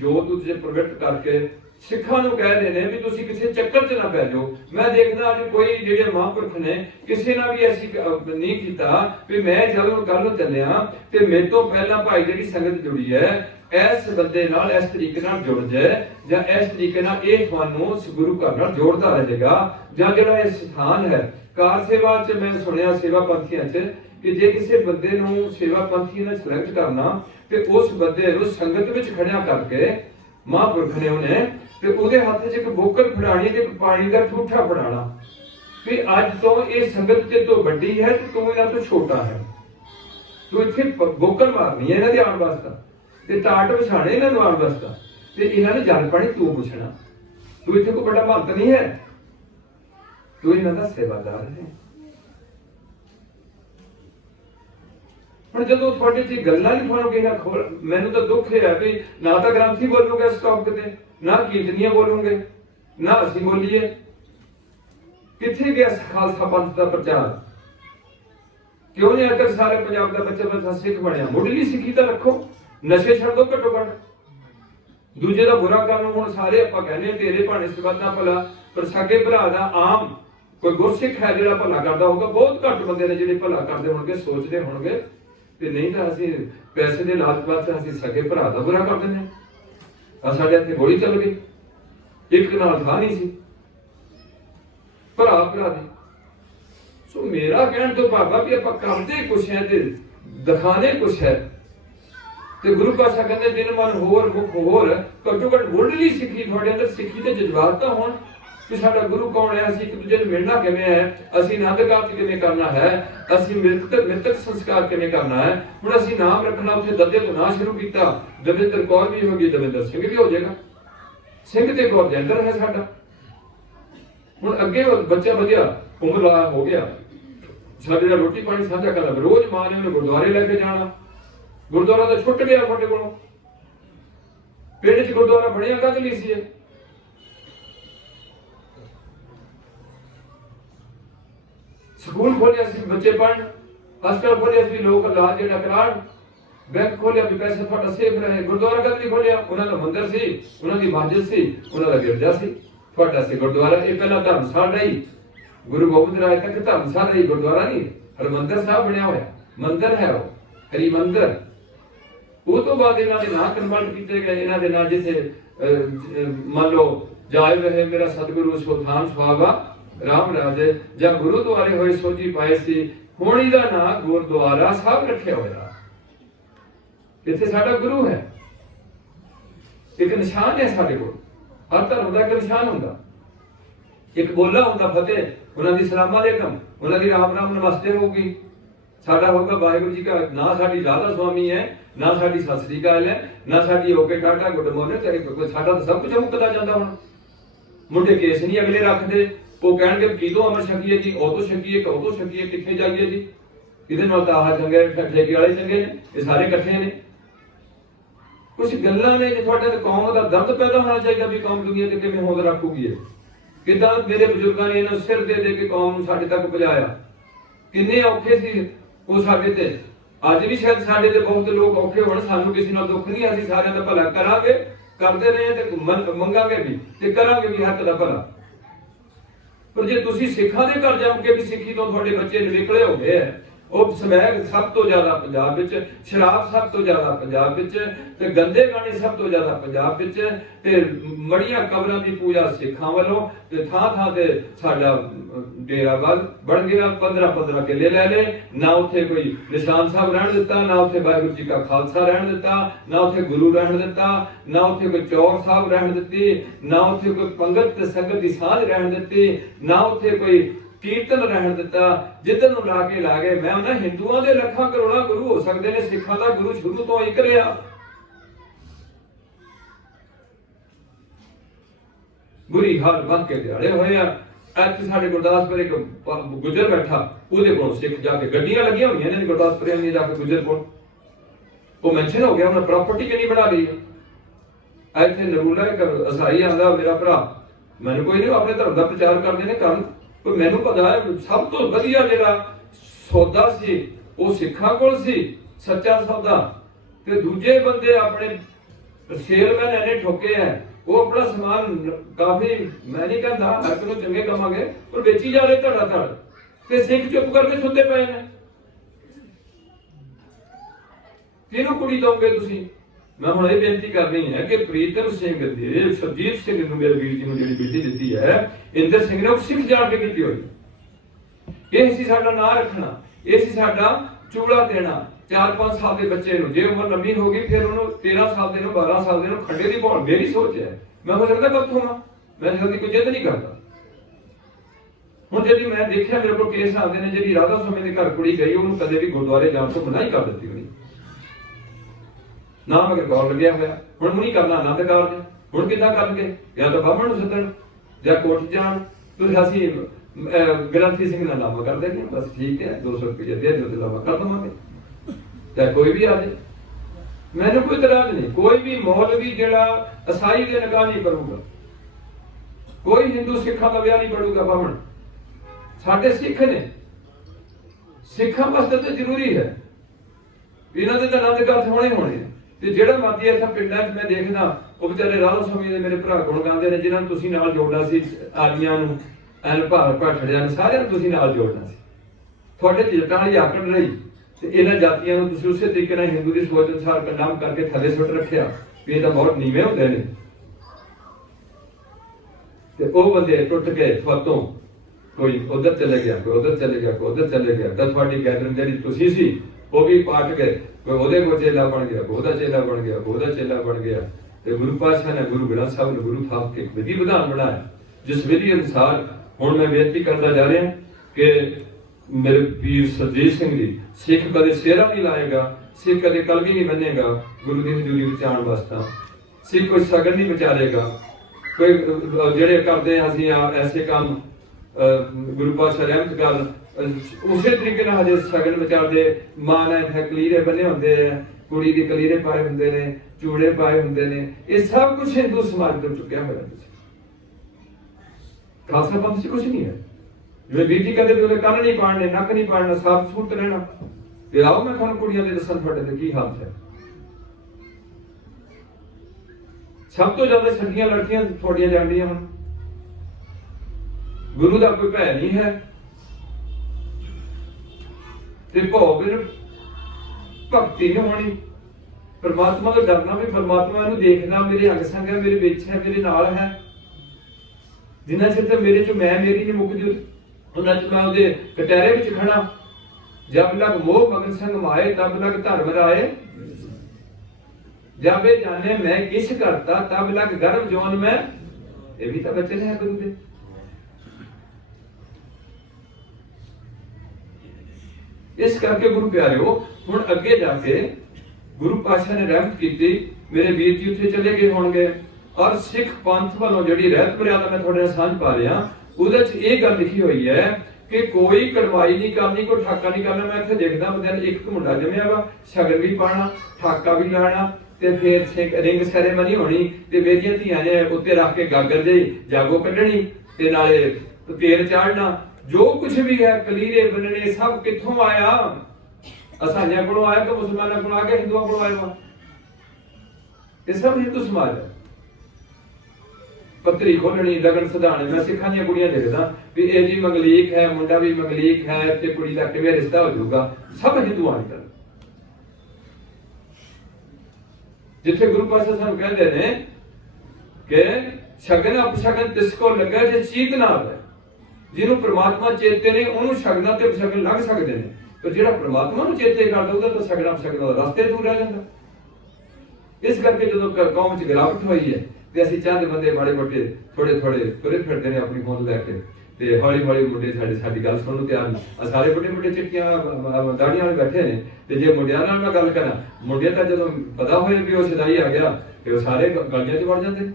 जोत उत्ते प्रगट करके सिखा कह रहे हैं भी तुसी किसी चक्कर च ना पै जाओ। मैं देखना अज कोई जिहड़े महापुरख ने किसी ने भी ऐसी नहीं किया भी मैं जदों कल चलिया ते मेरे तो पहला भाई जिहड़ी संगत जुड़ी है इस बंदे नाल इस तरीके नाल जुड़ जाए, जां इस तरीके नाल ये तुहानू गुरु घर नाल जोड़दा रहेगा, जां जिहड़ा इह स्थान है कार सेवा च मैं सुनिया सेवा पंथियां च कि जे किसी बंदे नूं सेवा पंथियां ने सिलेक्ट करना ते उस बंदे नूं संगत विच खड़िया करके महापुरख ने उन्हें ते उहदे हत्थ 'च एक बोकल फड़ाणी ते पानी दा ठूठा फड़ाना भी अज तो ये संगत ते तो वड्डी है ते तू इन्हां तो छोटा है, तू इत्थे बोकल मारनी है इन्हां दे आउण वास्ते ते टाट विछाणे इन्हां नूं आउण वास्ते ते इन्हां ने जल पानी तू पुछना, तू इत्थे कोई बड़ा महंत नहीं है, तू इन्हां दा सेवादार है। जो थोड़े जी गल्लां नहीं सुनोगे ना खोल, मैनू तो दुख है भी ना तो ग्रंथी बोलोगे इस टॉपिक ते, ना कीर्तनियां बोलोगे, ना असीं बोलीए, किथे गया खालसा पंथ का प्रचार। क्यों नहीं अगर सारे पंजाब का बच्चा बच्चा सिख बनया? मुढ़ली सिक्खी तो रखो, नशे छड़ दो घट्टो घट, दूजे का बुरा करना। हुण सारे आपां कहने तेरे भाणे सबदा भला, पर सगे भरा दा आम कोई गुरसिख है जिहड़ा भला करदा होगा? बहुत घट बंदे ने जिहड़े भला करदे होणगे, सोचदे होणगे कि नहीं तो असीं पैसे दे लालच वास्ते असीं सगे भरा दा बुरा कर दिंदे आ। साडे इत्थे गोली चल गई, एक नाल था नहीं सी, भरा भरा दी। सो मेरा कहण तो भावा भी आपां करदे कुछ है ते दिखाने कुछ है। ते गुरु पातशाह कहंदे दिन मन होर मुख होर, घट्टो घट मुढ़ली सिੱਖੀ ਤੁਹਾਡੇ अंदर सिੱਖੀ ਦੇ जज्बात ਤਾਂ ਹੋਣ कि साडा गुरु कौन है, ਅਸੀਂ ਇੱਕ ਦੂਜੇ ਨੂੰ ਮਿਲਣਾ ਕਿਵੇਂ ਹੈ, ਅਸੀਂ ਆਨੰਦ ਕਾਰਜ ਕਿਵੇਂ ਕਰਨਾ ਹੈ, ਅਸੀਂ ਮ੍ਰਿਤਕ ਸੰਸਕਾਰ ਕਿਵੇਂ ਕਰਨਾ ਹੈ। ਹੁਣ ਅਸੀਂ ਨਾਮ ਰੱਖਣਾ, ਉੱਥੇ ਦੱਦੇ ਤੋਂ ਨਾ ਸ਼ੁਰੂ ਕੀਤਾ, ਦਵਿੰਦਰ ਕੌਰ ਵੀ ਹੋ ਗਈ, ਦਵਿੰਦਰ ਸਿੰਘ ਵੀ ਹੋ ਜਾਏਗਾ, ਸਿੰਘ ਤੇ ਕੌਰ ਜੈਂਡਰ ਹੈ ਸਾਡਾ। ਹੁਣ ਅੱਗੇ ਬੱਚਾ ਵਧੀਆ ਉਮਰ ਲਾਇਆ ਹੋ ਗਿਆ, ਸਾਡੇ ਨਾਲ ਰੋਟੀ ਪਾਣੀ ਸਾਂਝਾ ਕਰਨਾ, ਰੋਜ਼ ਮਾਂ ਨੇ ਉਹਨੂੰ ਗੁਰਦੁਆਰੇ ਲੈ ਕੇ ਜਾਣਾ। ਗੁਰਦੁਆਰਾ ਤਾਂ ਛੁੱਟ ਗਿਆ ਤੁਹਾਡੇ ਕੋਲੋਂ, ਪਿੰਡ 'ਚ ਗੁਰਦੁਆਰਾ ਬਣਿਆ ਕਦ ਲਈ ਸੀ? ਸਕੂਲ ਖੋਲਿਆ ਸੀ ਬੱਚੇ ਪੜ੍ਹਨ, ਹਸਪਤਾਲ ਖੋਲਿਆ ਸੀ ਲੋਕ ਇਲਾਜ ਜਿਹੜਾ ਕਰਾਉਣ, ਬੈਂਕ ਖੋਲਿਆ ਵੀ ਪੈਸਾ ਤੁਹਾਡਾ ਸੇਫ ਰਹੇ। ਗੁਰਦੁਆਰਾ ਕਦ ਲਈ ਖੋਲਿਆ? ਉਹਨਾਂ ਦਾ ਮੰਦਿਰ ਸੀ, ਉਹਨਾਂ ਦੀ ਮਸਜਿਦ ਸੀ, ਉਹਨਾਂ ਦਾ ਗਿਰਜਾ ਸੀ, ਤੁਹਾਡਾ ਸੀ ਗੁਰਦੁਆਰਾ। ਇਹ ਪਹਿਲਾਂ ਧਰਮਸਾਲ ਰਹੀ, ਗੁਰੂ ਗੋਬਿੰਦ ਰਾਏ ਤੱਕ ਧਰਮਸਾਲ ਰਹੀ, ਗੁਰਦੁਆਰਾ ਨਹੀਂ। ਹਰਿਮੰਦਰ ਸਾਹਿਬ ਬਣਿਆ ਹੋਇਆ ਮੰਦਿਰ ਹੈ, ਉਹ ਹਰੀ ਮੰਦਿਰ। ਉਹ ਤੋਂ ਬਾਅਦ ਇਹਨਾਂ ਦੇ ਨਾਂ ਕਨਵਰਟ ਕੀਤੇ ਗਏ, ਇਹਨਾਂ ਦੇ ਨਾਂ ਜਿੱਥੇ ਮੰਨ ਲਓ ਜਾਇ ਰਹੇ ਮੇਰਾ ਸਤਿਗੁਰੂ ਸੋਥਾਨ ਸੁਹਾਗਾ ਰਾਮ ਰਾਜੇ, ਜਾਂ ਗੁਰੂਦੁਆਰੇ ਹੋਏ ਸੋਝੀ ਪਾਏ ਸੀ। ਹੁਣ ਇਹਦਾ ਨਾਂ ਗੁਰਦੁਆਰਾ ਸਾਹਿਬ ਰੱਖਿਆ ਹੋਇਆ। ਇੱਥੇ ਸਾਡਾ ਗੁਰੂ ਹੈ, ਇੱਕ ਨਿਸ਼ਾਨ ਹੈ ਸਾਡੇ ਕੋਲ। ਹਰ ਧਰਮ ਦਾ ਇੱਕ ਨਿਸ਼ਾਨ ਹੁੰਦਾ, ਇੱਕ ਬੋਲਾ ਹੁੰਦਾ ਫਤਿਹ, ਉਹਨਾਂ ਦੀ ਸਲਾਮ ਅਲੈਕਮ, ਉਹਨਾਂ ਦੀ ਰਾਮ ਰਾਮ ਨਮਸਤੇ ਹੋਊਗੀ। ਸਾਡਾ ਹੋਊਗਾ ਵਾਹਿਗੁਰੂ ਜੀ ਕਾ, ਨਾ ਸਾਡੀ ਰਾਧਾ ਸੁਆਮੀ ਹੈ, ਨਾ ਸਾਡੀ ਸਤਿ ਸ੍ਰੀ ਅਕਾਲ ਹੈ, ਨਾ ਸਾਡੀ ਓਕੇ ਟਾਟਾ ਗੁੱਡ ਮਾਰਨਿੰਗ। ਸਾਡਾ ਤਾਂ ਸਭ ਕੁਝ ਮੁੱਕਦਾ ਜਾਂਦਾ। ਹੁਣ ਮੁੰਡੇ ਕੇਸ ਨਹੀਂ ਅਗਲੇ ਰੱਖਦੇ, ਉਹ ਕਹਿਣਗੇ ਕਿਦੋਂ ਅਮਰ ਛਕੀਏ ਜੀ, ਉਹ ਤੋਂ ਛਕੀਏ ਕਿ ਉਹ ਤੋਂ ਛਕੀਏ, ਕਿੱਥੇ ਜਾਈਏ ਜੀ? ਇਹਦੇ ਨਾਲ ਤਾਂ ਆਹ ਚੰਗੇ ਠੇਕੇ ਵਾਲੇ ਚੰਗੇ ਨੇ, ਇਹ ਸਾਰੇ ਇਕੱਠੇ ਨੇ। ਕੁਝ ਗੱਲਾਂ ਨੇ ਜੇ ਤੁਹਾਡੇ ਤੇ ਕੌਮ ਦਾ ਦਰਦ ਪੈਦਾ ਹੋਣਾ ਚਾਹੀਦਾ ਵੀ ਕੌਮ ਦੁਨੀਆ ਤੇ ਕਿਵੇਂ ਹੋਂਦ ਰੱਖੂਗੀ। ਕਿੱਦਾਂ ਮੇਰੇ ਬਜ਼ੁਰਗਾਂ ਨੇ ਇਹਨਾਂ ਸਿਰ ਦੇ ਦੇ ਕੇ ਕੌਮ ਨੂੰ ਸਾਡੇ ਤੱਕ ਪਹੁੰਚਾਇਆ, ਕਿੰਨੇ ਔਖੇ ਸੀ ਉਹ ਸਾਡੇ ਤੇ। ਅੱਜ ਵੀ ਸ਼ਾਇਦ ਸਾਡੇ ਤੇ ਬਹੁਤ ਲੋਕ ਔਖੇ ਹੋਣ, ਸਾਨੂੰ ਕਿਸੇ ਨਾਲ ਦੁੱਖ ਨਹੀਂ, ਅਸੀਂ ਸਾਰਿਆਂ ਦਾ ਭਲਾ ਕਰਾਂਗੇ, ਕਰਦੇ ਰਹੇ ਤੇ ਮੰਗਾਂਗੇ ਵੀ ਤੇ ਕਰਾਂਗੇ ਵੀ ਹੱਕ ਦਾ ਭਲਾ। ਪਰ ਜੇ ਤੁਸੀਂ ਸਿੱਖਾਂ ਦੇ ਘਰ ਜੰਮ ਕੇ ਵੀ ਸਿੱਖੀ ਤੋਂ ਤੁਹਾਡੇ ਬੱਚੇ ਨਿਕਲੇ ਹੋ ਗਏ ਹੈ, ਉਹ ਸਮੈਕ ਸਭ ਤੋਂ ਜ਼ਿਆਦਾ ਪੰਜਾਬ ਵਿੱਚ, ਸ਼ਰਾਬ ਸਭ ਤੋਂ ਜ਼ਿਆਦਾ ਪੰਜਾਬ ਵਿੱਚ, ਤੇ ਗੰਦੇ ਗਾਣੇ ਸਭ ਤੋਂ ਜ਼ਿਆਦਾ ਪੰਜਾਬ ਵਿੱਚ, ਤੇ ਮੜੀਆਂ ਕਬਰਾਂ ਦੀ ਪੂਜਾ ਸਿੱਖਾਂ ਵੱਲੋਂ, ਤੇ ਥਾਂ ਥਾਂ ਤੇ ਸਾਡਾ ਡੇਰਾ ਵੱਲ ਬਣ ਗਿਆ। 15-15 ਕਿੱਲੇ ਲੈ ਲਏ, ਨਾ ਉੱਥੇ ਕੋਈ ਨਿਸ਼ਾਨ ਸਾਹਿਬ ਰਹਿਣ ਦਿੱਤਾ, ਨਾ ਉੱਥੇ ਵਾਹਿਗੁਰੂ ਜੀ ਕਾ ਖਾਲਸਾ ਰਹਿਣ ਦਿੱਤਾ, ਨਾ ਉੱਥੇ ਗੁਰੂ ਰਹਿਣ ਦਿੱਤਾ, ਨਾ ਉੱਥੇ ਕੋਈ ਚੌਰ ਸਾਹਿਬ ਰਹਿਣ ਦਿੱਤੀ, ਨਾ ਉੱਥੇ ਕੋਈ ਪੰਗਤ ਤੇ ਸੰਗਤ ਦੀ ਸਾਂਝ ਰਹਿਣ ਦਿੱਤੀ, ਨਾ ਉੱਥੇ ਕੋਈ ਕੀਰਤਨ ਰਹਿਣ ਦਿੱਤਾ। ਜਿੱਦਨ ਨੂੰ ਲਾ ਗਏ। ਮੈਂ ਉਹਨਾਂ ਹਿੰਦੂਆਂ ਦੇ ਲੱਖਾਂ ਕਰੋੜਾਂ ਗੁਰੂ ਹੋ ਸਕਦੇ ਨੇ, ਸਿੱਖਾਂ ਦਾ ਗੁਰੂ ਸ਼ੁਰੂ ਤੋਂ ਇੱਕ ਰਿਹਾ। ਬੁਰੀ ਹਾਲ ਬੰਦ ਕੇ ਦਿਹਾੜੇ ਹੋਏ ਆ। ਇੱਥੇ ਸਾਡੇ ਗੁਰਦਾਸਪੁਰ ਇੱਕ ਗੁੱਜਰ ਬੈਠਾ, ਉਹਦੇ ਕੋਲ ਸਿੱਖ ਜਾ ਕੇ ਗੱਡੀਆਂ ਲੱਗੀਆਂ ਹੋਈਆਂ ਨੇ ਗੁਰਦਾਸਪੁਰ ਨੇ ਜਾ ਕੇ ਗੁੱਜਰ ਕੋਲ, ਉਹ ਮੈਂਸ਼ਨ ਹੋ ਗਿਆ, ਉਹਨਾਂ ਪ੍ਰਾਪਰਟੀ ਕਿੰਨੀ ਬਣਾ ਲਈ। ਇੱਥੇ ਨਰੂਲਾ ਇੱਕ ਅਸਾਈ ਆਂਦਾ, ਮੇਰਾ ਭਰਾ, ਮੈਨੂੰ ਕੋਈ ਨਹੀਂ, ਆਪਣੇ ਧਰਮ ਦਾ ਪ੍ਰਚਾਰ ਕਰਦੇ ਨੇ ਕਰਨ, ਪਰ ਮੈਨੂੰ ਪਤਾ ਹੈ ਸਭ ਤੋਂ ਵਧੀਆ ਜਿਹੜਾ ਸੌਦਾ ਸੀ ਉਹ ਸਿੱਖਾਂ ਕੋਲ ਸੀ, ਸੱਚਾ ਸੌਦਾ। ਤੇ ਦੂਜੇ ਬੰਦੇ ਆਪਣੇ ਸੇਲਮੈਨ ਇਹਨੇ ਠੋਕੇ ਹੈ, ਉਹ ਆਪਣਾ ਸਮਾਨ ਕਾਫੀ, ਮੈਂ ਨਹੀਂ ਕਹਿੰਦਾ ਹਰ ਨੂੰ ਚੰਗੇ ਕਮਾਂਗੇ, ਪਰ ਵੇਚੀ ਜਾ ਰਹੇ ਧੜਾ ਧੜ, ਤੇ ਸਿੱਖ ਚੁੱਪ ਕਰਕੇ ਸੁੱਤੇ ਪਏ ਨੇ। ਕਿਹਨੂੰ ਕੁੜੀ ਦੋਗੇ ਤੁਸੀਂ? ਮੈਂ ਹੁਣ ਇਹ ਬੇਨਤੀ ਕਰਨੀ ਹੈ ਕਿ ਪ੍ਰੀਤਮ ਸਿੰਘ ਦੇ ਸਰਜੀਤ ਸਿੰਘ ਨੂੰ, ਮੇਰੇ ਵੀਰ ਜੀ ਨੂੰ ਜਿਹੜੀ ਬੇਟੀ ਦਿੱਤੀ ਹੈ ਇੰਦਰ ਸਿੰਘ ਨੇ, ਉਹ ਸਿੱਖ ਜਾਣ ਕੇ ਕੀਤੀ ਹੋਈ। ਇਹ ਸੀ ਸਾਡਾ ਨਾਂ ਰੱਖਣਾ, ਇਹ ਸੀ ਸਾਡਾ ਚੂੜਾ ਦੇਣਾ 4-5 ਸਾਲ ਦੇ ਬੱਚੇ ਨੂੰ। ਜੇ ਉਮਰ ਲੰਮੀ ਹੋ ਗਈ ਫਿਰ ਉਹਨੂੰ 13 ਸਾਲ ਦੇ ਨੂੰ, 12 ਸਾਲ ਦੇ ਨੂੰ ਖੰਡੇ ਦੀ ਭੌਣ। ਮੇਰੀ ਸੋਚ ਹੈ, ਮੈਂ ਹੋ ਸਕਦਾ ਕੱਥੋਂ ਆ, ਮੈਂ ਜਲਦੀ ਕੋਈ ਜਿੱਦ ਨਹੀਂ ਕਰਦਾ। ਹੁਣ ਜਿਹੜੀ ਮੈਂ ਦੇਖਿਆ ਮੇਰੇ ਕੋਲ ਕੇਸ ਆਉਂਦੇ ਨੇ, ਜਿਹੜੀ ਰਾਧਾ ਸੁਆਮੀ ਦੇ ਘਰ ਕੁੜੀ ਗਈ, ਉਹਨੂੰ ਕਦੇ ਵੀ ਗੁਰਦੁਆਰੇ ਜਾਣ ਤੋਂ ਮਨਾਹੀ ਕਰ ਦਿੱਤੀ ਹੋਈ, ਨਾ ਮਗਰ ਗੌਰ ਲੱਗਿਆ ਹੋਇਆ। ਹੁਣ ਨਹੀਂ ਕਰਨਾ ਆਨੰਦ ਕਾਰਜ, ਹੁਣ ਕਿੱਦਾਂ ਕਰਨਗੇ? ਜਾਂ ਤਾਂ ਬਾਹਮਣ ਨੂੰ ਸੱਦਣ ਜਾਂ ਕੋਰਟ ਜਾਣ। ਤੁਸੀਂ ਅਸੀਂ ਗ੍ਰੰਥੀ ਸਿੰਘ ਦਾ ਨਾਮਾ ਕਰ ਦੇਂਗੇ, ਬਸ ਠੀਕ ਹੈ, 200 ਰੁਪਏ ਦੇ ਦਿਓ ਤੇ ਨਾਮਾ ਕਰ ਦਵਾਂਗੇ, ਚਾਹੇ ਕੋਈ ਵੀ ਆ ਜਾਏ, ਮੈਨੂੰ ਕੋਈ ਇਤਰਾਜ਼ ਨਹੀਂ। ਕੋਈ ਵੀ ਮੌਲਵੀ ਜਿਹੜਾ ਈਸਾਈ ਦੇ ਨਿਕਾਹ ਨਹੀਂ ਕਰੂਗਾ, ਕੋਈ ਹਿੰਦੂ ਸਿੱਖਾਂ ਦਾ ਵਿਆਹ ਨਹੀਂ ਪੜੂਗਾ ਬਾਹਮਣ। ਸਾਡੇ ਸਿੱਖ ਨੇ, ਸਿੱਖਾਂ ਵਾਸਤੇ ਤਾਂ ਜ਼ਰੂਰੀ ਹੈ, ਇਹਨਾਂ ਦੇ ਤਾਂ ਆਨੰਦ ਕਾਰਜ ਹੋਣੇ ਹੋਣੇ। ਤੇ ਜਿਹੜਾ ਮਰਜ਼ੀ ਇੱਥੇ ਪਿੰਡਾਂ 'ਚ ਮੈਂ ਦੇਖਦਾ, ਉਹ ਵਿਚਾਰੇ ਰਾਧਾ ਸਵਾਮੀ ਦੇ ਮੇਰੇ ਭਰਾ ਗੁਣ ਗਾਉਂਦੇ ਨੇ, ਜਿਨ੍ਹਾਂ ਨੂੰ ਤੁਸੀਂ ਨਾਲ ਜੋੜਨਾ ਸੀ, ਆਲੀਆਂ ਨੂੰ, ਐਨ ਭਾਰ ਭਾਠੜਿਆਂ ਨੂੰ, ਸਾਰਿਆਂ ਨੂੰ ਤੁਸੀਂ ਨਾਲ ਜੋੜਨਾ ਸੀ। ਤੁਹਾਡੇ 'ਚ ਜੱਟਾਂ ਵਾਲੀ ਆਕੜ ਰਹੀ ਤੇ ਇਹਨਾਂ ਜਾਤੀਆਂ ਨੂੰ ਤੁਸੀਂ ਉਸੇ ਤਰੀਕੇ ਨਾਲ ਹਿੰਦੂ ਦੀ ਸੋਚ ਅਨੁਸਾਰ ਕੰਡਮ ਕਰਕੇ ਥੱਲੇ ਸੁੱਟ ਰੱਖਿਆ ਵੀ ਇਹ ਤਾਂ ਬਹੁਤ ਨੀਵੇਂ ਹੁੰਦੇ ਨੇ। ਤੇ ਉਹ ਬੰਦੇ ਟੁੱਟ ਗਏ ਤੁਹਾਤੋਂ, ਕੋਈ ਉਧਰ ਚਲੇ ਗਿਆ, ਕੋਈ ਉਧਰ ਚਲੇ ਗਿਆ, ਕੋਈ ਉਧਰ ਚਲੇ ਗਿਆ, ਤਾਂ ਤੁਹਾਡੀ ਗੈਦਰਿੰਗ ਜਿਹੜੀ ਤੁਸੀਂ ਸੀ ਉਹ ਵੀ ਪਾਟ ਗਏ। ਕੋਈ ਉਹਦੇ ਕੋਲ ਚੇਲਾ ਬਣ ਗਿਆ, ਉਹਦਾ ਚੇਲਾ ਬਣ ਗਿਆ, ਉਹਦਾ ਚੇਲਾ ਬਣ ਗਿਆ। ਤੇ ਗੁਰੂ ਪਾਤਸ਼ਾਹ ਨੇ ਗੁਰੂ ਗ੍ਰੰਥ ਸਾਹਿਬ ਨੂੰ ਗੁਰੂ ਥਾਪ ਕੇ ਵਿਧੀ ਵਿਧਾਨ ਬਣਾਇਆ, ਜਿਸ ਵਿਧੀ ਅਨੁਸਾਰ ਹੁਣ ਮੈਂ ਬੇਨਤੀ ਕਰਦਾ ਜਾ ਰਿਹਾ ਕਿ ਮੇਰੇ ਵੀਰ ਸਰਜੀਤ ਸਿੰਘ ਜੀ, ਸਿੱਖ ਕਦੇ ਸਿਹਰਾ ਨਹੀਂ ਲਾਏਗਾ, ਸਿੱਖ ਕਦੇ ਕਲਗੀ ਨਹੀਂ ਮੰਨੇਗਾ ਗੁਰੂ ਦੀ ਹਜ਼ੂਰੀ ਵਿੱਚ ਆਉਣ ਵਾਸਤੇ, ਸਿੱਖ ਕੋਈ ਸ਼ਗਨ ਨਹੀਂ ਵਿਚਾਰੇਗਾ। ਕੋਈ ਜਿਹੜੇ ਕਰਦੇ ਹਾਂ ਅਸੀਂ ਐਸੇ ਕੰਮ, ਗੁਰੂ ਪਾਤਸ਼ਾਹ ਰਹਿਮਤ ਕਰਨ, ਉਸੇ ਤਰੀਕੇ ਨਾਲ ਹਜੇ ਸ਼ਗਨ ਵਿਚਾਰਦੇ, ਮਾਂ ਨੇ ਇੱਥੇ ਕਲੀਰੇ ਬੰਨੇ ਹੁੰਦੇ ਆ, ਕੁੜੀ ਦੀ ਕਲੀਰੇ ਪਾਏ ਹੁੰਦੇ ਨੇ, ਚੂੜੇ ਪਾਏ ਹੁੰਦੇ ਨੇ, ਇਹ ਸਭ ਕੁਝ ਹਿੰਦੂ ਸਮਾਜ ਤੋਂ ਚੁੱਕਿਆ ਹੋਇਆ। ਖਾਲਸਾ ਪੰਥ 'ਚ ਕੁਝ ਨਹੀਂ ਹੈ। ਜਿਵੇਂ ਵੀਰ ਜੀ ਕਹਿੰਦੇ ਵੀ ਉਹਦੇ ਕੰਨ ਨਹੀਂ ਪਾੜਨੇ, ਨੱਕ ਨਹੀਂ ਪਾੜਨਾ, ਸਾਫ ਸੂਰਤ ਰਹਿਣਾ। ਤੇ ਆਓ ਮੈਂ ਤੁਹਾਨੂੰ ਕੁੜੀਆਂ ਦੇ ਦੱਸਾਂ ਤੁਹਾਡੇ ਦੇ ਕੀ ਹਾਲਤ ਹੈ। ਸਭ ਤੋਂ ਜ਼ਿਆਦਾ ਛੱਡੀਆਂ ਲੜਕੀਆਂ ਤੁਹਾਡੀਆਂ ਜਾਂਦੀਆਂ ਹਨ। ਗੁਰੂ ਦਾ ਕੋਈ ਭੈ ਨਹੀਂ ਹੈ ਤੇ ਭਉ ਬਿਨ ਭਗਤੀ ਨਹੀਂ ਹੋਣੀ। ਪਰਮਾਤਮਾ ਤੋਂ ਡਰਨਾ ਵੀ ਪਰਮਾਤਮਾ ਇਹਨੂੰ ਦੇਖਦਾ, ਮੇਰੇ ਅੰਗ ਸੰਗ ਹੈ, ਮੇਰੇ ਵਿੱਚ ਹੈ, ਮੇਰੇ ਨਾਲ ਹੈ। ਜਿੰਨਾ ਚਿਰ ਤੱਕ ਮੇਰੇ ਚੋਂ ਮੈਂ ਮੇਰੀ ਨਹੀਂ ਮੁੱਕਦੀ, ਉਹਨਾਂ ਚ ਮੈਂ ਉਹਦੇ ਕਟਹਿਰੇ ਵਿੱਚ ਖੜਾ। ਜਬ ਲਗ ਮੋਹ ਮਗਨ ਸੰਗ ਮਾਏ, ਤਬ ਲਗ ਧਰਮ ਰਾਏ। ਜਬ ਇਹ ਜਾਣੇ ਮੈਂ ਕਿਛ ਕਰਤਾ, ਤਬ ਲਗ ਗਰਭ ਜੋਨ ਮੈਂ। ਇਹ ਵੀ ਤਾਂ ਬਚਨ ਹੈ ਗੁਰੂ ਦੇ। ਇਸ ਕਰਕੇ ਗੁਰੂ ਪਿਆਰਿਓ, ਹੁਣ ਅੱਗੇ ਜਾ ਕੇ ਗੁਰੂ ਪਾਤਸ਼ਾਹ ਨੇ ਰਹਿਮਤ ਕੀਤੀ, ਮੇਰੇ ਵੀਰ ਜੀ ਉੱਥੇ ਚਲੇ ਗਏ ਹੋਣਗੇ। ਔਰ ਸਿੱਖ ਪੰਥ ਵੱਲੋਂ ਜਿਹੜੀ ਰਹਿਤ ਮਰਿਆਦਾ ਮੈਂ ਤੁਹਾਡੇ ਨਾਲ ਸਾਂਝ ਪਾ ਰਿਹਾ, ਉਹਦੇ 'ਚ ਇਹ ਗੱਲ ਲਿਖੀ ਹੋਈ ਹੈ ਕਿ ਕੋਈ ਕੜਵਾਈ ਨਹੀਂ ਕਰਨੀ, ਕੋਈ ਠਾਕਾ ਨਹੀਂ ਕਰਨਾ। ਮੈਂ ਇੱਥੇ ਦੇਖਦਾ ਬੰਦਿਆਂ ਨੇ ਇੱਕ ਮੁੰਡਾ ਜੰਮਿਆ ਵਾ, ਸ਼ਗਨ ਵੀ ਪਾਣਾ, ਠਾਕਾ ਵੀ ਲਾਣਾ, ਤੇ ਫਿਰ ਰਿੰਗ ਸੈਰੇਮਨੀ ਹੋਣੀ, ਤੇ ਮੇਰੀਆਂ ਧੀਆਂ ਨੇ ਉੱਤੇ ਰੱਖ ਕੇ ਗਾਗਰ ਜਿਹੀ ਜਾਗੋ ਕੱਢਣੀ, ਤੇ ਨਾਲੇ ਤੇਲ ਚਾੜਨਾ। ਜੋ ਕੁਝ ਵੀ ਹੈ, ਕਲੀਰੇ ਬੰਨਣੇ, ਸਭ ਕਿੱਥੋਂ ਆਇਆ? ਅਸਾਂਿਆਂ ਕੋਲੋਂ ਆਇਆ ਕਿ ਮੁਸਲਮਾਨਾਂ ਕੋਲੋਂ ਆ ਗਿਆ, ਹਿੰਦੂਆਂ ਕੋਲੋਂ ਆਇਆ? ਇਹ ਸਭ ਹਿੰਦੂ ਸਮਾਜ ਹੈ। ਪੱਤਰੀ ਖੋਲਣੀ, ਲਗਨ ਸਧਾਣੇ। ਮੈਂ ਸਿੱਖਾਂ ਦੀਆਂ ਕੁੜੀਆਂ ਦੇਖਦਾ ਵੀ ਇਹ ਜੀ ਮੰਗਲੀਕ ਹੈ, ਮੁੰਡਾ ਵੀ ਮੰਗਲੀਕ ਹੈ, ਤੇ ਕੁੜੀ ਦਾ ਕਿਵੇਂ ਰਿਸ਼ਤਾ ਹੋ ਜਾਊਗਾ। ਸਭ ਹਿੰਦੂਆਂ ਦੀ ਤਰ੍ਹਾਂ। ਜਿੱਥੇ ਗੁਰੂ ਪਾਤਸ਼ਾਹ ਸਾਨੂੰ ਕਹਿੰਦੇ ਨੇ ਕਿ ਸ਼ਗਨ ਅਪਸ਼ਗਨ ਤਿਸ ਕੋ ਲੱਗਾ ਜੇ ਚੀਤ ਨਾ ਆਵੇ। ਜਿਹਨੂੰ ਪ੍ਰਮਾਤਮਾ ਚੇਤੇ ਨੇ ਉਹਨੂੰ ਸ਼ਗਨਾਂ ਤੇ ਅਪਸ਼ਗਨ ਲੱਗ ਸਕਦੇ ਨੇ, ਪਰ ਜਿਹੜਾ ਪ੍ਰਮਾਤਮਾ ਨੂੰ ਚੇਤੇ ਕਰਦਾ ਉਹਦਾ ਤਾਂ ਸ਼ਗਨ ਅਪਸ਼ਗਨ ਦਾ ਰਸਤੇ ਦੂਰ ਰਹਿ ਜਾਂਦਾ। ਇਸ ਕਰਕੇ ਜਦੋਂ ਕੌਮ 'ਚ ਗਿਰਾਵਟ ਹੋਈ ਹੈ ਤੇ ਅਸੀਂ ਚਾਹੁੰਦੇ ਬੰਦੇ ਮਾੜੇ ਮੋਟੇ ਥੋੜੇ ਤੁਰੇ ਫਿਰਦੇ ਨੇ ਆਪਣੀ ਹੋਂਦ ਲੈ ਕੇ, ਤੇ ਹੌਲੀ ਹੌਲੀ ਮੁੰਡੇ ਸਾਡੀ ਗੱਲ ਸੁਣਨ ਨੂੰ ਤਿਆਰ ਨਹੀਂ। ਸਾਰੇ ਵੱਡੇ ਚਿੱਟੀਆਂ ਦਾੜੀਆਂ ਵਾਲੇ ਬੈਠੇ ਨੇ, ਤੇ ਜੇ ਮੁੰਡਿਆਂ ਨਾਲ ਮੈਂ ਗੱਲ ਕਰਾਂ, ਮੁੰਡੇ ਤਾਂ ਜਦੋਂ ਪਤਾ ਹੋਏ ਵੀ ਉਹ ਸਦਾਈ ਆ ਗਿਆ ਤੇ ਉਹ ਸਾਰੇ ਗਲੀਆਂ 'ਚ ਵੜ ਜਾਂਦੇ।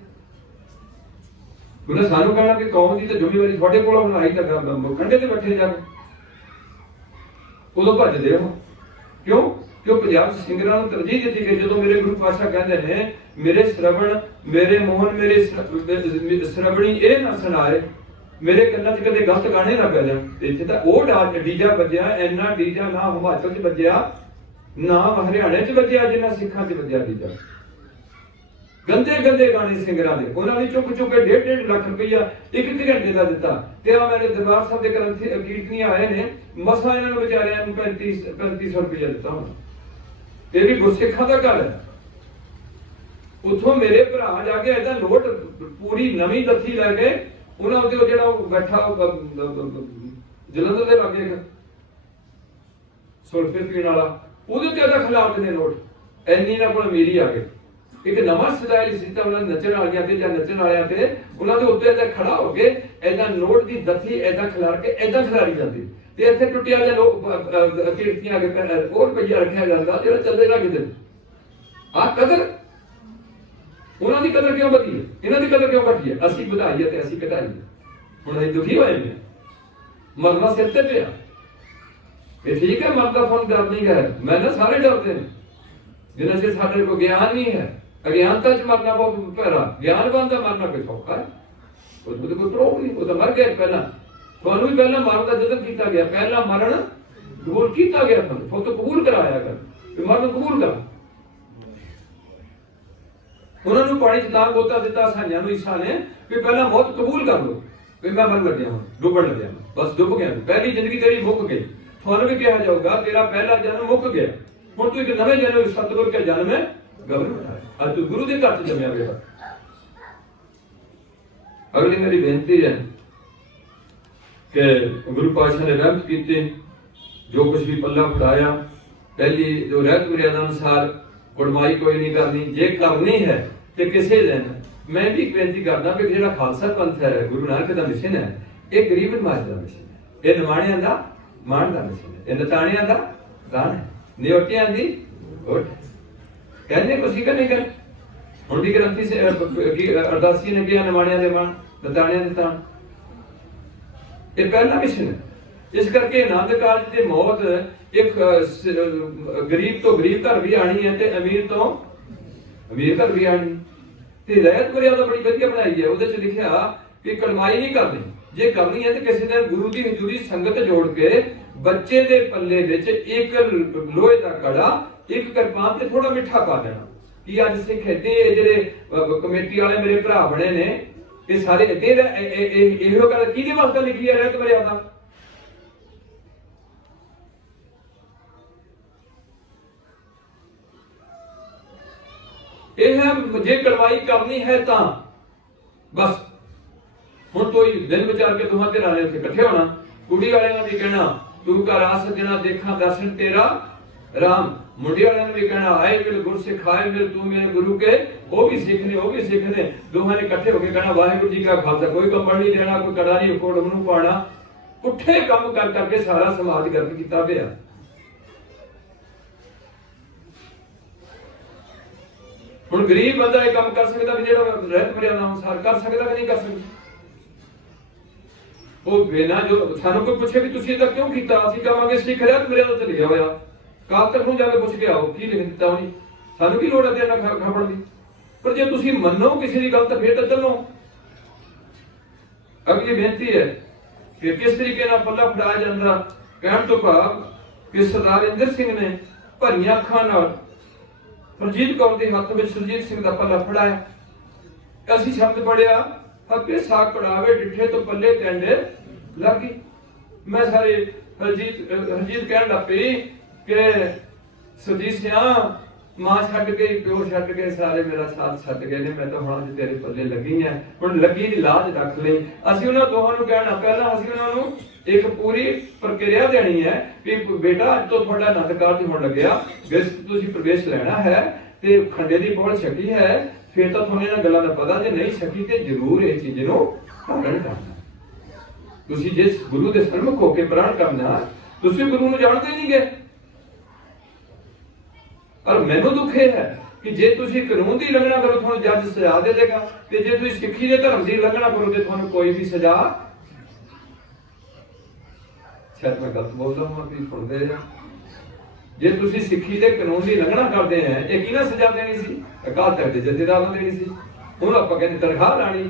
ਉਹਨੇ ਸਾਨੂੰ ਕਹਿਣਾ ਕਿ ਕੌਮ ਦੀ ਤਾਂ ਜ਼ਿੰਮੇਵਾਰੀ ਤੁਹਾਡੇ ਕੋਲ ਬਣਾਈ, ਤਾਂ ਕੰਢੇ ਤੇ ਬੈਠੇ ਜਾ ਕੇ ਉਦੋਂ ਭੱਜਦੇ ਹੋ। ਕਿਉਂ? ਕਿਉਂ ਪੰਜਾਬ ਸਿੰਗਰਾਂ ਨੂੰ ਤਰਜੀਹ ਦਿੱਤੀ ਗਈ। ਜਦੋਂ ਮੇਰੇ ਗੁਰੂ ਪਾਤਸ਼ਾਹ ਕਹਿੰਦੇ ਨੇ ਮੇਰੇ ਸ਼ਰਵਣ ਮੇਰੇ ਮੋਹਨ ਮੇਰੇ ਸ਼ਰਵਣੀ ਇਹ ਨਾ ਸੁਣਾਏ, ਮੇਰੇ ਕੰਨਾਂ 'ਚ ਕਦੇ ਗਲਤ ਗਾਣੇ ਨਾ ਪੈ ਜਾਣ। ਇੱਥੇ ਤਾਂ ਉਹ ਡੀਜਾ ਵੱਜਿਆ, ਇੰਨਾ ਡੀਜਾ ਨਾ ਹਿਮਾਚਲ 'ਚ ਵੱਜਿਆ, ਨਾ ਹਰਿਆਣੇ 'ਚ ਵੱਜਿਆ, ਜਿੰਨਾ ਸਿੱਖਾਂ 'ਚ ਵੱਜਿਆ ਡੀਜਾ। ਗੰਦੇ ਗਾਣੇ ਸਿੰਗਰਾਂ ਦੇ, ਉਹਨਾਂ ਨੇ ਚੁੱਕ ਕੇ 1.5 ਲੱਖ ਰੁਪਈਆ ਇੱਕ ਘੰਟੇ ਦਾ ਦਿੱਤਾ। ਤੇ ਆ ਮੇਰੇ ਦਰਬਾਰ ਸਾਹਿਬ ਦੇ ਕੀਰਤਨੀਆਂ ਆਏ ਨੇ, ਮਸਾਂ ਇਹਨਾਂ ਨੂੰ ਵਿਚਾਰਿਆਂ ਨੂੰ 3500 ਰੁਪਈਆ ਦਿੱਤਾ ਹੋਣਾ। ਇਹ ਵੀ ਗੁਰਸਿੱਖਾਂ ਦਾ ਘਰ ਹੈ। ਉੱਥੋਂ ਮੇਰੇ ਭਰਾ ਜਾ ਕੇ ਏਦਾਂ ਲੋਟ ਪੂਰੀ ਨਵੀਂ ਦੱਥੀ ਲੈ ਕੇ, ਉਹਨਾਂ ਉੱਤੇ ਜਿਹੜਾ ਉਹ ਬੈਠਾ ਜਲੰਧਰ ਦੇ ਲਾਗੇ ਸੁਲਫੇ ਪੀਣ ਵਾਲਾ, ਉਹਦੇ ਉੱਤੇ ਇਹਦਾ ਖਿਲਾਫ ਦੇ ਨੋਟ ਇੰਨੀ ਨਾ ਕੋਲ ਮੇਰੀ ਆ ਗਈ। ਇੱਕ ਨਵਾਂ ਸਟਾਈਲ ਸੀ ਤਾਂ ਉਹਨਾਂ ਨੱਚਣ ਵਾਲੀਆਂ ਤੇ ਜਾਂ ਨੱਚਣ ਵਾਲਿਆਂ ਤੇ ਉਹਨਾਂ ਦੇ ਉੱਤੇ ਏਦਾਂ ਖੜਾ ਹੋ ਕੇ ਏਦਾਂ ਨੋਟ ਦੀ ਦੱਥੀ ਏਦਾਂ ਖਿਲਾਰ ਕੇ ਏਦਾਂ ਖਿਲਾਰੀ ਜਾਂਦੀ, ਤੇ ਇੱਥੇ ਟੁੱਟਿਆ ਜਾਂ ਲੋਕ ਕੀਰਤੀਆਂ ਅੱਗੇ ਉਹ ਰੁਪਈਆ ਰੱਖਿਆ ਜਾਂਦਾ ਜਿਹੜਾ ਚੱਲੇਗਾ ਕਿਤੇ। ਆਹ ਕਦਰ, ਉਹਨਾਂ ਦੀ ਕਦਰ ਕਿਉਂ ਵਧੀ ਹੈ? ਇਹਨਾਂ ਦੀ ਕਦਰ ਕਿਉਂ ਘਟੀ ਹੈ? ਅਸੀਂ ਵਧਾਈਏ ਤੇ ਅਸੀਂ ਘਟਾਈਏ। ਹੁਣ ਅਸੀਂ ਦੁਖੀ ਹੋਏ ਨੇ, ਮਰਨਾ ਸਿਰ ਤੇ ਪਿਆ। ਇਹ ਠੀਕ ਹੈ, ਮਰਦਾ ਤੁਹਾਨੂੰ ਡਰ ਨਹੀਂ ਹੈ, ਮੈਂ ਨਾ ਸਾਰੇ ਡਰਦੇ ਨੇ ਜਿਨ੍ਹਾਂ ਚਿਰ ਸਾਡੇ ਕੋਲ ਗਿਆਨ ਨਹੀਂ ਹੈ। ਅਗਿਆਨਤਾ 'ਚ ਮਰਨਾ ਬਹੁਤ ਭੈੜਾ, ਗਿਆਨਵਾਨ ਦਾ ਮਰਨਾ ਕੋਈ ਸੌਖਾ ਹੈ। ਉਹਦੇ ਕੋਈ ਪ੍ਰੋਬ ਨਹੀਂ, ਉਹ ਤਾਂ ਮਰ ਗਿਆ ਪਹਿਲਾਂ। ਤੁਹਾਨੂੰ ਵੀ ਪਹਿਲਾਂ ਮਰਨ ਦਾ ਜਦੋਂ ਕੀਤਾ ਗਿਆ, ਪਹਿਲਾਂ ਮਰਨ कबूल किया गया था, पुत कबूल कराया कर, मर्द कबूल कर। उन्होंने पानी च दान बोता दिता साइयां ईसा ने कि पहला मौत कबूल कर लो, कि मैं मर लग्या हूं, डुबन लग्या, बस डुब गया, पहली जिंदगी तेरी मुक गई। थानू भी कहा जाऊगा तेरा पहला जन्म मुक गया, हुण तू एक नवे जन्म सतगुर के जन्म में गबरू उठाया, आज तू गुरु के घर च जमया गया। अगली मेरी बेनती है कि गुरु पातशाह ने रहमत की, जो कुछ भी पल्ला फड़ाया, पहली जो रहत मर्यादा अनुसार कुड़माई कोई नहीं करनी, जे करनी है तो किसी दिन मैं भी बेनती करदा कि जेड़ा खालसा पंथ है, गुरु नानक दा मिशन है, ये गरीब नवाज दा मिशन है, ये निमाणियां दा मान दा मिशन है, ये नताणियां दा दान है, नियोटियां दी ओट कहने को सीखा नहीं कर। हुण भी ग्रंथी से अरदासी ने किया निमाणियां दे मान, नताणियां दे तान, ये पहला मिशन है। इस करके आनंद काल च मौत एक गरीब तो गरीब घर भी आनी है, अमीर तो अमीर घर भी आनी। रहत मर्यादा बड़ी वधिया बनाई है, उहदे च लिखिया कि कड़माई नहीं करनी, जे करनी है तो किसी दिन गुरु की हजूरी संगत जोड़ के बच्चे दे पल्ले विच एक लोहे का कड़ा, एक किरपान ते थोड़ा मिठा पा देना। कि अज सिख इदां जेहड़े कमेटी वाले मेरे भरा बने ने, ये सारे इदां इहो गल किहदे वास्ते लिखी है रहत मर्यादा? जे कड़वाई करनी है ता बस हुण कोई दिन विचार के तुहां धिरां ने उत्थे इकट्ठे होना, कुड़ी वाले ने भी कहना तू घर आ सजना देखा दर्शन तेरा राम, मुंडे वाले ने भी कहना आए मिल गुर सिखाए मिल तू मेरे गुरु के, वो भी सीखने दोहां ने इकट्ठे होकर कहना वाहिगुरू जी का खालसा, कोई कंबल नहीं देना, कोई कड़ा नहीं कोड़ नूं पाना, पुठे काम कर करके सारा समाज गर्क कीता पिया। हुण गरीब बंदा ये काम कर सकता भी जेड़ा रहत मर्यादा अनुसार कर सकता कि नहीं कर सकता? वो बिना जो सानू कोई पूछे भी तुसीं इदां क्यों कीता, असीं कहांगे सिख रहत मर्यादा ते लिखिया होया, काल तक नूं जाके पुछ के आओ की लिख दिता उन्हें, सानू की लोड़ है देना खबड़ दी। पर जे तुसीं मन्नो किसी दी गल तां फिर तां चलो। अगली बेनती है कि किस तरीके नाल पल्ला फड़ाया जांदा, कहण तो भाव कि सरदार इंदर सिंह ने भरियां अखां नाल रंजीत कौर के हाथ में सुरजीत सिंह का पल्ला फड़ाया। असी शब्द पढ़िया हके साग कड़ावे डिठे तो पल्ले टेंडे लगी। मैं सारे रंजीत कह लग पई कि सुरजीत सिंह मां छड्ड गई, प्यो छड्ड गए, सारे मेरा साथ छड्ड गए ने, मैं तो हुण अज तेरे पल्ले लगी है, हुण लगी दी लाज रख लई। असी उन्हां दोहां नूं कहना पहला असी उन्हां नूं एक पूरी प्रक्रिया देनी है कि बेटा अज तो थोड़ा आनंद कारज होने लग्या, तुसीं प्रवेश लेना है ते खंडे दी पौड़ छकी है, फिर तो थोड़े ना गल्लां दा पता, जे नहीं छकी ते जरूर इस चीज नूं धारण करना। तुसीं जिस गुरु दे सन्मुख होके प्रण करना, तुसीं गुरु नूं जाणदे नहीं गए। और मैनू दुख है कि जे तुसीं कानून दी उलंघना करो तुहानूं जज सजा दे देगा, ते जे तुसीं सिੱਖੀ दे धर्म दी उलंघना करो ते तुहानूं कोई भी सजा, शायद मैं गलत बोलदा हां कि सुणदे हैं, जे तुसीं सिੱਖੀ दे कानून दी उलंघना करदे हैं, ये किहने सजा देनी सी? अकाल तख्त दे जथेदार नूं देनी सी। हुण आपां कहंदे तनखाह लाणी,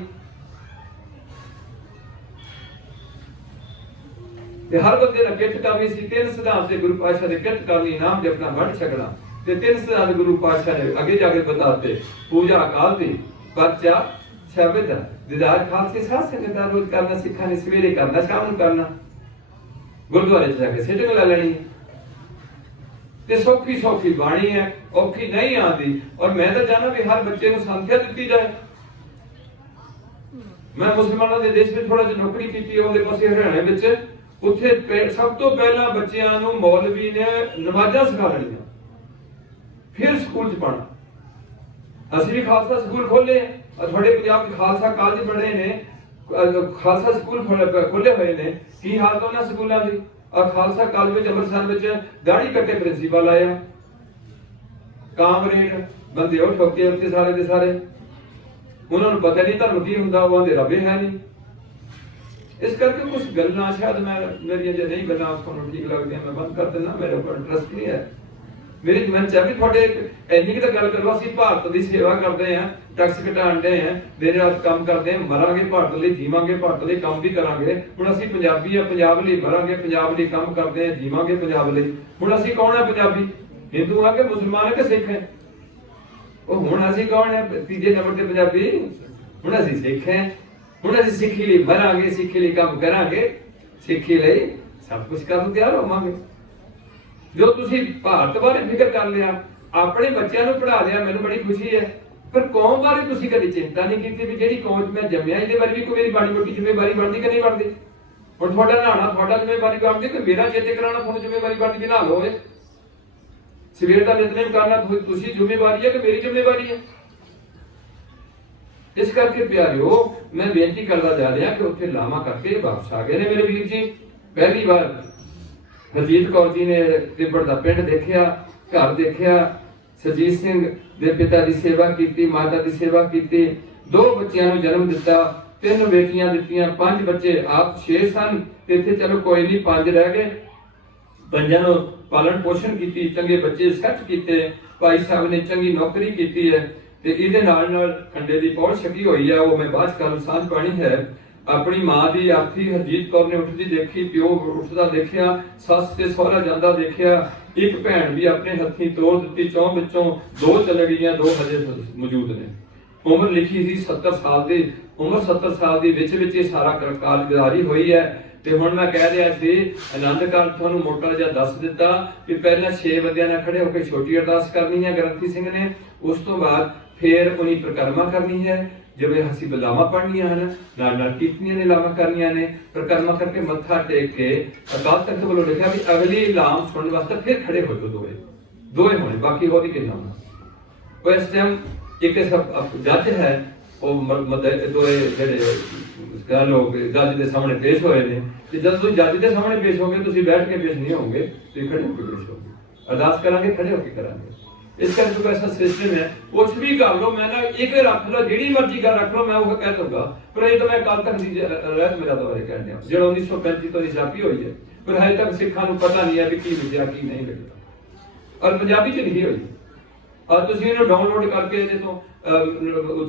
ते हर बंदे दा किरत करनी सी। तीन सिद्धांत से गुरु पातशाह दे किरत करनी, नाम जपना, वंड छकना, ते तीन सिद्धांत गुरु पातशाह ने आगे जाके बताते। पूजा अकाल दी, पर्चा शब्द, दीदार खालसे साध संगत दा रोज करना, सिक्खां ने सवेरे करना, शाम नूं करना, गुरुद्वारे जाके सिटिंग ला लेनी। ते सौखी सौखी बाणी है, औखी नहीं आती। और मैं तो चाहना भी हर बच्चे को संख्या दी जाए। मैं मुसलमानों के देश में थोड़ा जिहा नौकरी की, उहदे पासे हरियाणे विच, उत्थे सब तो पहला बच्चों नूं मौलवी ने नमाज़ां सिखा लैणीआं, फिर स्कूल च पाना। असीं भी खालसा स्कूल खोले, थोड़े पंजाब च खालसा कॉलेज बने ने, खालसा स्कूल खोले हुए ने। की हालत उन्हां स्कूलों की? खालसा कॉलेज में अमृतसर में दाढ़ी कट्टे प्रिंसीपल आया, कामरेड बंदे वो ठोके उत्ते सारे दे सारे, उन्होंने पता नहीं धर्म की हुंदा, वो आंदे रब है नहीं। इस करके कुछ गल्लां शायद मैं मेरी जे नहीं गल्लां तुहानूं ठीक लगदियां, मैं बंद कर देना, मेरे ऊपर इंटरस्ट नहीं है। मेरे मन चाहे भी थोड़े इन्नी तो गल करो, असं भारत की सेवा करते हैं, टैक्स घटाते हैं, दिन रात काम करते हैं, मरांगे भारत लिए, जीवांगे भारत लिए, काम भी करांगे। हुण असीं पंजाबी है, पंजाब लिए मरांगे, पंजाब लिए काम करते हैं, जीवांगे पंजाब लिए। हुण असीं कौन है पंजाबी? हिंदू है कि मुसलमान है कि सिख है? हुण असीं कौन है तीजे नंबर ते पंजाबी? हुण असीं सिख हैं। हुण असीं सिक्खी लिए मरांगे, सिक्खी लिए काम करांगे, सिक्खी लिए सब कुछ करन ਨੂੰ ਤਿਆਰ ਹੋਵਾਂਗੇ। जो तुसी भारत बारे फिक्र कर लिया, अपने बच्चों को पढ़ा लिया, मैनूं बड़ी खुशी है, पर कौम बारे तुसी कभी चिंता नहीं की भी जिहड़ी कौम मैं जम्मिया इहदे बारे भी कोई मेरी बाड़ी मोटी जिम्मेवारी बनती कि नहीं बनती? हुण तुहाडा नहाना तुहाडा जिम्मेवारी बनती कि मेरा चेते कराना तुहानूं जिम्मेवारी बनती भी नहा लो? सवेर का नितनेम करना तुसी जिम्मेवारी है कि मेरी जिम्मेवारी है? इस करके प्यारिओ मैं बेनती करता जा रहा कि उत्थे लामा करके वापस आ गए ने मेरे वीर जी। पहली बार हरजीत कौर जी ने तिब्बड़ का पिंड देखिया, घर देखिया, सरजीत सिंह दे पिता की सेवा की, माता की सेवा की, 2 बच्चों को जन्म दिता, 3 बेटियां दित्तियां, 5 बच्चे आप 6 सन, इत्थे चलो कोई नहीं 5 रह गए। 5 पालन पोषण की, चंगे बच्चे सैट किए, भाई साहब ने चंगी नौकरी की है, खंडे की पौड़ छकी हुई है, वो मैं बाद कल सांझ पानी है। अपनी मां की आखी हरजीत कौर ने उठती देखी, प्यो उठता देखिया, सस से सहुरा जांदा देखिया, एक भैन भी अपने हथी तोड़ दी, 4 विचों 2 चले गई, 2 हजे मौजूद ने। उम्र लिखी थी 70 साल की, उम्र 70 साल की विच विच सारा कारगुजारी हुई है। ते हुण मैं कह रहा सी आनंद काल तुहानूं मोटा जिहा दस दिता कि पहले 6 बंदियां नाल खड़े होकर छोटी अरदास करनी है ग्रंथी सिंह ने, उस तो बाद फिर उन्हीं परिक्रमा करनी है, जिवें असीं लावां पढ़नियां हैं, नाल कीर्तनियां ने लावां करनियां ने, परिक्रमा करके मत्था टेक के अकाल तख्त वालों लिखा भी अगली लाम सुनने वास्ते फिर खड़े हो जो दोए होने, बाकी हो नहीं कितना होना। इस टाइम एक जज है दोए कह लो जज के सामने पेश होए ने, जब तुम जज के सामने पेश होगे तुम बैठ के पेश नहीं होंगे, तो खड़े होकर पेश होंगे, अरदास करांगे खड़े होकर करांगे। इस करके ऐसा सिस्टम है, कुछ भी कर लो, मैं ना एक रख लो, जिहड़ी मर्जी गल रख लो, मैं वो कह दूंगा। पर ये तो मैं कल तक रहत मेरा दौरे कह दिया जो 1935 तो छापी हुई है, पर हजे तक सिखा पता नहीं है कि की लिखा की नहीं लिखा, और पंजाबी च लिखी हुई। और तुम इन्हें डाउनलोड करके जो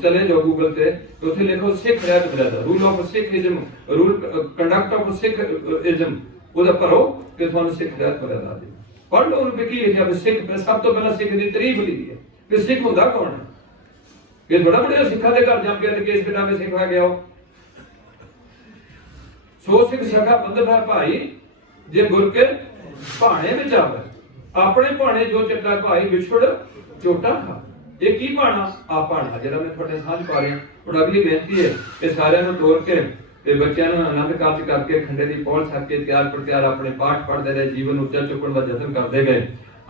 चले जाओ गूगल पे, तो उत्थे लिखो सिख रहत मेरा rule of Sikhism, rule conduct of Sikhism, वो भरो कि तुहानूं सिख रहत मेरा दे पढ़ लो। उन्होंने की लिखा भी सिख, सब तो पहला सिख की तारीफ लिखी है कि सिख होंदा कौन है? ये बड़ा बड़े सिखा के घर जम के केस कटा के सिख आ गया हो। सो सिख सखा बंदना भाई जे गुर के भाणे विच आवे, अपने भाणे जो चट्टा भाई विछड़ चोटा खा। ये की भाणा? आ भाणा जिहड़ा मैं तुहाडे साथ पा रहा। हुण अगली बेनती है कि सारिਆਂ ਨੂੰ ਤੋਰ के ਤੇ ਬੱਚਿਆਂ ਨੂੰ ਆਨੰਦ ਕਾਰਜ ਕਰਕੇ ਖੰਡੇ ਦੀ ਪੌੜ ਛੱਕ ਕੇ ਤਿਆਰ ਪ੍ਰਤਿਆਰ ਆਪਣੇ ਪਾਠ ਪੜ੍ਹਦੇ ਰਹੇ, ਜੀਵਨ ਉੱਚਾ ਚੁੱਕਣ ਦਾ ਯਤਨ ਕਰਦੇ ਗਏ।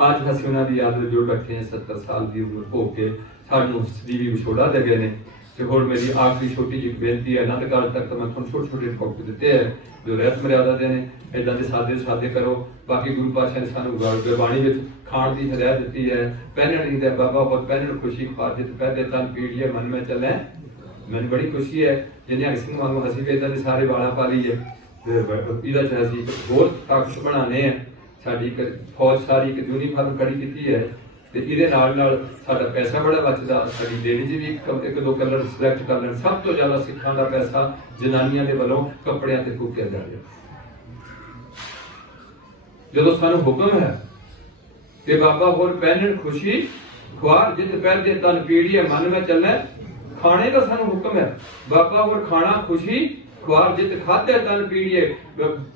ਅੱਜ ਅਸੀਂ ਉਹਨਾਂ ਦੀ ਯਾਦ ਵਿੱਚ ਜੁੜ ਬੈਠੇ ਹਾਂ। 70 ਸਾਲ ਦੀ ਉਮਰ ਹੋ ਕੇ ਸਾਨੂੰ ਸਦੀਵੀ ਵਿਛੋੜਾ ਦੇ ਗਏ ਨੇ। ਤੇ ਹੋਰ ਮੇਰੀ ਆਖਰੀ ਛੋਟੀ ਜਿਹੀ ਬੇਨਤੀ ਹੈ, ਆਨੰਦ ਕਾਰਜ ਤੱਕ ਤਾਂ ਮੈਂ ਤੁਹਾਨੂੰ ਛੋਟੇ ਛੋਟੇ ਟੌਪਿਕ ਦਿੱਤੇ ਹੈ ਜੋ ਰਹਿਤ ਮਰਿਆਦਾ ਦੇ ਨੇ, ਇਦਾਂ ਦੇ ਸਾਦੇ ਕਰੋ। ਬਾਕੀ ਗੁਰੂ ਪਾਤਸ਼ਾਹ ਨੇ ਸਾਨੂੰ ਗੁਰਬਾਣੀ ਵਿੱਚ ਖਾਣ ਦੀ ਹਦਾਇਤ ਦਿੱਤੀ ਹੈ। ਪਹਿਨਣ ਦੀ ਬਾਬਾ ਬਹੁਤ ਪਹਿਨਣ ਖੁਸ਼ੀ ਖਾਰ ਜਿਤ ਪਹਿਦੇ ਤਨ ਪੀੜੀਏ ਮਨ में ਚੱਲੇ। मैंने बड़ी खुशी है जिन्हें सिंह वालों असी भी इदा के सारे वाला पा लीए, होर ताकत बनाने हैं। साडी फौज सारी एक यूनीफॉर्म खड़ी की है, तो ये साडा पैसा बड़ा बचता। साडी डेली च भी एक 2 कलर सिलेक्ट कर लें। सब तो ज़्यादा सिखां का पैसा जनानियां के वालों कपड़ियां ते फूकिया जा रहा। जो सानू हुक्म है कि बाबा होर पहनण खुशी खुआर जित पहनदे तन पीड़िए मन में चले। खाने का सानू हुक्म है बाबा और खाना खुशी खुआर जित खाते तन पीड़िए।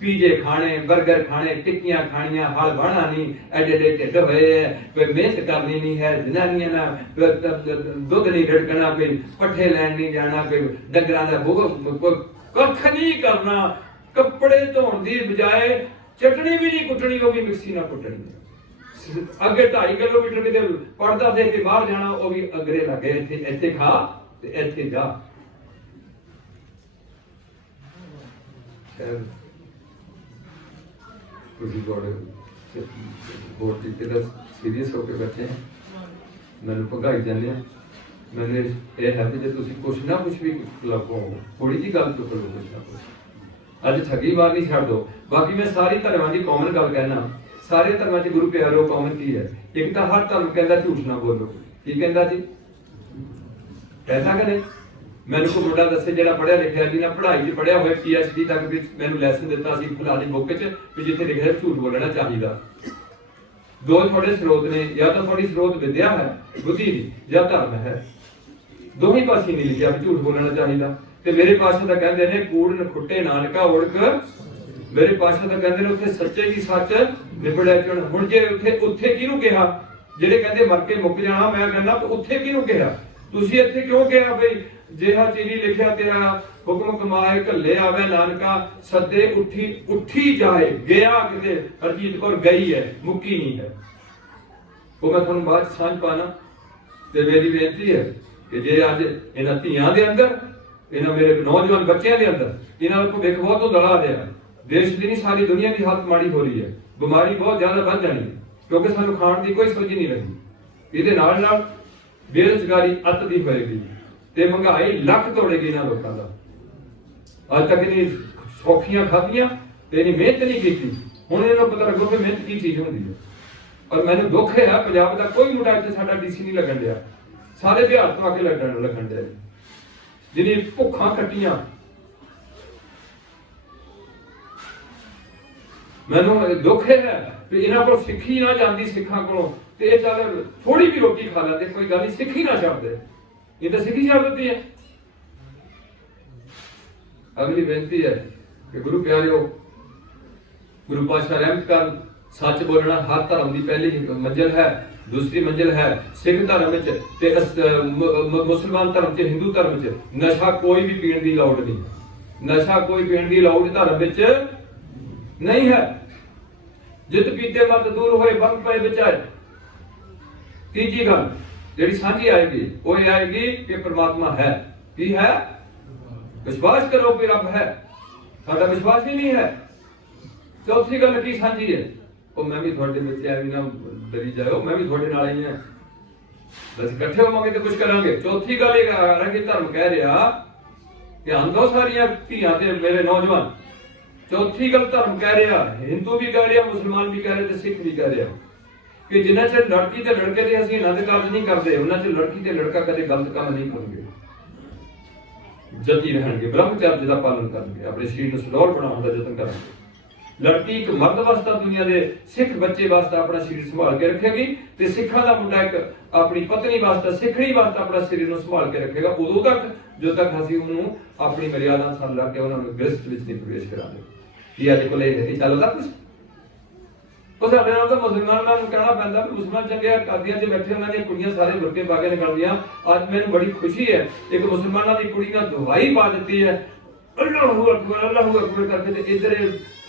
पीजे खाने, बर्गर खाने, टिक्कियां खानियां, हल बना नहीं, एडे एडे ढिड होए, कोई मेहनत करनी नहीं है, जनानियां ना दुध नहीं रड़कना, कोई पट्ठे लैन नहीं जाना, कोई डंगरां दा कख नहीं करना। कपड़े धोण दी बजाय चटनी भी नहीं कुटनी, वो भी मिक्सी ना कुटनी। अगे 2.5 किलोमीटर किते पड़दा दे के बाहर जाना, वो भी अगरे लगे इत्थे खा ते इत्थे जा। बहुत सीरीयस होकर बैठे हैं, मैंने भगाई जाने। मैंने यह है कि जो कुछ ना कुछ भी लगो थोड़ी जी गल चुक लो, कुछ ना कुछ अज ठगी मारनी छड़ दो। बाकी मैं सारी धर्मां की कॉमन गल कहना, सारे धर्मां च गुरु प्यारो कॉमन की है, एक तो हर धर्म कहता झूठ ना बोलो, की कहता जी ऐसा कि नहीं। मैंने कोई मुंडा दसे जो पढ़िया लिखा जिन्हें पढ़ाई च पढ़िया हुआ PhD तक भी मैंने लैसन दिता फिलहाल बुक च भी जिथे लिखा झूठ बोलना चाहिए। दो थोड़े स्रोत ने, या तो थोड़ी स्रोत विद्या है बुद्धि की या धर्म है, दो ही पासे नहीं लिखा भी झूठ बोलना चाहिए। ते मेरे पासे तो कहते हैं कूड़ नखुट्टे नानका उड़क, मेरे पासे तो कहते हैं उत्थे सच्चे की सच निबड़े चुन। हुण जे उत्थे उत्थे किहनूं कहा ਜਿਹੜੇ ਕਹਿੰਦੇ मर के मुक जाना, मैं कहना उत्थे किहनूं कहा, तुसीं इत्थे क्यों कहा बई जिहा चीनी लिखिया तेरा हुक्म कमाए घल्ले आवे नानका सदे उठी उठी जाए गया किते हरजीत कौर गई है मुक्की नहीं है। वो मैं तुहानूं बात समझ पाना ते मेरी बेनती है कि जे अज इन्हां धीआं दे अंदर इन्हां मेरे नौजवान बच्चों के अंदर इन्हां दा भविख बहुत उधड़ा रहा है। देश की नहीं सारी दुनिया की हालत माड़ी हो रही है, बीमारी बहुत ज्यादा बढ़ जानी है क्योंकि सानूं खाण की कोई समझ नहीं रही। इहदे नाल नाल बेरोजगारी अत दी होएगी ते महंगाई लख तोड़ेगी इन्हां लोकां दा। अज तक इन्नी सौखियां खाधियां ते इन्नी मेहनत नहीं की, हुण इन्हां नूं पता लगो कि मेहनत की चीज हुंदी है। और मैनूं दुख है पंजाब दा कोई मुंडा इत्थे साडा DC नहीं लगन दिया, सारे बिहार तो आके लगन दिया जिन्नी भुखां कट्टियां। मैनूं दुख है कि इन्हां कोल सिੱਖੀ ना जाती, सिखां कोलों ते चल थोड़ी भी रोटी खा लेंदे कोई गल नहीं, सिੱਖੀ ना छड्डदे, ये तो सिੱਖੀ छड्ड दित्ती है। अगली बेनती है कि गुरु प्यारिओ गुरु पातशाह रहमत कर, सच बोलना हर धर्म की पहली मंजिल है, दूसरी मंजिल है सिख धर्म ते मुसलमान धर्म च हिंदू धर्म च नशा कोई भी पीण की लौड़ नहीं, नशा कोई पीण की लौड़ धर्म नहीं है। जित पीते मत दूर होए बंग पे विचार। तीजी गल जिहड़ी सांझी आएगी वो ये आएगी कि परमात्मा है, की है विश्वास करो कि रब है, साडा विश्वास ही नहीं है। चौथी गल की सांझी है, वो मैं भी थोड़े विच ऐवी ना डरी जाओ, मैं भी थोड़े नाल ही हां, बस इकट्ठे होवांगे तो कुछ करांगे। चौथी गल ये आ रहा कि धर्म कह रहा ध्यान दो सारियां धीआं ते मेरे नौजवान। चौथी गल धर्म कह रहा, हिंदू भी कह रहा, मुसलमान भी कह रहे ते सिख भी कह रहा कि जिन्ना चਿਰ लड़की ते लड़के दे असीं आनंद कारज नहीं करते उन्ना चਿਰ लड़की ते लड़का कदे गलत काम नहीं करनगे, जती रहणगे, ब्रह्मचर्य का पालन करनगे, अपने शरीर ਨੂੰ सुडौल बनाउण ਦਾ ਯਤਨ करनगे। लड़की एक मर्द वास्ता दुनिया के सिख बच्चे वास्ता अपना शरीर संभाल के रखेगी ते सिखा का मुंडा एक अपनी पत्नी वास्ता सिखड़ी वास्ता अपना शरीर ਨੂੰ संभाल के रखेगा उदों तक जो तक असीं उन्होंने अपनी मर्यादा साल ला के उन्होंने गृहस्थ विच नहीं प्रवेश करांगे। कि अज कोले नहीं चलदा कुछ ਉਹ ਸਾਡੇ ਨਾਲ ਤਾਂ ਮੁਸਲਮਾਨਾਂ ਨੂੰ ਕਹਿਣਾ ਪੈਂਦਾ ਵੀ ਮੁਸਲਮਾਨ ਚੰਗੇ ਕਾਦੀਆਂ 'ਚ ਬੈਠੇ ਉਹਨਾਂ ਦੀਆਂ ਕੁੜੀਆਂ ਸਾਰੇ ਬੁਰਕੇ ਪਾ ਕੇ ਨਿਕਲਦੀਆਂ। ਅੱਜ ਮੈਨੂੰ ਬੜੀ ਖੁਸ਼ੀ ਹੈ ਇੱਕ ਮੁਸਲਮਾਨਾਂ ਦੀ ਕੁੜੀ ਨੇ ਦਵਾਈ ਪਾ ਦਿੱਤੀ ਹੈ ਅੱਲਾਹੁ ਅਕਬਰ ਕਰਕੇ ਤੇ ਇਧਰ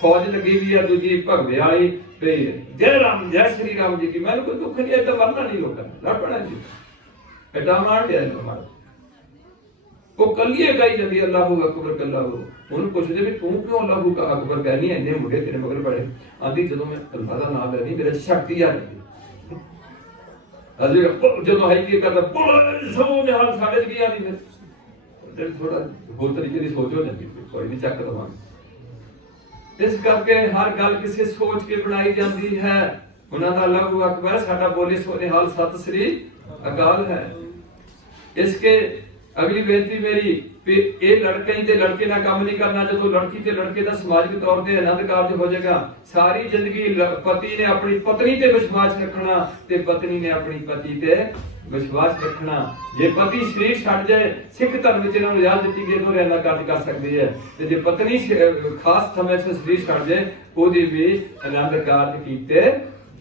ਫੌਜ ਲੱਗੀ ਵੀ ਆ ਦੂਜੀ ਭਗਵੇ ਵਾਲੀ ਤੇ ਜੈ ਰਾਮ ਜੈ ਸ਼੍ਰੀ ਰਾਮ ਜੀ ਕੀ। ਮੈਨੂੰ ਕੋਈ ਦੁੱਖ ਨਹੀਂ, ਇਹ ਤਾਂ ਮਰਨਾ ਨਹੀਂ ਲੋਕਾਂ ਨੇ ਲੜਨਾ ਜੀ ਐਡਾ ਮਾਰ ਦਿਆ ਇਹਨੂੰ ਮਾਰ। ਉਹ ਕੱਲੀਏ ਕਹੀ ਜਾਂਦੀ ਅੱਲਾਹੁ ਅਕਬਰ ਕੱਲਾਹੁ। ਉਹਨੂੰ ਪੁੱਛਦੇ ਵੀ ਤੂੰ ਕਿਉਂ ਅੱਲਾਹੁ ਅਕਬਰ ਕਹਿਨੀ ਇੰਨੇ ਮੁੰਡੇ ਤੇਰੇ ਮਗਰ ਪੜੇ। ਆਂਦੀ ਜਦੋਂ ਮੈਂ ਅੱਲਾਹ ਦਾ ਨਾਮ ਲੈਣੀ ਮੇਰੇ ਸ਼ਕਤੀ ਆ ਜਾਂਦੀ। ਅਜੇ ਜਦੋਂ ਹਾਈ ਕੀ ਕਰਦਾ ਬੋਲ ਸਭੋ ਨੇ ਹਾਲ ਸਾਡੇ ਚ ਕੀ ਆਦੀ ਫਿਰ ਥੋੜਾ ਹੋਰ ਤਰੀਕੇ ਦੀ ਸੋਚ ਹੋ ਜਾਂਦੀ ਕੋਈ ਨਹੀਂ ਚੱਕ ਦਵਾਂਗੇ। ਇਸ ਕਰਕੇ ਹਰ ਗੱਲ ਕਿਸੇ ਸੋਚ ਕੇ ਬਣਾਈ ਜਾਂਦੀ ਹੈ। ਉਹਨਾਂ ਦਾ ਅੱਲਾਹੁ ਅਕਬਰ ਸਾਡਾ ਬੋਲੇ ਸੋਨੇ ਹਾਲ ਸਤਿ ਸ੍ਰੀ ਅਕਾਲ ਹੈ। इसके अगली बेनती मेरी ये लड़के ही लड़के ना काम नहीं करना। जो लड़की ते लड़के का समाजिक तौर पर आनंद कारज हो जाएगा। सारी जिंदगी पति ने अपनी पत्नी ते विश्वास रखना ते पत्नी ने अपनी पति ते विश्वास रखना। जे पति शरीर छड़ जाए सिख धर्म में इन्होंने इजाजत दी गई तो आनंद कारज कर सकती है। ते जे पत्नी खास समय से शरीर छड़ जाए ओदी भी आनंद कारज कीते।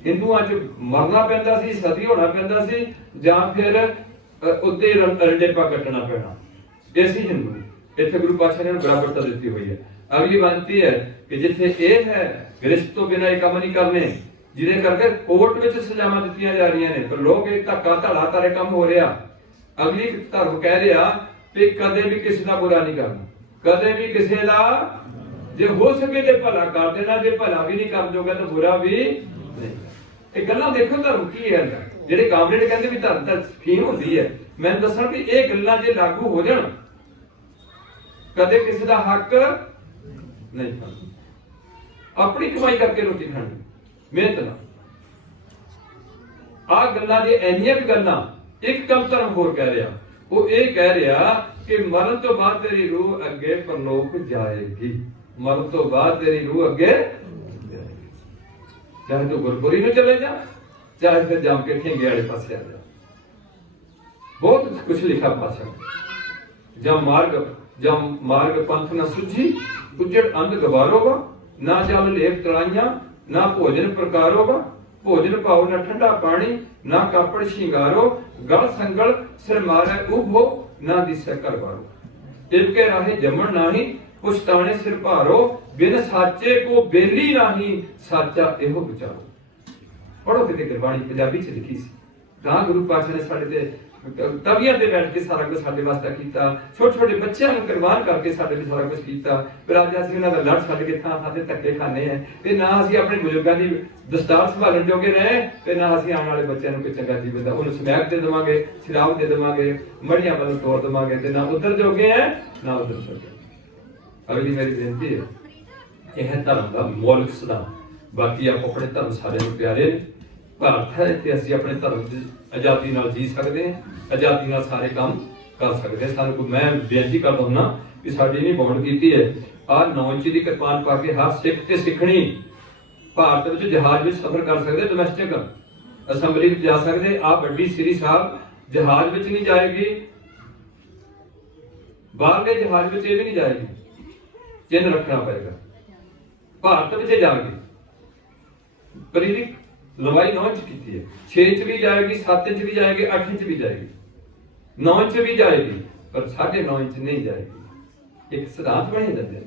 हिंदुआं च मरना पैंदा सी, सती होना पैंदा सी, जां फिर उत्ते रंडेपा कटना पैना। ऐसी हिंदू इत्थे गुरु पातशाह ने बराबरता दी हुई है। अगली बेनती है कि जिथे ये है रिश्ते तो बिना ये काम नहीं करने, जिहदे करके कोर्ट में सजावां दित्तियां जा रही ने पर लोग एक धक्का धड़ा तारे काम हो रहा। अगली धर्म कह रहा कि कदे भी किसी का बुरा नहीं करना, कदे भी किसी का जे हो सके तो भला कर देना, जे भला भी नहीं कर दोगे तो बुरा भी नहीं। ये गल्लां देखो धर्म की है। ਜਿਹੜੇ ਕਾਮਰੇਡ ਕਹਿੰਦੇ ਵੀ ਧਰਮ ਤਾਂ ਸਕੀਮ ਹੁੰਦੀ ਹੈ, ਮੈਨੂੰ ਦੱਸਣ ਵੀ ਇਹ ਗੱਲਾਂ ਜੇ ਲਾਗੂ ਹੋ ਜਾਣ ਕਦੇ ਕਿਸੇ ਦਾ ਹੱਕ ਨਹੀਂ ਖਾਣਾ। ਆਪਣੀ ਕਮਾਈ ਕਰਕੇ ਰੋਟੀ ਖਾਣੀ ਮਿਹਨਤ ਨਾਲ। ਆ ਗੱਲਾਂ ਦੀ ਇੰਨੀਆਂ ਕੁ ਗੱਲਾਂ। ਇੱਕ ਗੱਲ ਧਰਮ ਹੋਰ ਕਹਿ ਰਿਹਾ, ਉਹ ਇਹ ਕਹਿ ਰਿਹਾ ਕਿ ਮਰਨ ਤੋਂ ਬਾਅਦ ਤੇਰੀ ਰੂਹ ਅੱਗੇ ਪਰਲੋਕ ਜਾਏਗੀ। ਮਰਨ ਤੋਂ ਬਾਅਦ ਤੇਰੀ ਰੂਹ ਅੱਗੇ, ਚਾਹੇ ਤੂੰ ਗੁਰਪੁਰੀ ਨੂੰ ਚਲੇ ਜਾ, ਚਾਹੇ ਫਿਰ ਜੰਮ ਕੇ ਠੇਂਗੇ ਵਾਲੇ ਪਾਸੇ ਆ ਜਾ। बहुत कुछ लिखा पासा। जब मार्ग पंथ न सुझी, उजड़ अंध गवारोगा, ना जल लेप तड़ाइया, ना भोजन प्रकारोगा, भोजन पाओ न ठंडा पानी, ना कापड़ शिंगारो, गल संगल सिर मारे उभो, ना दिसे कर बारो। तिलके राहे जमन नाही, पुछताने सिर भारो, बिन साचे को बेली नाही, साचा एहो विचारो। पढ़ो किते गुरबाणी पंजाबी च लिखी सी। ਤਾਂ ਗੁਰੂ ਪਾਤਸ਼ਾਹ ਨੇ ਸਾਡੇ ਤੇ ਤਵੀਆਂ ਤੇ ਬੈਠ ਕੇ ਸਾਰਾ ਕੁਝ ਸਾਡੇ ਵਾਸਤੇ ਕੀਤਾ। ਛੋਟੇ ਛੋਟੇ ਬੱਚਿਆਂ ਨੂੰ ਕੁਰਬਾਨ ਕਰਕੇ ਸਾਡੇ ਲਈ ਸਾਰਾ ਕੁਝ ਕੀਤਾ। ਪਰ ਅੱਜ ਅਸੀਂ ਉਹਨਾਂ ਦਾ ਲੜ ਛੱਡ ਕੇ ਥਾਂ ਥਾਂ ਤੇ ਧੱਕੇ ਖਾਣੇ ਆ, ਤੇ ਨਾ ਅਸੀਂ ਆਪਣੇ ਬਜ਼ੁਰਗਾਂ ਦੀ ਦਸਤਾਰ ਸੰਭਾਲਣ ਜੋਗੇ ਰਹੇ, ਤੇ ਨਾ ਅਸੀਂ ਆਉਣ ਵਾਲੇ ਬੱਚਿਆਂ ਨੂੰ ਕੋਈ ਚੰਗਾ ਜੀਵਨ ਦਾ ਉਹਨੂੰ ਸਮੈਕ ਦੇ ਦੇਵਾਂਗੇ, ਸ਼ਰਾਬ ਦੇ ਦੇਵਾਂਗੇ, ਮੜੀਆਂ ਵੱਲ ਤੋੜ ਦੇਵਾਂਗੇ, ਤੇ ਨਾ ਉੱਧਰ ਜੋਗੇ ਹੈ ਨਾ ਉੱਧਰ ਜੋਗੇ। ਅਗਲੀ ਮੇਰੀ ਬੇਨਤੀ ਹੈ, ਇਹ ਹੈ ਧਰਮ ਦਾ ਮੌਲਿਕ ਸਿਧਾਂਤ। ਬਾਕੀ ਆਪੋ ਆਪਣੇ ਧਰਮ ਸਾਰਿਆਂ ਨੂੰ ਪਿਆਰੇ ਨੇ। ਭਾਰਤ ਹੈ ਤੇ ਅਸੀਂ ਆਪਣੇ ਧਰਮ ਦੀ ਆਜ਼ਾਦੀ ਨਾਲ ਜੀ ਸਕਦੇ ਹਾਂ, ਆਜ਼ਾਦੀ ਨਾਲ ਸਾਰੇ ਕੰਮ ਕਰ ਸਕਦੇ ਹਾਂ। ਸਾਨੂੰ ਕੋਈ, ਮੈਂ ਬੇਨਤੀ ਕਰਦਾ ਹੁੰਦਾ ਕਿ ਸਾਡੀ ਨਹੀਂ ਬੌਂਡ ਕੀਤੀ ਹੈ, ਆਹ 9 ਇੰਚ ਦੀ ਕਿਰਪਾਨ ਪਾ ਕੇ ਹਰ ਸਿੱਖ ਤੇ ਸਿੱਖਣੀ ਭਾਰਤ ਵਿੱਚ ਜਹਾਜ਼ ਵਿੱਚ ਸਫ਼ਰ ਕਰ ਸਕਦੇ, ਡੋਮੈਸਟਿਕ ਅਸੈਂਬਲੀ ਵਿੱਚ ਜਾ ਸਕਦੇ। ਆਹ ਵੱਡੀ ਸ੍ਰੀ ਸਾਹਿਬ ਜਹਾਜ਼ ਵਿੱਚ ਨਹੀਂ ਜਾਏਗੀ, ਬਾਹਰਲੇ ਜਹਾਜ਼ ਵਿੱਚ ਇਹ ਵੀ ਨਹੀਂ ਜਾਏਗੀ, ਚਿੰਨ੍ਹ ਰੱਖਣਾ ਪਏਗਾ। ਭਾਰਤ ਵਿੱਚ ਜਾਏਗੀ। ਪਰਿਧੀ ਲੰਬਾਈ 9 ਇੰਚ ਕੀਤੀ ਹੈ, 6 ਇੰਚ ਵੀ ਜਾਏਗੀ, 7 ਇੰਚ ਵੀ ਜਾਏਗੀ, 8 ਇੰਚ ਵੀ ਜਾਏਗੀ, 9 ਇੰਚ ਵੀ ਜਾਏਗੀ, ਪਰ 9.5 ਇੰਚ ਨਹੀਂ ਜਾਏਗੀ। ਇੱਕ ਸਿਧਾਂਤ ਬਣੇ ਜਾਂਦੇ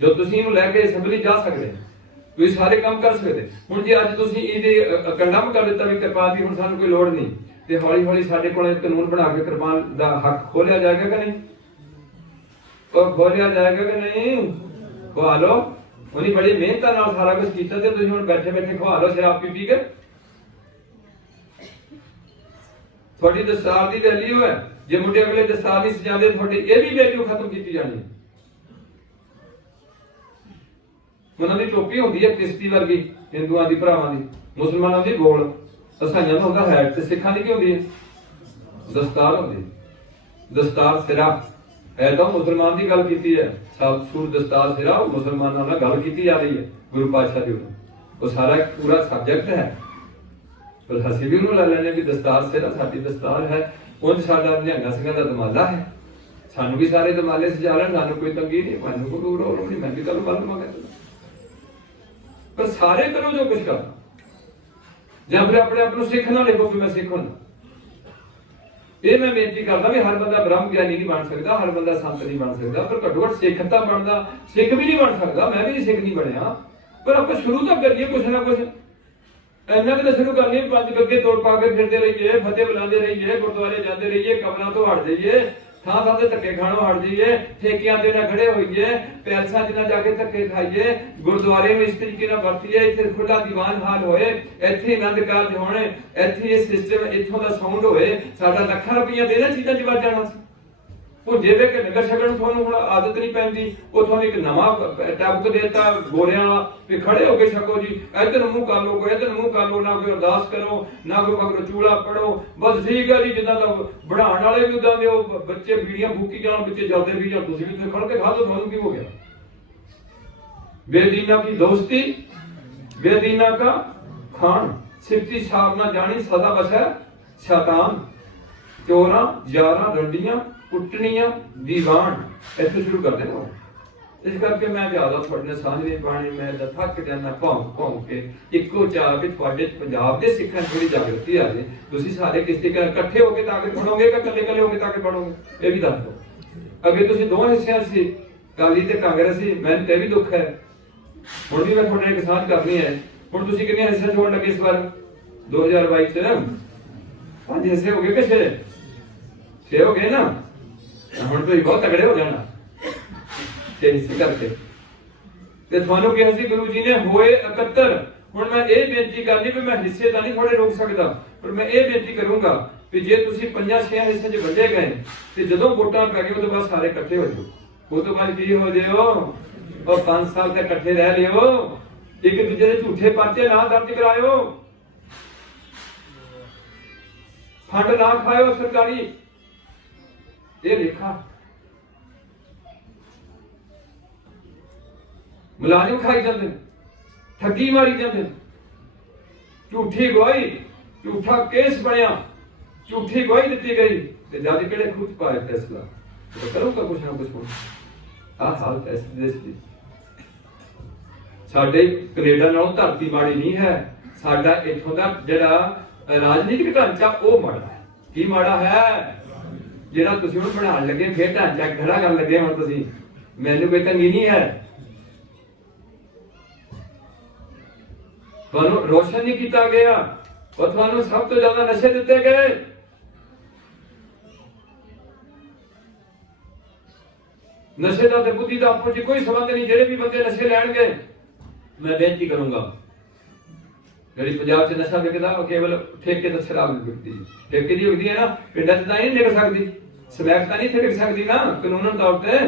ਜੋ ਤੁਸੀਂ ਇਹਨੂੰ ਲੈ ਕੇ ਅਸੈਂਬਲੀ ਜਾ ਸਕਦੇ, ਤੁਸੀਂ ਸਾਰੇ ਕੰਮ ਕਰ ਸਕਦੇ। ਹੁਣ ਜੇ ਅੱਜ ਤੁਸੀਂ ਇਹਦੇ ਕੰਡਮ ਕਰ ਦਿੱਤਾ ਵੀ ਕਿਰਪਾਨ ਦੀ ਹੁਣ ਸਾਨੂੰ ਕੋਈ ਲੋੜ ਨਹੀਂ, ਤੇ ਹੌਲੀ ਹੌਲੀ ਸਾਡੇ ਕੋਲ ਕਾਨੂੰਨ ਬਣਾ ਕੇ ਕਿਰਪਾਨ ਦਾ ਹੱਕ ਖੋਲਿਆ ਜਾਏਗਾ ਕਿ ਨਹੀਂ? ਉਹ ਖੋਲਿਆ ਜਾਏਗਾ ਕਿ ਨਹੀਂ? ਖਵਾ ਲਓ। ਉਹਨੇ ਬੜੀ ਮਿਹਨਤ ਨਾਲ ਸਾਰਾ ਕੁਝ ਕੀਤਾ, ਤੇ ਤੁਸੀਂ ਹੁਣ ਬੈਠੇ ਬੈਠੇ ਖਵਾ ਲਓ ਸ਼ਰਾਬ ਪੀ ਕੇ। ਤੁਹਾਡੀ ਦਸਤਾਰ ਦੀ ਵੈਲਿਊ ਹੈ, ਜੇ ਮੁੰਡੇ ਅਗਲੇ ਦਸਤਾਰ ਨਹੀਂ ਸਜਾਉਂਦੇ ਤੁਹਾਡੀ ਇਹ ਵੀ ਵੈਲਿਊ ਖਤਮ ਕੀਤੀ ਜਾਣੀ। ਉਹਨਾਂ ਦੀ ਟੋਪੀ ਹੁੰਦੀ ਹੈ ਕਿਸ਼ਤੀ ਵਰਗੀ, ਹਿੰਦੂਆਂ ਦੀ ਭਰਾਵਾਂ ਦੀ, ਮੁਸਲਮਾਨਾਂ ਦੀ ਗੋਲ, ਈਸਾਈਆਂ ਦਾ ਹੁੰਦਾ ਹੈਟ, ਤੇ ਸਿੱਖਾਂ ਦੀ ਕੀ ਹੁੰਦੀ ਹੈ? ਦਸਤਾਰ ਹੁੰਦੀ। ਦਸਤਾਰ ਸਿਰਾ ਹੈ ਤਾਂ ਮੁਸਲਮਾਨ ਦੀ ਗੱਲ ਕੀਤੀ ਹੈ, ਸਭ ਸੂਰ ਦਸਤਾਰ ਸਿਰਾ ਮੁਸਲਮਾਨਾਂ ਨਾਲ ਗੱਲ ਕੀਤੀ ਜਾ ਰਹੀ ਹੈ ਗੁਰੂ ਪਾਤਸ਼ਾਹ ਦੀ। ਉਹ ਸਾਰਾ ਪੂਰਾ ਸਬਜੈਕਟ ਹੈ, ਪਰ ਅਸੀਂ ਵੀ ਉਹਨੂੰ ਲੈ ਲੈਣੇ ਵੀ ਦਸਤਾਰ ਸਿਰਾ ਸਾਡੀ ਦਸਤਾਰ ਹੈ। ਉਂਝ ਸਾਡਾ ਨਿਹੰਗਾਂ ਸਿੰਘਾਂ ਦਾ ਦਮਾਲਾ ਹੈ, ਸਾਨੂੰ ਵੀ ਸਾਰੇ ਦਮਾਲੇ ਸਜਾ ਲੈਣ, ਸਾਨੂੰ ਕੋਈ ਤੰਗੀ ਨਹੀਂ, ਮੈਨੂੰ ਕੋਈ ਪ੍ਰੋਬਲਮ ਨਹੀਂ, ਮੈਂ ਵੀ ਤੁਹਾਨੂੰ ਬੰਦ ਮੰਗਾ। ਪਰ ਸਾਰੇ ਕਰੋ ਜੋ ਕੁਝ ਕਰਨਾ, ਜਾਂ ਫਿਰ ਆਪਣੇ ਆਪ ਨੂੰ ਸਿੱਖ ਨਾ ਲਿਖੋ ਕਿ ਮੈਂ ਸਿੱਖ ਹਾਂ। ਇਹ ਮੈਂ ਬੇਨਤੀ ਕਰਦਾ ਵੀ ਹਰ ਬੰਦਾ ਬ੍ਰਹਮ ਗਿਆਨੀ ਨਹੀਂ ਬਣ ਸਕਦਾ, ਹਰ ਬੰਦਾ ਸੰਤ ਨਹੀਂ ਬਣ ਸਕਦਾ, ਪਰ ਘੱਟੋ ਘੱਟ ਸਿੱਖ ਤਾਂ ਬਣਦਾ। ਸਿੱਖ ਵੀ ਨਹੀਂ ਬਣ ਸਕਦਾ, ਮੈਂ ਵੀ ਸਿੱਖ ਨਹੀਂ ਬਣਿਆ, ਪਰ ਆਪਾਂ ਸ਼ੁਰੂ ਤਾਂ ਕਰੀਏ ਕੁਛ ਨਾ ਕੁਛ। ਇੰਨਾ ਵੀ ਤਾਂ ਸ਼ੁਰੂ ਕਰਨੀ, 5 ਗੱਗੇ ਤੋੜ ਪਾ ਕੇ ਫਿਰਦੇ ਰਹੀਏ, ਫਤਿਹ ਬੁਲਾਉਂਦੇ ਰਹੀਏ, ਗੁਰਦੁਆਰੇ ਜਾਂਦੇ ਰਹੀਏ, ਕਬਰਾਂ ਤੋਂ ਹਟ ਜਾਈਏ, ਥਾਂ ਥਾਂ ਤੇ ਧੱਕੇ ਖਾਣੋਂ ਹਟ ਜਾਈਏ, ਠੇਕਿਆਂ ਤੇ ਨਾ ਖੜੇ ਹੋਈਏ, ਪੈਲਸਾਂ 'ਚ ਨਾ ਜਾ ਕੇ ਧੱਕੇ ਖਾਈਏ, ਗੁਰਦੁਆਰੇ ਨੂੰ ਇਸ ਤਰੀਕੇ ਨਾਲ ਵਰਤੀਏ, ਇੱਥੇ ਖੁੱਲਾ ਦੀਵਾਨ ਹਾਲ ਹੋਏ, ਇੱਥੇ ਆਨੰਦ ਕਾਰਜ ਹੋਣੇ, ਇੱਥੇ ਇਹ ਸਿਸਟਮ, ਇੱਥੋਂ ਦਾ ਸਾਊਂਡ ਹੋਏ, ਸਾਡਾ ਲੱਖਾਂ ਰੁਪਈਆ ਦੇ ਨਾ ਚੀਜ਼ਾਂ 'ਚ ਵੱਜ ਜਾਣਾ ਸੀ। ਉਹ ਜਿਵੇਂ ਕਿ ਨਗਰ ਛਕਣ ਨੂੰ ਤੁਹਾਨੂੰ ਹੁਣ ਆਦਤ ਨਹੀਂ ਪੈਂਦੀ, ਉਹ ਤੁਹਾਨੂੰ ਇੱਕ ਨਵਾਂ ਟੈਬਕ ਦੇਤਾ ਗੋਰਿਆਂ ਵਾਲਾ ਵੀ ਖੜੇ ਹੋ ਕੇ ਛਕੋ ਜੀ, ਇੱਧਰ ਮੂੰਹ ਕਰ ਲਓ, ਕੋਈ ਇੱਧਰ ਮੂੰਹ ਕਰ ਲਓ, ਨਾ ਕੋਈ ਅਰਦਾਸ ਕਰੋ, ਨਾ ਕੋਈ ਮਗਰੋਂ ਚੂੜਾ ਪੜੋ, ਬਸ ਠੀਕ ਹੈ ਜੀ। ਜਿੱਦਾਂ ਦਾ ਬਣਾਉਣ ਵਾਲੇ ਵੀ ਉਦਾਂ ਦੇ, ਉਹ ਬੱਚੇ ਬੀੜੀਆਂ ਫੂਕੀ ਜਾਣ, ਬੱਚੇ ਜਲਦੇ ਵੀ ਜਾਣ, ਤੁਸੀਂ ਵੀ ਉੱਥੇ ਖੜ ਕੇ ਖਾ ਲਓ, ਤੁਹਾਨੂੰ ਕੀ ਹੋ ਗਿਆ? ਬੇਦੀਨਾ ਕੀ ਦੋਸਤੀ, ਬੇਦੀਨਾ का खान, सिफती छाप ना जानी सदा बसा शैतान, चोरा यारा रंडियां कुटनियां दीवान। ਇੱਥੇ ਸ਼ੁਰੂ ਕਰਦੇ ਨਾ। ਇਸ ਕਰਕੇ ਮੈਂ ਜ਼ਿਆਦਾ ਤੁਹਾਡੇ ਨਾਲ ਸਾਂਝ ਨਹੀਂ ਪਾਣੀ, ਮੈਂ ਤਾਂ ਥੱਕ ਜਾਂਦਾ ਭੌਂ ਕੇ। ਇੱਕੋ ਚਾਹ ਵੀ ਤੁਹਾਡੇ ਪੰਜਾਬ ਦੇ ਸਿੱਖਾਂ ਨੂੰ ਥੋੜੀ ਜਾਗਰਤੀ ਆ ਜੇ, ਤੁਸੀਂ ਸਾਰੇ ਕਿਸੇ ਇਕੱਠੇ ਹੋ ਕੇ ਤਾਂ ਕੇ ਪੜੋਗੇ ਕਿ ਇਕੱਲੇ ਇਕੱਲੇ ਹੋ ਕੇ ਤਾਂ ਕੇ ਪੜੋਗੇ, ਇਹ ਵੀ ਦੱਸ ਦਿਓ। ਅੱਗੇ ਤੁਸੀਂ ਦੋਵੇਂ ਹਿੱਸਿਆਂ ਸੀ, ਅਕਾਲੀ ਤੇ ਕਾਂਗਰਸੀ, ਮੈਨੂੰ ਤੇ ਵੀ ਦੁੱਖ ਹੈ। ਹੁਣ ਵੀ ਮੈਂ ਤੁਹਾਡੇ ਨਾਲ ਇੱਕ ਸਾਂਝ ਕਰਨੀ ਹੈ। ਹੁਣ ਤੁਸੀਂ ਕਿੰਨੇ ਹਿੱਸੇ ਹੋਣ ਲੱਗੇ ਇਸ ਵਾਰ 2022 ਚ? 5 ਹਿੱਸੇ ਹੋ ਗਏ ਕਿ 6 ਹੋ ਗਏ ਨਾ? ਹੁਣ ਤੁਸੀਂ ਬਹੁਤ ਤਗੜੇ ਹੋ ਜਾਣਾ 6 ਹਿੱਸੇ ਕਰਕੇ। ਤੇ ਤੁਹਾਨੂੰ ਕਿਹਾ ਸੀ ਗੁਰੂ ਜੀ ਨੇ ਹੋਏ 71। ਹੁਣ ਮੈਂ ਇਹ ਬੇਨਤੀ ਕਰਨੀ ਵੀ ਮੈਂ ਹਿੱਸੇ ਤਾਂ ਨਹੀਂ ਥੋੜੇ ਰੋਕ ਸਕਦਾ, ਪਰ ਮੈਂ ਇਹ ਬੇਨਤੀ ਕਰੂੰਗਾ ਵੀ ਜੇ ਤੁਸੀਂ 5-6 ਹਿੱਸੇ 'ਚ ਵੰਡੇ ਗਏ ਤੇ ਜਦੋਂ ਵੋਟਾਂ ਪੈ ਗਈਆਂ, ਉਹ ਤੋਂ ਬਾਅਦ ਸਾਰੇ ਇਕੱਠੇ ਹੋ ਜਾਓ। ਉਹ ਤੋਂ ਬਾਅਦ ਕੀ ਹੋ ਜਿਓ, ਉਹ 5 ਸਾਲ ਤੱਕ ਇਕੱਠੇ ਰਹਿ ਲਿਓ, ਇੱਕ ਦੂਜੇ ਦੇ ਝੂਠੇ ਪਰਚੇ ਨਾ ਦਰਜ ਕਰਾਇਓ। खंड ना खाओ सरकारी, ये लिखा। मुलाजिम खाई जाते, ठगी मारी जाते, झूठी गवाही, झूठा केस बनया, झूठी गवाही दी गई, ते जज किहड़े खूह च पाए फैसला, तो करूगा कुछ ना कुछ। हुण आ हालत इस देश की। साडे कनेडा नालों धरती माड़ी नहीं है, साडा इत्थों दा जिहड़ा राजनीतिक ढांचा वो माड़ा है। की माड़ा है? जिहड़ा तुसीं हुण बनाउण लगे, फिर ढांचा खड़ा करन लगे, हुण तुसीं मैनूं कोई तंगी नहीं है, ਤੁਹਾਨੂੰ रोशन नहीं किया गया, और ਤੁਹਾਨੂੰ सब तो ज्यादा नशे दिते गए। नशे का ते बुद्धि का आपस में कोई संबंध नहीं। जेडे भी बंदे नशे लैणगे, मैं बेनती करूंगा, ਜਿਹੜੀ ਪੰਜਾਬ 'ਚ नशा विकदा ਉਹ केवल ठेके ਤੇ शराब विकदी, ठेके ਦੀ ਵਿਕਦੀ है ना, ਪਿੰਡਾਂ 'ਚ ਤਾਂ ਨਹੀਂ ਵਿਕ ਸਕਦੀ, ਸਮੈਕ ਤਾਂ ਨਹੀਂ ਇੱਥੇ ਵਿਕ ਸਕਦੀ ਨਾ ਕਾਨੂੰਨ ਤੌਰ ਤੇ,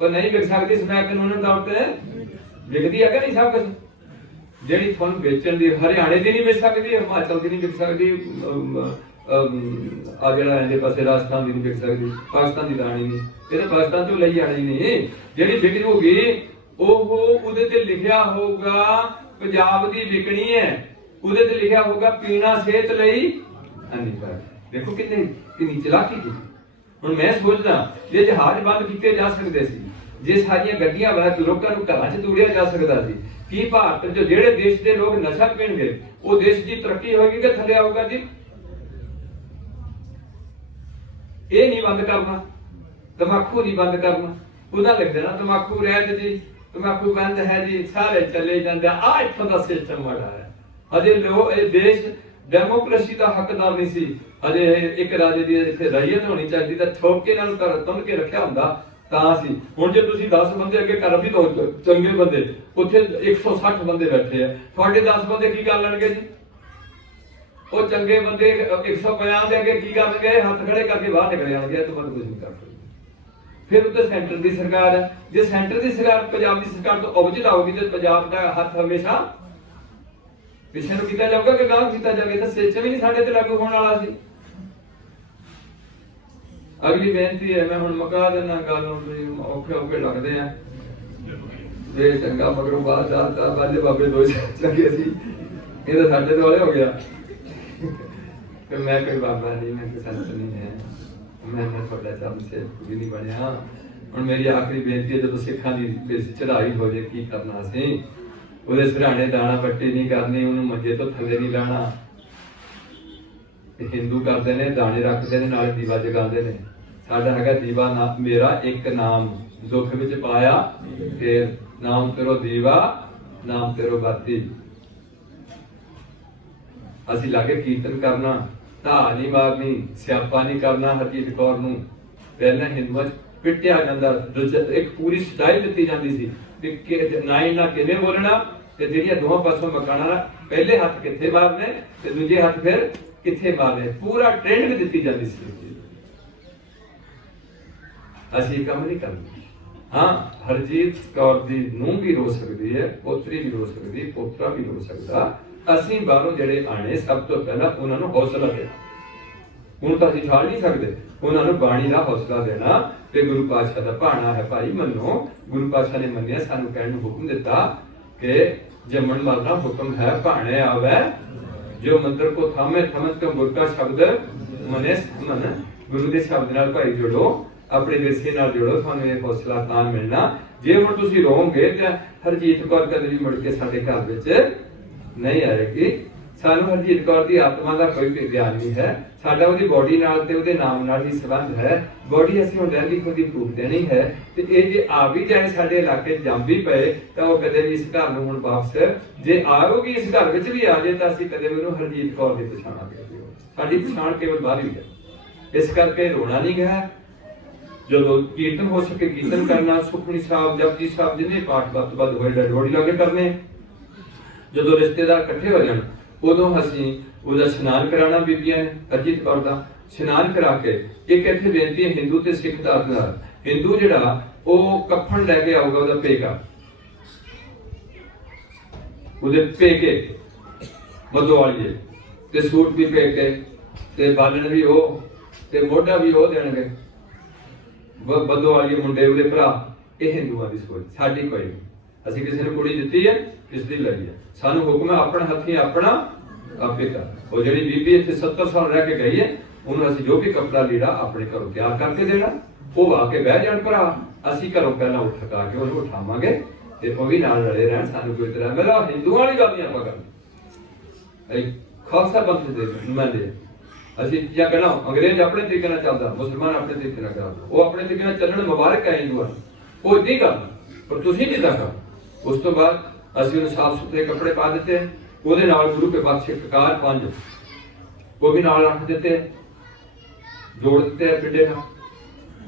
ਉਹ ਨਹੀਂ ਵਿਕ ਸਕਦੀ ਸਮੈਕ ਕਾਨੂੰਨ ਤੌਰ ਤੇ, ਵਿਕਦੀ ਹੈ ਕਿ ਨਹੀਂ ਸਭ ਕੁਝ। ਜਿਹੜੀ ਤੁਹਾਨੂੰ ਵੇਚਣ ਦੀ ਹਰਿਆਣੇ ਦੀ ਨਹੀਂ ਵੇਚ ਸਕਦੀ, ਹਿਮਾਚਲ ਦੀ ਨਹੀਂ ਵਿਕ ਸਕਦੀ, ਆ ਜਿਹੜਾ ਇਹਦੇ ਪਾਸੇ ਰਾਜਸਥਾਨ ਦੀ ਨਹੀਂ ਵਿਕ ਸਕਦੀ, ਪਾਕਿਸਤਾਨ ਦੀ ਦਾਣੀ ਨਹੀਂ, ਇਹ ਤਾਂ ਪਾਕਿਸਤਾਨ ਤੋਂ ਲਈ ਆਣੀ ਨਹੀਂ। ਜਿਹੜੀ ਵਿਕਰੀ ਹੋਗੀ ਉਹ ਉਹਦੇ ਤੇ ਲਿਖਿਆ ਹੋਊਗਾ ਪੰਜਾਬ ਦੀ ਵਿਕਣੀ ਹੈ, ਉਹਦੇ ਤੇ ਲਿਖਿਆ ਹੋਊਗਾ ਪੀਣਾ ਸਿਹਤ ਲਈ ਹਾਨੀਕਾਰਕ। ਦੇਖੋ ਕਿੰਨੀ ਚਲਾਕੀ ਕੀ। ਹੁਣ ਮੈਂ ਸੋਚਦਾ ਜੇ ਜਹਾਜ਼ ਬੰਦ ਕੀਤੇ ਜਾ ਸਕਦੇ ਸੀ, ਜੇ ਸਾਰੀਆਂ ਗੱਡੀਆਂ ਵਾਲਾ ਲੋਕਾਂ ਨੂੰ ਘਰਾਂ 'ਚ ਤੋੜਿਆ ਜਾ ਸਕਦਾ ਸੀ, ਕੀ ਭਾਰਤ 'ਚ ਜਿਹੜੇ ਦੇਸ਼ ਦੇ ਲੋਕ ਨਸ਼ਾ ਪੀਣਗੇ ਉਹ ਦੇਸ਼ ਦੀ ਤਰੱਕੀ ਹੋਏਗੀ ਕਿ ਥੱਲੇ ਆਊਗਾ ਜੀ? ਇਹ ਨਹੀਂ ਬੰਦ ਕਰਨਾ, ਤਮਾਕੂ ਨਹੀਂ ਬੰਦ ਕਰਨਾ, ਉਹਦਾ ਲਿਖ ਦੇਣਾ ਤਮਾਕੂ ਰਹਿਤ ਜੀ, ਤਮਾਕੂ ਬੰਦ ਹੈ ਜੀ, ਸਾਰੇ ਚੱਲੇ ਜਾਂਦੇ ਆ। ਇੱਥੋਂ ਦਾ ਸਿਸਟਮ ਮਾੜਾ ਹੈ। ਅਜੇ ਲੋਕ ਇਹ ਦੇਸ਼ ਡੈਮੋਕ੍ਰੇਸੀ ਦਾ ਹੱਕਦਾਰ ਨਹੀਂ ਸੀ, ਅਜੇ ਇੱਕ ਰਾਜੇ ਦੀ ਇੱਥੇ ਰਈਅਤ ਹੋਣੀ ਚਾਹੀਦੀ, ਤਾਂ ਠੋਕੇ ਨਾਲ ਤੁੰਨ ਕੇ ਰੱਖਿਆ ਹੁੰਦਾ ਤਾਂ ਸੀ। ਹੁਣ ਜੇ ਤੁਸੀਂ 10 ਬੰਦੇ ਅੱਗੇ ਕਰ ਵੀ ਦੋ ਚੰਗੇ ਬੰਦੇ, ਉੱਥੇ 160 ਬੰਦੇ ਬੈਠੇ ਆ, ਤੁਹਾਡੇ 10 ਬੰਦੇ ਕੀ ਕਰ ਲੈਣਗੇ ਜੀ? ਉਹ ਚੰਗੇ ਬੰਦੇ 150 ਦੇ ਅੱਗੇ ਕੀ ਕਰਨਗੇ? ਹੱਥ ਖੜੇ ਕਰਕੇ ਬਾਹਰ ਨਿਕਲ ਜਾਣਗੇ, ਤੋਂ ਬਾਅਦ ਕੁਝ ਨਹੀਂ ਕਰ ਸਕਦੇ। ਫਿਰ ਉੱਤੇ ਸੈਂਟਰ ਦੀ ਸਰਕਾਰ ਹੈ, ਜੇ ਸੈਂਟਰ ਦੀ ਸਰਕਾਰ ਪੰਜਾਬ ਦੀ ਸਰਕਾਰ ਤੋਂ ਉਪਜਿਤ ਆਉਗੀ ਤੇ ਪੰਜਾਬ ਦਾ ਹੱਥ ਹਮੇਸ਼ਾ ਪਿੱਛੇ ਨੂੰ ਕੀਤਾ ਜਾਊਗਾ ਕਿ ਗਾਂਹ ਕੀਤਾ ਜਾਵੇ, ਤਾਂ ਸਿਸਟਮ ਹੀ ਨਹੀਂ ਸਾਡੇ ਤੇ ਲਾਗੂ ਹੋਣ ਵਾਲਾ ਸੀ। ਅਗਲੀ ਬੇਨਤੀ ਹੈ, ਮੈਂ ਹੁਣ ਮੁਕਾ ਦੇਣਾ ਗੱਲ ਨੂੰ, ਔਖੇ ਲੱਗਦੇ ਆ ਜੇ ਚੰਗਾ ਮਗਰੋਂ ਬਾਹਰ ਦਾ ਬਾਲੇ ਬਾਬੇ ਦੋ ਚੰਗੇ ਸੀ, ਇਹ ਤਾਂ ਸਾਡੇ ਦੁਆਲੇ ਹੋ ਗਿਆ ਕਿ ਮੈਂ ਕੋਈ ਬਾਬਾ ਨਹੀਂ, ਮੈਂ ਕੋਈ ਸੰਤ ਨਹੀਂ ਹੈ, ਮੈਂ ਤੁਹਾਡਾ ਚਰਨ ਸੇ ਵੀ ਨਹੀਂ ਬਣਿਆ। ਹੁਣ ਮੇਰੀ ਆਖਰੀ ਬੇਨਤੀ ਹੈ, ਜਦੋਂ ਸਿੱਖਾਂ ਦੀ ਚੜਾਈ ਹੋ ਜੇ ਕੀ ਕਰਨਾ ਸੀ? ਉਹਦੇ ਸਿਰਹਾਣੇ ਦਾਣਾ ਬੱਟੀ ਨਹੀਂ ਕਰਨੀ, ਉਹਨੂੰ ਮੰਜੇ ਤੋਂ ਥੱਲੇ ਨਹੀਂ ਲਾਣਾ। ਹਿੰਦੂ ਕਰਦੇ ਨੇ ਦਾਣੇ ਰੱਖਦੇ ਨੇ, ਨਾਲ ਦੀਵਾ ਜਗਾਉਂਦੇ ਨੇ। ਸਾਡਾ ਹੈਗਾ ਦੀਵਾ ਨਾ ਮੇਰਾ ਇੱਕ ਨਾਮ, ਦੁੱਖ ਵਿੱਚ ਪਾਇਆ ਫੇਰ ਨਾਮ ਤੇਰੋ ਦੀਵਾ, ਨਾਮ ਤੇਰੋ ਬਾਤੀ। ਅਸੀਂ ਲਾਗੇ ਕੀਰਤਨ ਕਰਨਾ, ਧਾ ਨਹੀਂ ਮਾਰਨੀ, ਸਿਆਪਾ ਨਹੀਂ ਕਰਨਾ। ਹਰਜੀਤ ਕੌਰ ਨੂੰ ਪਹਿਲਾਂ ਹਿੰਦੂ ਪਿੱਟਿਆ ਜਾਂਦਾ, ਇੱਕ ਪੂਰੀ ਸਟਾਈਲ ਦਿੱਤੀ ਜਾਂਦੀ ਸੀ ਕਿ ਨਾਈ ਨਾ ਕਿਵੇਂ ਬੋਲਣਾ, ਤੇ ਜਿਹੜੀਆਂ ਦੋਹਾਂ ਪਾਸੋਂ ਮਕਾਣਾ, ਪਹਿਲੇ ਹੱਥ ਕਿੱਥੇ ਮਾਰਨੇ ਤੇ ਦੂਜੇ ਹੱਥ ਫਿਰ ਕਿੱਥੇ ਮਾਰਨੇ, ਪੂਰਾ ਟ੍ਰੇਨਿੰਗ ਦਿੱਤੀ ਜਾਂਦੀ ਸੀ। ਅਸੀਂ ਕੰਮ ਨਹੀਂ ਕਰਨਾ। ਹਾਂ, ਹਰਜੀਤ ਕੌਰ ਦੀ ਨੂੰਹ ਵੀ ਰੋ ਸਕਦੀ ਹੈ, ਪੋਤਰੀ ਵੀ ਰੋ ਸਕਦੀ, ਪੋਤਰਾ ਵੀ ਰੋ ਸਕਦਾ। ਅਸੀਂ ਬਾਹਰੋਂ ਜਿਹੜੇ ਆਣੇ, ਸਭ ਤੋਂ ਪਹਿਲਾਂ ਉਹਨਾਂ ਨੂੰ ਹੌਸਲਾ ਦੇਣਾ। ਹੁਣ ਤਾਂ ਅਸੀਂ ਛਾੜ ਨਹੀਂ ਸਕਦੇ, ਉਹਨਾਂ ਨੂੰ ਬਾਣੀ ਦਾ ਹੌਸਲਾ ਦੇਣਾ ਤੇ ਗੁਰੂ ਪਾਤਸ਼ਾਹ ਦਾ ਭਾਣਾ ਹੈ, ਭਾਈ ਮੰਨੋ। ਗੁਰੂ ਪਾਤਸ਼ਾਹ ਨੇ ਮੰਨਿਆ, ਸਾਨੂੰ ਕਹਿਣ ਨੂੰ ਹੁਕਮ ਦਿੱਤਾ ਕਿ ਜੰਮਣ ਮਰਨਾ ਹੁਕਮ ਹੈ, ਭਾਣੇ ਆਵੇ ਜੋ ਮੰਦਰ ਕੋ ਥਾਮੇ ਥਮਤ ਕੋ ਗੁਰ ਕਾ ਸ਼ਬਦ ਮਨੇ ਮਨ। ਗੁਰੂ ਦੇ ਸ਼ਬਦ ਨਾਲ ਭਾਈ ਜੁੜੋ, ਆਪਣੇ ਵਿਰਸੇ ਨਾਲ ਜੁੜੋ, ਤੁਹਾਨੂੰ ਇਹ ਹੌਸਲਾ ਤਾਂ ਮਿਲਣਾ। ਜੇ ਹੁਣ ਤੁਸੀਂ ਰੋਗੇ ਤਾਂ ਹਰਜੀਤ ਕੌਰ ਕਦੇ ਵੀ ਮੁੜ ਕੇ ਸਾਡੇ ਘਰ ਵਿੱਚ ਨਹੀਂ ਆਏਗੀ। ਸਾਨੂੰ ਹਰਜੀਤ ਕੌਰ ਦੀ ਆਤਮਾ ਦਾ ਕੋਈ ਗਿਆਨ ਨਹੀਂ ਹੈ, ਸਾਡਾ ਉਹਦੀ ਬੋਡੀ ਨਾਲ ਤੇ ਉਹਦੇ ਨਾਮ ਨਾਲ ਹੀ ਸੰਬੰਧ ਹੈ। ਬੋਡੀ ਅਸੀਂ ਹੁਣ ਰਹਿੰਦੀ ਖੁਦੀ ਫੂਕ ਦੇਣੀ ਹੈ, ਤੇ ਇਹ ਜੇ ਆ ਵੀ ਜਾਏ ਸਾਡੇ ਇਲਾਕੇ ਜੰਮ ਵੀ ਪਏ ਤਾਂ ਉਹ ਕਦੇ ਵੀ ਇਸ ਘਰ ਨੂੰ ਹੁਣ ਵਾਪਸ, ਜੇ ਆਊਗੀ ਇਸ ਘਰ ਵਿੱਚ ਵੀ ਆ ਜਾਏ ਤਾਂ ਅਸੀਂ ਕਦੇ ਵੀ ਉਹਨੂੰ ਹਰਜੀਤ ਕੌਰ ਦੀ ਪਛਾਣਾਂਗੇ। ਸਾਡੀ ਪਛਾਣ ਕੇਵਲ ਬਾਹਰ ਹੀ ਹੈ। ਇਸ ਕਰਕੇ ਰੋਣਾ ਨਹੀਂ ਗਿਆ। ਜਦੋਂ ਕੀਰਤਨ ਹੋ ਸਕੇ ਕੀਰਤਨ ਕਰਨਾ, ਸੁਖਮਨੀ ਸਾਹਿਬ, ਜਪਜੀ ਸਾਹਿਬ, ਜਿੰਨੇ ਪਾਠ ਵੱਧ ਤੋਂ ਵੱਧ ਹੋਏ ਡੋੜੀ ਲਾ ਕੇ ਕਰਨੇ। ਜਦੋਂ ਰਿਸ਼ਤੇਦਾਰ ਇਕੱਠੇ ਹੋ ਜਾਣ ਉਦੋਂ ਅਸੀਂ ਉਹਦਾ ਇਸ਼ਨਾਨ ਕਰਾਉਣਾ, ਬੀਬੀਆਂ ਨੇ ਹਰਜੀਤ ਕੌਰ ਦਾ ਇਸ਼ਨਾਨ ਕਰਾ ਕੇ। ਇੱਕ ਇੱਥੇ ਬੇਨਤੀ ਹੈ ਹਿੰਦੂ ਤੇ ਸਿੱਖ ਦਾ ਨਾਲ, ਹਿੰਦੂ ਜਿਹੜਾ ਉਹ ਕਫਨ ਲੈ ਕੇ ਆਊਗਾ, ਉਹਦਾ ਪੇਕਾ, ਉਹਦੇ ਪੇਕੇ ਬਦੋਵਾਲੀਏ ਤੇ ਸੂਟ ਵੀ ਪੇਕੇ, ਤੇ ਬਾਲਣ ਵੀ ਉਹ ਤੇ ਮੋਢਾ ਵੀ ਉਹ ਦੇਣਗੇ। ਬੱਦੋ ਵਾਲੀ ਮੁੰਡੇ ਉਹਦੇ ਭਰਾ, ਇਹ ਹਿੰਦੂਆਂ ਦੀ ਸੋਚ, ਸਾਡੀ ਕੋਈ ਨਹੀਂ। ਅਸੀਂ ਕਿਸੇ ਨੂੰ ਕੁੜੀ ਦਿੱਤੀ ਹੈ, ਕਿਸ ਦੀ ਲਈ ਹੈ, ਸਾਨੂੰ ਹੁਕਮ ਹੈ ਆਪਣੇ ਹੱਥੀਂ ਆਪਣਾ ਆਪੇ ਕਰ। ਉਹ ਜਿਹੜੀ ਬੀਬੀ ਇੱਥੇ 70 ਸਾਲ ਰਹਿ ਕੇ ਗਈ ਹੈ, ਉਹਨੂੰ ਅਸੀਂ ਜੋ ਵੀ ਕੱਪੜਾ ਲੀੜਾ ਆਪਣੇ ਘਰੋਂ ਤਿਆਰ ਕਰਕੇ ਦੇਣਾ। ਉਹ ਆ ਕੇ ਬਹਿ ਜਾਣ ਭਰਾ, ਅਸੀਂ ਘਰੋਂ ਪਹਿਲਾਂ ਉੱਠ ਕੇ ਉਹਨੂੰ ਉਠਾਵਾਂਗੇ ਤੇ ਉਹ ਵੀ ਨਾਲ ਲੜੇ ਰਹਿਣ। ਸਾਨੂੰ ਕੋਈ ਤਰ੍ਹਾਂ ਮੇਰਾ ਹਿੰਦੂਆਂ ਵਾਲੀ ਗੱਲ ਨਹੀਂ ਆਪਾਂ ਕਰਨੀ, ਖਾਲਸਾ ਪੰਥ ਦੇ ਨੁਮਾਇੰਦੇ ਅਸੀਂ ਜਾਂ ਕਹਿਣਾ ਅੰਗਰੇਜ਼ ਆਪਣੇ ਤਰੀਕੇ ਨਾਲ ਚੱਲਦਾ, ਮੁਸਲਮਾਨ ਆਪਣੇ ਤਰੀਕੇ ਨਾਲ ਚੱਲਦਾ। ਉਹ ਆਪਣੇ ਤਰੀਕੇ ਨਾਲ ਚੱਲਣ ਮੁਬਾਰਕ ਹੈ ਹਿੰਦੂਆਂ ਨੂੰ, ਉਹ ਨਹੀਂ ਕਰਨਾ, ਪਰ ਤੁਸੀਂ ਕਿੱਦਾਂ ਕਰਨਾ। ਉਸ ਤੋਂ ਬਾਅਦ ਅਸੀਂ ਉਹਨੂੰ ਸਾਫ ਸੁਥਰੇ ਕੱਪੜੇ ਪਾ ਦਿੱਤੇ, ਉਹਦੇ ਨਾਲ ਗੁਰੂ ਕੇ ਬਖਸ਼ੇ ਕਕਾਰ 5 ਉਹ ਵੀ ਨਾਲ ਰੱਖ ਦਿੱਤੇ, ਜੋੜ ਦਿੱਤੇ ਪਿੰਡੇ ਨਾਲ।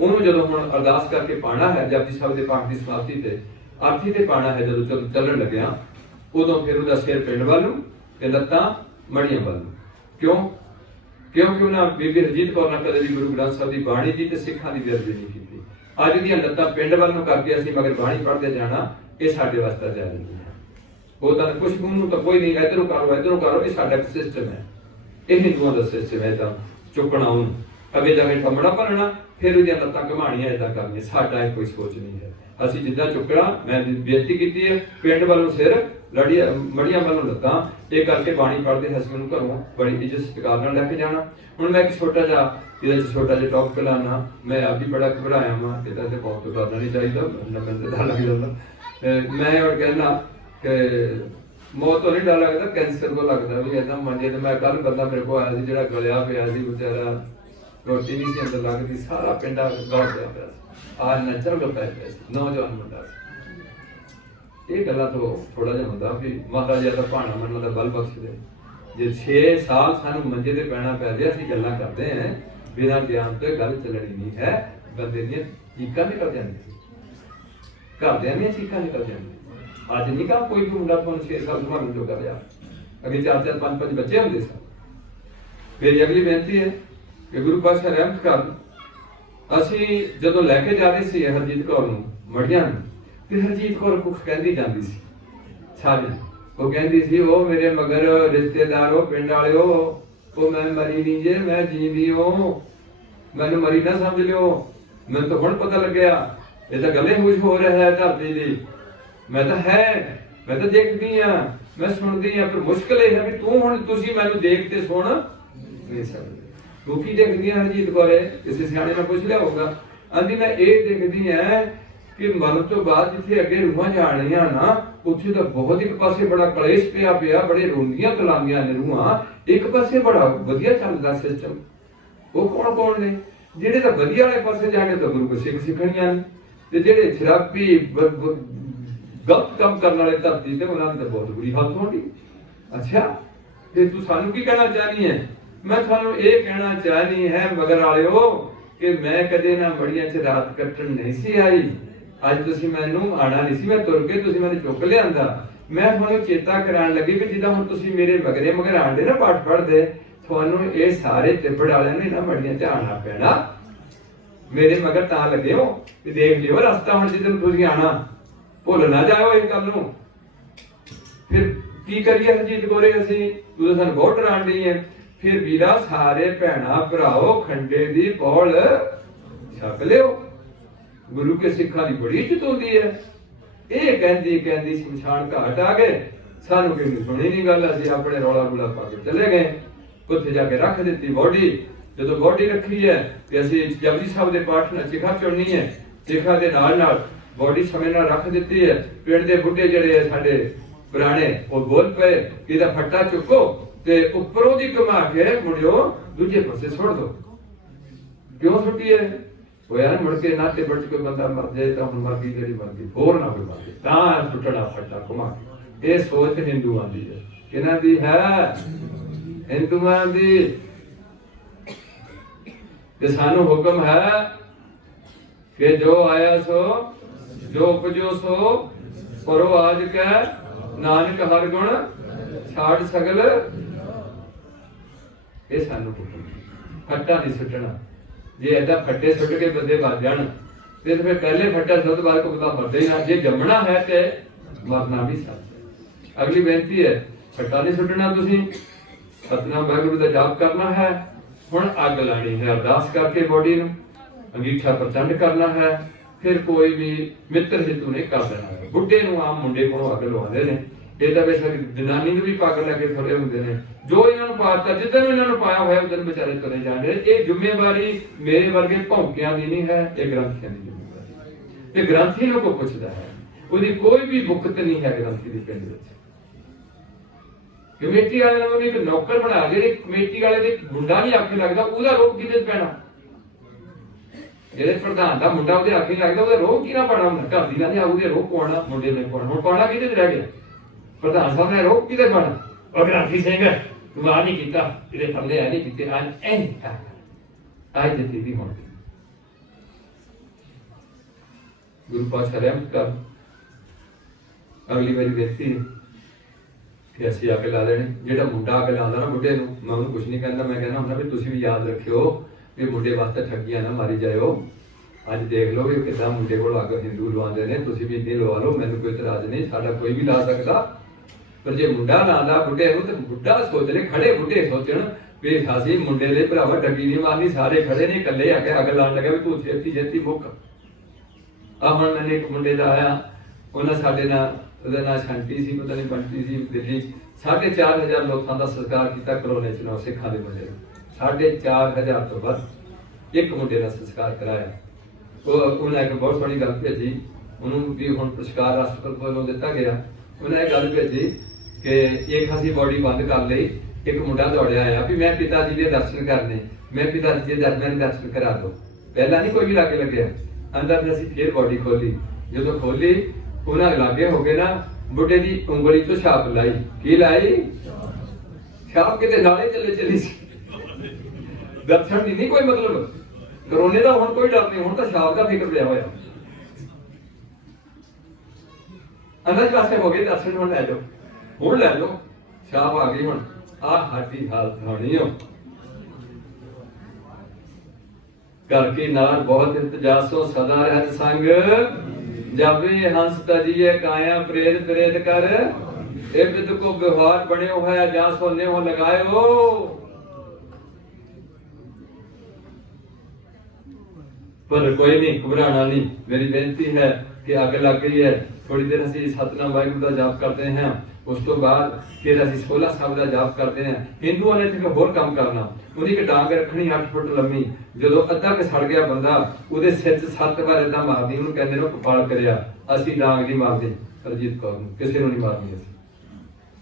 ਉਹਨੂੰ ਜਦੋਂ ਹੁਣ ਅਰਦਾਸ ਕਰਕੇ ਪਾਣਾ ਹੈ ਜਪਜੀ ਸਾਹਿਬ ਦੇ ਪਾਠ ਦੀ ਸਮਾਪਤੀ ਤੇ ਆਰਤੀ ਤੇ ਪਾਣਾ ਹੈ, ਜਦੋਂ ਚੱਲਣ ਲੱਗਿਆ ਉਦੋਂ ਫਿਰ ਉਹਦਾ ਸਿਰ ਪਿੰਡ ਵੱਲ ਨੂੰ ਤੇ ਲੱਤਾਂ ਮੜੀਆਂ ਵੱਲ ਨੂੰ। ਕਿਉਂਕਿ ਉਹਨਾਂ ਬੀਬੀ ਹਰਜੀਤ ਕੌਰ ਨਾਲ ਕਦੇ ਵੀ ਗੁਰੂ ਗ੍ਰੰਥ ਸਾਹਿਬ ਦੀ ਬਾਣੀ ਦੀ ਤੇ ਸਿੱਖਾਂ ਦੀ ਬੇਅਦਬੀ ਨਹੀਂ ਕੀਤੀ। ਅੱਜ ਦੀਆਂ ਲੱਤਾਂ ਪਿੰਡ ਵੱਲ ਨੂੰ ਕਰਕੇ ਅਸੀਂ ਮਗਰ ਬਾਣੀ ਪੜ੍ਹਦੇ ਜਾਣਾ, ਇਹ ਸਾਡੇ ਵਾਸਤੇ ਜਾਇਜ਼ ਨਹੀਂ ਹੈ। ਉਹ ਤਾਂ ਕੁਛ ਨੂੰ ਤਾਂ ਕੋਈ ਨਹੀਂ, ਇੱਧਰੋਂ ਕਰੋ, ਇਹ ਸਾਡਾ ਸਿਸਟਮ ਹੈ, ਇਹ ਹਿੰਦੂਆਂ ਦਾ ਸਿਸਟਮ ਹੈ। ਤਾਂ ਚੁੱਕਣਾ ਉਹਨੂੰ ਅੱਗੇ ਜਾ ਕੇ ਕਮੜਾ ਭਰਨਾ, ਫਿਰ ਉਹਦੀਆਂ ਲੱਤਾਂ ਘਮਾਣੀਆਂ ਏਦਾਂ ਕਰਨੀਆਂ, ਸਾਡਾ ਇਹ ਕੋਈ ਸੋਚ ਨਹੀਂ ਹੈ। ਅਸੀਂ ਜਿੱਦਾਂ ਚੁੱਕਣਾ, ਮੈਂ ਬੇਨਤੀ ਕੀਤੀ ਹੈ, ਪਿੰਡ ਵੱਲੋਂ ਸਿਰ ਲੜੀਆਂ ਮੜੀਆਂ ਵੱਲੋਂ ਲੱਤਾਂ, ਇਹ ਕਰਕੇ ਬਾਣੀ ਪੜ੍ਹਦੇ ਅਸੀਂ ਉਹਨੂੰ ਘਰੋਂ ਬੜੀ ਇੱਜ਼ਤ ਸਤਿਕਾਰ ਨਾਲ ਲੈ ਕੇ ਜਾਣਾ। ਹੁਣ ਮੈਂ ਇੱਕ ਛੋਟਾ ਜਿਹਾ ਟੌਪਿਕ ਲਾਣਾ, ਮੈਂ ਆਪ ਵੀ ਬੜਾ ਘਬਰਾਇਆ ਵਾਂ, ਇਹਦਾ ਤੇ ਬਹੁਤ ਕਰਨਾ ਨਹੀਂ ਚਾਹੀਦਾ, ਮੈਨੂੰ ਡਰ ਲੱਗ ਜਾਂਦਾ। ਮੈਂ ਉਹ ਕਹਿੰਦਾ ਕਿ ਮੌਤ ਤੋਂ ਨਹੀਂ ਡਰ ਲੱਗਦਾ, ਕੈਂਸਰ ਤੋਂ ਲੱਗਦਾ ਵੀ ਏਦਾਂ ਮੰਜੇ ਤੇ। ਮੈਂ ਕੱਲ ਬੰਦਾ ਮੇਰੇ ਕੋਲ ਆਇਆ ਸੀ ਜਿਹੜਾ ਗਲਿਆ ਪਿਆ ਸੀ ਵਿਚਾਰਾ, ਰੋਟੀ ਨਹੀਂ ਸੀ ਅੰਦਰ ਲੱਗਦੀ, ਸਾਰਾ ਪਿੰਡਾ ਗਲ ਪਿਆ ਪਿਆ ਸੀ, ਆ ਨੱਚਣ ਲੱਗ ਪਿਆ ਸੀ, ਨੌਜਵਾਨ ਮੁੰਡਾ ਸੀ। ਇਹ ਗੱਲਾਂ ਤੋਂ ਥੋੜਾ ਜਿਹਾ ਹੁੰਦਾ ਵੀ ਮਹਾਰਾਜ ਦਾ ਭਾਣਾ ਮੰਨਣ ਦਾ ਬਲ ਬਖਸ਼ ਦੇ। ਜੇ 6 ਸਾਲ ਸਾਨੂੰ ਮੰਜੇ ਤੇ ਪੈਣਾ ਪੈ ਗਿਆ, ਅਸੀਂ ਗੱਲਾਂ ਕਰਦੇ ਹਾਂ ਬਿਨਾਂ ਗਿਆਨ ਤੋਂ, ਗੱਲ ਚੱਲਣੀ ਨਹੀਂ ਹੈ। ਬੰਦੇ ਦੀਆਂ ਚੀਕਾਂ ਨਿਕਲ ਜਾਂਦੀਆਂ, ਘਰਦਿਆਂ ਦੀਆਂ ਚੀਕਾਂ ਨਿਕਲ ਜਾਂਦੀਆਂ। ਅੱਜ ਨਹੀਂ ਕਹਾ ਕੋਈ ਵੀ ਮੁੰਡਾ ਤੁਹਾਨੂੰ 6 ਸਾਲ ਤੁਹਾਨੂੰ ਜੋ ਕਰ ਰਿਹਾ, ਅੱਗੇ 4-4 5-5 ਬੱਚੇ ਹੁੰਦੇ ਸਨ। ਮੇਰੀ ਅਗਲੀ ਬੇਨਤੀ ਹੈ ਕਿ ਗੁਰੂ ਪਾਤਸ਼ਾਹ ਰਹਿਮਤ ਕਰਨ, ਅਸੀਂ ਜਦੋਂ ਲੈ ਕੇ ਜਾ ਰਹੇ ਸੀ ਹਰਜੀਤ ਕੌਰ ਨੂੰ ਮੜੀਆਂ ਨੂੰ, ਤੇ ਹਰਜੀਤ ਕੌਰ ਕੁਝ ਕਹਿੰਦੀ ਜਾਂਦੀ ਸੀ ਸਾਰਿਆਂ, ਉਹ ਕਹਿੰਦੀ ਸੀ ਉਹ ਮੇਰੇ ਮਗਰ ਰਿਸ਼ਤੇਦਾਰੋ ਪਿੰਡ ਵਾਲਿਓ, ਉਹ ਮੈਂ ਮਰੀ ਨਹੀਂ ਜੇ, ਮੈਂ ਜੀਂਦੀ ਹਾਂ, ਮੈਨੂੰ ਮਰੀ ਨਾ ਸਮਝ ਲਿਓ, ਮੈਨੂੰ ਤਾਂ ਹੁਣ ਪਤਾ ਲੱਗਿਆ ਇਹ ਤਾਂ ਗੱਲੇ ਕੁਝ ਹੋ ਰਿਹਾ ਹੈ ਧਰਤੀ ਦੀ। ਮੈਂ ਤਾਂ ਦੇਖਦੀ ਆ, ਮੈਂ ਸੁਣਦੀ ਆ, ਪਰ ਮੁਸ਼ਕਿਲ ਇਹ ਹੈ ਵੀ ਤੂੰ ਹੁਣ ਤੁਸੀਂ ਮੈਨੂੰ ਦੇਖ ਤੇ ਸੁਣ ਨਹੀਂ ਸਕਦੇ। ਤੂੰ ਕੀ ਦੇਖਦੀ ਆ ਹਰਜੀਤ ਕੌਰੇ? ਕਿਸੇ ਸਿਆਣੇ ਨਾਲ ਪੁੱਛ ਲਿਆ ਹੋਊਗਾ। ਆਂਦੀ ਮੈਂ ਇਹ ਦੇਖਦੀ ਆ ਕਿ ਮਰਨ ਤੋਂ ਬਾਅਦ ਜਿੱਥੇ ਅੱਗੇ ਰੂਹਾਂ ਜਾਣੀਆਂ ਨਾ, ਉੱਥੇ ਤਾਂ ਬਹੁਤ ਇੱਕ ਪਾਸੇ ਬੜਾ ਕਲੇਸ਼ ਪਿਆ, ਬੜੇ ਰੋਂਦੀਆਂ ਕਲਾਂਦੀਆਂ ਨੇ ਰੂਹਾਂ, ਇੱਕ ਪਾਸੇ ਬੜਾ ਵਧੀਆ ਚੱਲਦਾ ਸਿਸਟਮ। ਉਹ ਕੌਣ ਨੇ ਜਿਹੜੇ ਤਾਂ ਵਧੀਆ ਵਾਲੇ ਪਾਸੇ ਜਾ ਕੇ ਤਾਂ ਗੁਰੂ ਕੋ ਸਿੱਖਣੀਆਂ ਨੇ, ਤੇ ਜਿਹੜੇ ਸ਼ਰਾਬੀ ਗਲਤ ਕੰਮ ਕਰਨ ਵਾਲੇ ਧਰਤੀ ਤੇ ਉਹਨਾਂ ਦੀ ਤਾਂ ਬਹੁਤ ਬੁਰੀ ਹਾਲਤ ਹੋਣੀ। ਅੱਛਾ, ਤੇ ਤੂੰ ਸਾਨੂੰ ਕੀ ਕਹਿਣਾ ਚਾਹਨੀ ਹੈ? ਮੈਂ ਤੁਹਾਨੂੰ ਇਹ ਕਹਿਣਾ ਚਾਹਨੀ ਹੈ ਮਗਰ ਵਾਲਿਓ ਕਿ ਮੈਂ ਕਦੇ ਨਾ ਮੜੀਆਂ 'ਚ ਰਾਤ ਕੱਟਣ ਨਹੀਂ ਸੀ ਆਈ। ਅੱਜ ਤੁਸੀਂ ਮੈਨੂੰ ਆਣਾ ਨਹੀਂ ਸੀ, ਮੈਂ ਤੁਰ ਕੇ ਤੁਸੀਂ ਮੈਨੂੰ ਚੁੱਕ ਲਿਆਂਦਾ। ਮੈਂ ਤੁਹਾਨੂੰ ਚੇਤਾ ਕਰਾਉਣ ਲੱਗੀ ਵੀ ਜਿੱਦਾਂ ਹੁਣ ਤੁਸੀਂ ਮੇਰੇ ਮਗਰ ਆਂਦੇ ਨਾ ਪਾਠ ਪੜ੍ਹਦੇ, ਤੁਹਾਨੂੰ ਇਹ ਸਾਰੇ ਤਿੱਬੜ ਵਾਲਿਆਂ ਨੂੰ ਇਹਨਾਂ ਮੜੀਆਂ 'ਚ ਆਉਣਾ ਪੈਣਾ। ਮੇਰੇ ਮਗਰ ਤਾਂ ਲੱਗੇ ਹੋ ਵੀ ਦੇਖ ਲਿਓ ਰਸਤਾ, ਹੁਣ ਜਿੱਦਣ ਤੁਸੀਂ ਆਣਾ ਭੁੱਲ ਨਾ ਜਾਓ ਇਹ ਗੱਲ ਨੂੰ। ਫਿਰ ਕੀ ਕਰੀਏ ਹਰਜੀਤ ਕੌਰੇ ਅਸੀਂ? ਤੂੰ ਤਾਂ ਸਾਨੂੰ ਬਹੁਤ ਡਰਾਉਣ ਡਈ ਹੈ। ਫਿਰ ਵੀਰਾ ਸਾਰੇ ਭੈਣਾਂ ਭਰਾਓ ਖੰਡੇ ਦੀ ਪੌਲ ਛਕ ਲਿਓ, ਗੁਰੂ ਕੇ ਸਿੱਖਾਂ ਦੀ ਬੜੀ ਇੱਜ਼ਤ ਹੁੰਦੀ ਹੈ। ਇਹ ਕਹਿੰਦੀ ਸ਼ਮਸ਼ਾਨ ਘਾਟ ਆ ਗਏ, ਸਾਨੂੰ ਕਿਸੇ ਸੁਣੀ ਨਹੀਂ ਗੱਲ, ਅਸੀਂ ਆਪਣੇ ਰੌਲਾ ਰੂਲਾ ਪਾ ਕੇ ਚਲੇ ਗਏ। ਉੱਥੇ ਜਾ ਕੇ ਰੱਖ ਦਿੱਤੀ ਬੋਡੀ। ਜਦੋਂ ਬੋਡੀ ਰੱਖੀ ਹੈ ਤੇ ਅਸੀਂ ਜਪਜੀ ਸਾਹਿਬ ਦੇ ਪਾਠ ਨਾਲ ਚਿਖਾ ਚੁਣਨੀ ਹੈ, ਚਿਖਾ ਦੇ ਨਾਲ ਬੋਡੀ ਸਮੇਂ ਨਾਲ ਰੱਖ ਦਿੱਤੀ ਹੈ। ਪਿੰਡ ਦੇ ਬੁੱਢੇ ਜਿਹੜੇ ਆ ਸਾਡੇ ਪੁਰਾਣੇ, ਉਹ ਬੋਲ ਪਏ ਕਿ ਇਹਦਾ ਫੱਟਾ ਚੁੱਕੋ ਤੇ ਉੱਪਰੋਂ ਦੀ ਘੁਮਾ ਕੇ ਮੁੜਿਓ ਦੂਜੇ ਪਾਸੇ ਸੁੱਟ ਦੋ। ਕਿਉਂ ਸੁੱਟੀ ਹੈ? ਉਹ ਯਾਰ ਮੁੜ ਕੇ ਨਾ ਤੇ ਬੜ ਕੋਈ ਬੰਦਾ ਮਰ ਜਾਏ ਤਾਂ ਹੁਣ ਮਰ ਗਈ ਜਿਹੜੀ ਮਰ ਗਈ, ਹੋਰ ਨਾ ਕੋਈ ਮਰ ਜਾਏ ਤਾਂ ਸੁੱਟਣਾ ਫੱਟਾ ਘੁਮਾ ਕੇ। ਇਹ ਸੋਚ ਹਿੰਦੂਆਂ ਦੀ ਹੈ। ਕਿਹਨਾਂ ਦੀ ਹੈ? ਹਿੰਦੂਆਂ ਦੀ। ਤੇ ਸਾਨੂੰ ਹੁਕਮ ਹੈ ਕਿ ਜੋ ਆਇਆ ਸੋ ਜੋ ਉਪਜੋ ਸੋ ਪਰੋ ਆਜ ਕੈ, ਨਾਨਕ ਹਰ ਗੁਣ ਛਾੜ ਸਗਲ। ਇਹ ਸਾਨੂੰ ਹੁਕਮ, ਫੱਟਾ ਨਹੀਂ ਸੁੱਟਣਾ। ਜੇ ਏਦਾਂ ਫੱਟੇ ਸੁੱਟ ਕੇ ਬੰਦੇ ਵੱਜ ਜਾਣ ਤੇ ਫਿਰ ਪਹਿਲੇ ਫੱਟਾ ਸੁੱਟ ਬਾਅਦ ਕੋ ਬੰਦਾ ਮਰਦਾ ਹੀ ਨਾ। ਜੇ ਜੰਮਣਾ ਹੈ ਤੇ ਮਰਨਾ ਵੀ ਸੱਚ। ਅਗਲੀ ਬੇਨਤੀ ਹੈ, ਫੱਟਾ ਨਹੀਂ ਸੁੱਟਣਾ। ਤੁਸੀਂ ਸਤਨਾਮ ਵਾਹਿਗੁਰੂ ਦਾ ਜਾਪ ਕਰਨਾ ਹੈ, हुण अग लानी है, अरदास करके बॉडी नूं अंगीठा प्रचंड करना है, फिर कोई भी मित्र हेतु नहीं कर देना है। बुढ़े नूं आम मुंडे कोलों अग लवाउंदे ने, ਇਹ ਤਾਂ बेशक जनानी ਨੂੰ भी पग लगे खड़े होंगे ने, जो इन्होंने पाता जिदन इन्होंने पाया होया उदन बेचारे तुरे जाने। ये जिम्मेवारी मेरे वर्गे भौंकियां दी नहीं है, ये ग्रंथियां दी जिम्मेवारी। ये ग्रंथी ਨੂੰ को पुछदा है, ਉਹਦੀ ਕੋਈ ਵੀ ਮੁਕਤ ਨਹੀਂ ਹੈ ग्रंथी ਦੀ ਪਿੰਡ ਵਿੱਚ। ਕਮੇਟੀ ਵਾਲੇ ਨੂੰ ਇੱਕ ਨੌਕਰ ਬਣਾ, ਜਿਹੜੇ ਕਮੇਟੀ ਵਾਲੇ ਦੇ ਮੁੰਡਾ ਨਹੀਂ ਆਖੇ ਲੱਗਦਾ ਉਹਦਾ ਰੋਗ ਕਿਹਦੇ ਪੈਣਾ? ਜਿਹੜੇ ਪ੍ਰਧਾਨ ਦਾ ਮੁੰਡਾ ਉਹਦੇ ਆਖੇ ਲੱਗਦਾ ਉਹਦਾ ਰੋਗ ਕਿਹਨਾਂ ਪਾਣਾ ਹੁੰਦਾ? ਘਰ ਦੀ ਨਾਲ ਉਹਦੇ ਰੋਗ ਪਾਉਣਾ, ਮੁੰਡੇ ਨੇ ਪਾਉਣਾ। ਹੁਣ ਪਾਉਣਾ ਕਿਹਦੇ ਰਹਿ ਗਿਆ? ਪ੍ਰਧਾਨ ਸਾਹਿਬ ਨੇ ਰੋਗ ਕਿਹਦੇ ਪਾਣਾ? ਉਹ ਗ੍ਰਾਂਥੀ ਸਿੰਘ ਤੂੰ ਆ ਨਹੀਂ ਕੀਤਾ, ਇਹਦੇ ਥੱਲੇ ਆ ਨਹੀਂ ਕੀਤੇ, ਅੱਜ ਦਿੱਤੀ ਦੀ ਹੁਣ ਗੁਰੂ ਪਾਤਸ਼ਾਹ ਰਹਿਮਤ ਕਰ। ਅਗਲੀ ਵਾਰੀ ਵੇਖੀ ਕਿ ਅਸੀਂ ਅੱਗ ਲਾ ਦੇਣੀ। ਜਿਹੜਾ ਮੁੰਡਾ ਅੱਗ ਲਾਉਂਦਾ ਨਾ ਮੁੰਡੇ ਨੂੰ, ਮੈਂ ਉਹਨੂੰ ਕੁਝ ਨਹੀਂ ਕਹਿੰਦਾ, ਮੈਂ ਕਹਿੰਦਾ ਹੁੰਦਾ ਵੀ ਤੁਸੀਂ ਵੀ ਯਾਦ ਰੱਖਿਓ ਵੀ ਮੁੰਡੇ ਵਾਸਤੇ ਠੱਗੀਆਂ ਨਾ ਮਾਰੀ ਜਾਇਓ। ਅੱਜ ਦੇਖ ਲਓ ਵੀ ਕਿੱਦਾਂ ਮੁੰਡੇ ਕੋਲ ਅੱਗ ਹਿੰਦੂ ਲਵਾਉਂਦੇ ਨੇ, ਤੁਸੀਂ ਵੀ ਇੱਦਾਂ ਲਵਾ ਲਓ, ਮੈਨੂੰ ਕੋਈ ਇਤਰਾਜ਼ ਨਹੀਂ, ਸਾਡਾ ਕੋਈ ਵੀ ਲਾ ਸਕਦਾ। ਪਰ ਜੇ ਮੁੰਡਾ ਲਾਉਂਦਾ ਬੁੱਢੇ ਨੂੰ ਤੇ ਬੁੱਢਾ ਸੋਚ ਲੈ, ਖੜੇ ਬੁੱਢੇ ਸੋਚਣ ਵੀ ਅਸੀਂ ਮੁੰਡੇ ਦੇ ਭਰਾਵਾ ਠੱਗੀ ਨਹੀਂ ਮਾਰਨੀ, ਸਾਰੇ ਖੜੇ ਨੇ, ਇਕੱਲੇ ਆ ਕੇ ਅੱਗ ਲਾਉਣ ਲੱਗਾ ਵੀ ਤੂੰ ਛੇਤੀ ਛੇਤੀ ਮੁੱਕ। ਆ ਹੁਣ ਮੈਨੇ ਇੱਕ ਮੁੰਡੇ ਦਾ ਆਇਆ, ਉਹਨਾਂ ਸਾਡੇ ਨਾਲ, ਉਹਦਾ ਨਾਂ ਸ਼ੰਟੀ ਸੀ, ਪਤਾ ਨਹੀਂ ਬੰਟੀ ਸੀ, ਦਿੱਲੀ 4,500 ਲੋਕਾਂ ਦਾ ਸਤਿਕਾਰ ਕੀਤਾ ਕਰੋਨੇ ਚ, ਸਿੱਖਾਂ ਦੇ ਮੁੰਡੇ ਨੂੰ 4,500 ਤੋਂ ਵੱਧ ਇੱਕ ਮੁੰਡੇ ਦਾ ਸੰਸਕਾਰ ਕਰਾਇਆ। ਉਹਨਾਂ ਇੱਕ ਬਹੁਤ ਸੋਹਣੀ ਗੱਲ ਭੇਜੀ, ਉਹਨੂੰ ਵੀ ਹੁਣ ਪੁਰਸਕਾਰ ਰਾਸ਼ਟਰਪਤੀ ਵੱਲੋਂ ਦਿੱਤਾ ਗਿਆ। ਉਹਨਾਂ ਇਹ ਗੱਲ ਭੇਜੀ ਕਿ ਇੱਕ ਅਸੀਂ ਬੋਡੀ ਬੰਦ ਕਰ ਲਈ, ਇੱਕ ਮੁੰਡਾ ਦੌੜਿਆ ਆਇਆ ਵੀ ਮੈਂ ਪਿਤਾ ਜੀ ਦੇ ਦਰਸ਼ਨ ਕਰਨੇ, ਮੈਂ ਪਿਤਾ ਜੀ ਦੇ ਦਰਸ਼ਨ ਕਰਾ ਦੋ। ਪਹਿਲਾਂ ਨਹੀਂ ਕੋਈ ਵੀ ਲਾਗੇ ਲੱਗਿਆ, ਅੰਦਰ ਅਸੀਂ ਫੇਰ ਬੋਡੀ ਖੋਲੀ। ਜਦੋਂ ਖੋਲੀ ਉਹਨਾਂ ਲਾਗੇ ਹੋ ਗਏ ਨਾ, ਬੁੱਢੇ ਦੀ ਉਂਗਲੀ ਤੋਂ ਛਾਪ ਲਾਈ। ਕੀ ਲਾਈ? ਛਾਪ ਕਿਤੇ ਨਾਲੇ ਚਲੀ ਸੀ। ਦਰਸ਼ਨ ਦੀ ਨਹੀਂ ਕੋਈ ਮਤਲਬ, ਕਰੋਨੇ ਦਾ ਹੁਣ ਕੋਈ ਡਰ ਨਹੀਂ, ਹੁਣ ਤਾਂ ਛਾਪ ਦਾ ਫਿਕਰ ਪਿਆ ਹੋਇਆ। ਅੰਦਰ ਪਾਸੇ ਹੋ ਗਏ ਦਰਸ਼ਨ, ਹੁਣ ਲੈ ਜਾਓ, ਹੁਣ ਲੈ ਲਓ, ਛਾਪ ਆ ਗਈ। ਹੁਣ ਆਹ ਸਾਡੀ ਹਾਲਤ ਹੋਣੀ ਹੋ। ਕਰਕੇ ਨਾਲ ਬਹੁਤ ਇੰਤਜਾਸੋ ਸਦਾ ਰਹਿਤ ਸੰਗ, ਜਬ ਹੰਸ ਤਜੀਏ ਕਾਇਆ ਪ੍ਰੇਤ ਪ੍ਰੇਤ ਕਰ, ਇਹ ਵਿਦ ਕੋ ਵਿਵਹਾਰ ਬਣਿਓ ਹੈ, ਜਾਂ ਸੋਨੇ ਹੋ ਲਗਾਇਓ। पर कोई नहीं, घबराना नहीं। मेरी बेनती है कि अग लग गई है, थोड़ी देर असी सतनाम वाहिगुरू का जाप करते हैं, उस तो बाद फिर असी 16 साहब का जाप करते हैं। हिंदुओं ने एक होर काम करना, उन्हीं की डांग रखनी 8 फुट लंबी, जो अद्धा के सड़ गया बंदा ਉਹਦੇ सिर 'ਚ 7 बार इदा मारदी, ਉਹਨੂੰ ਕਹਿੰਦੇ ਨੇ ਕਪਾਲ ਕਰਿਆ। ਅਸੀਂ ਡਾਂਗ ਨਹੀਂ ਮਾਰਦੇ ਹਰਜੀਤ ਕੌਰ ਨੂੰ, ਕਿਸੇ ਨੂੰ ਨਹੀਂ ਮਾਰਨੀ।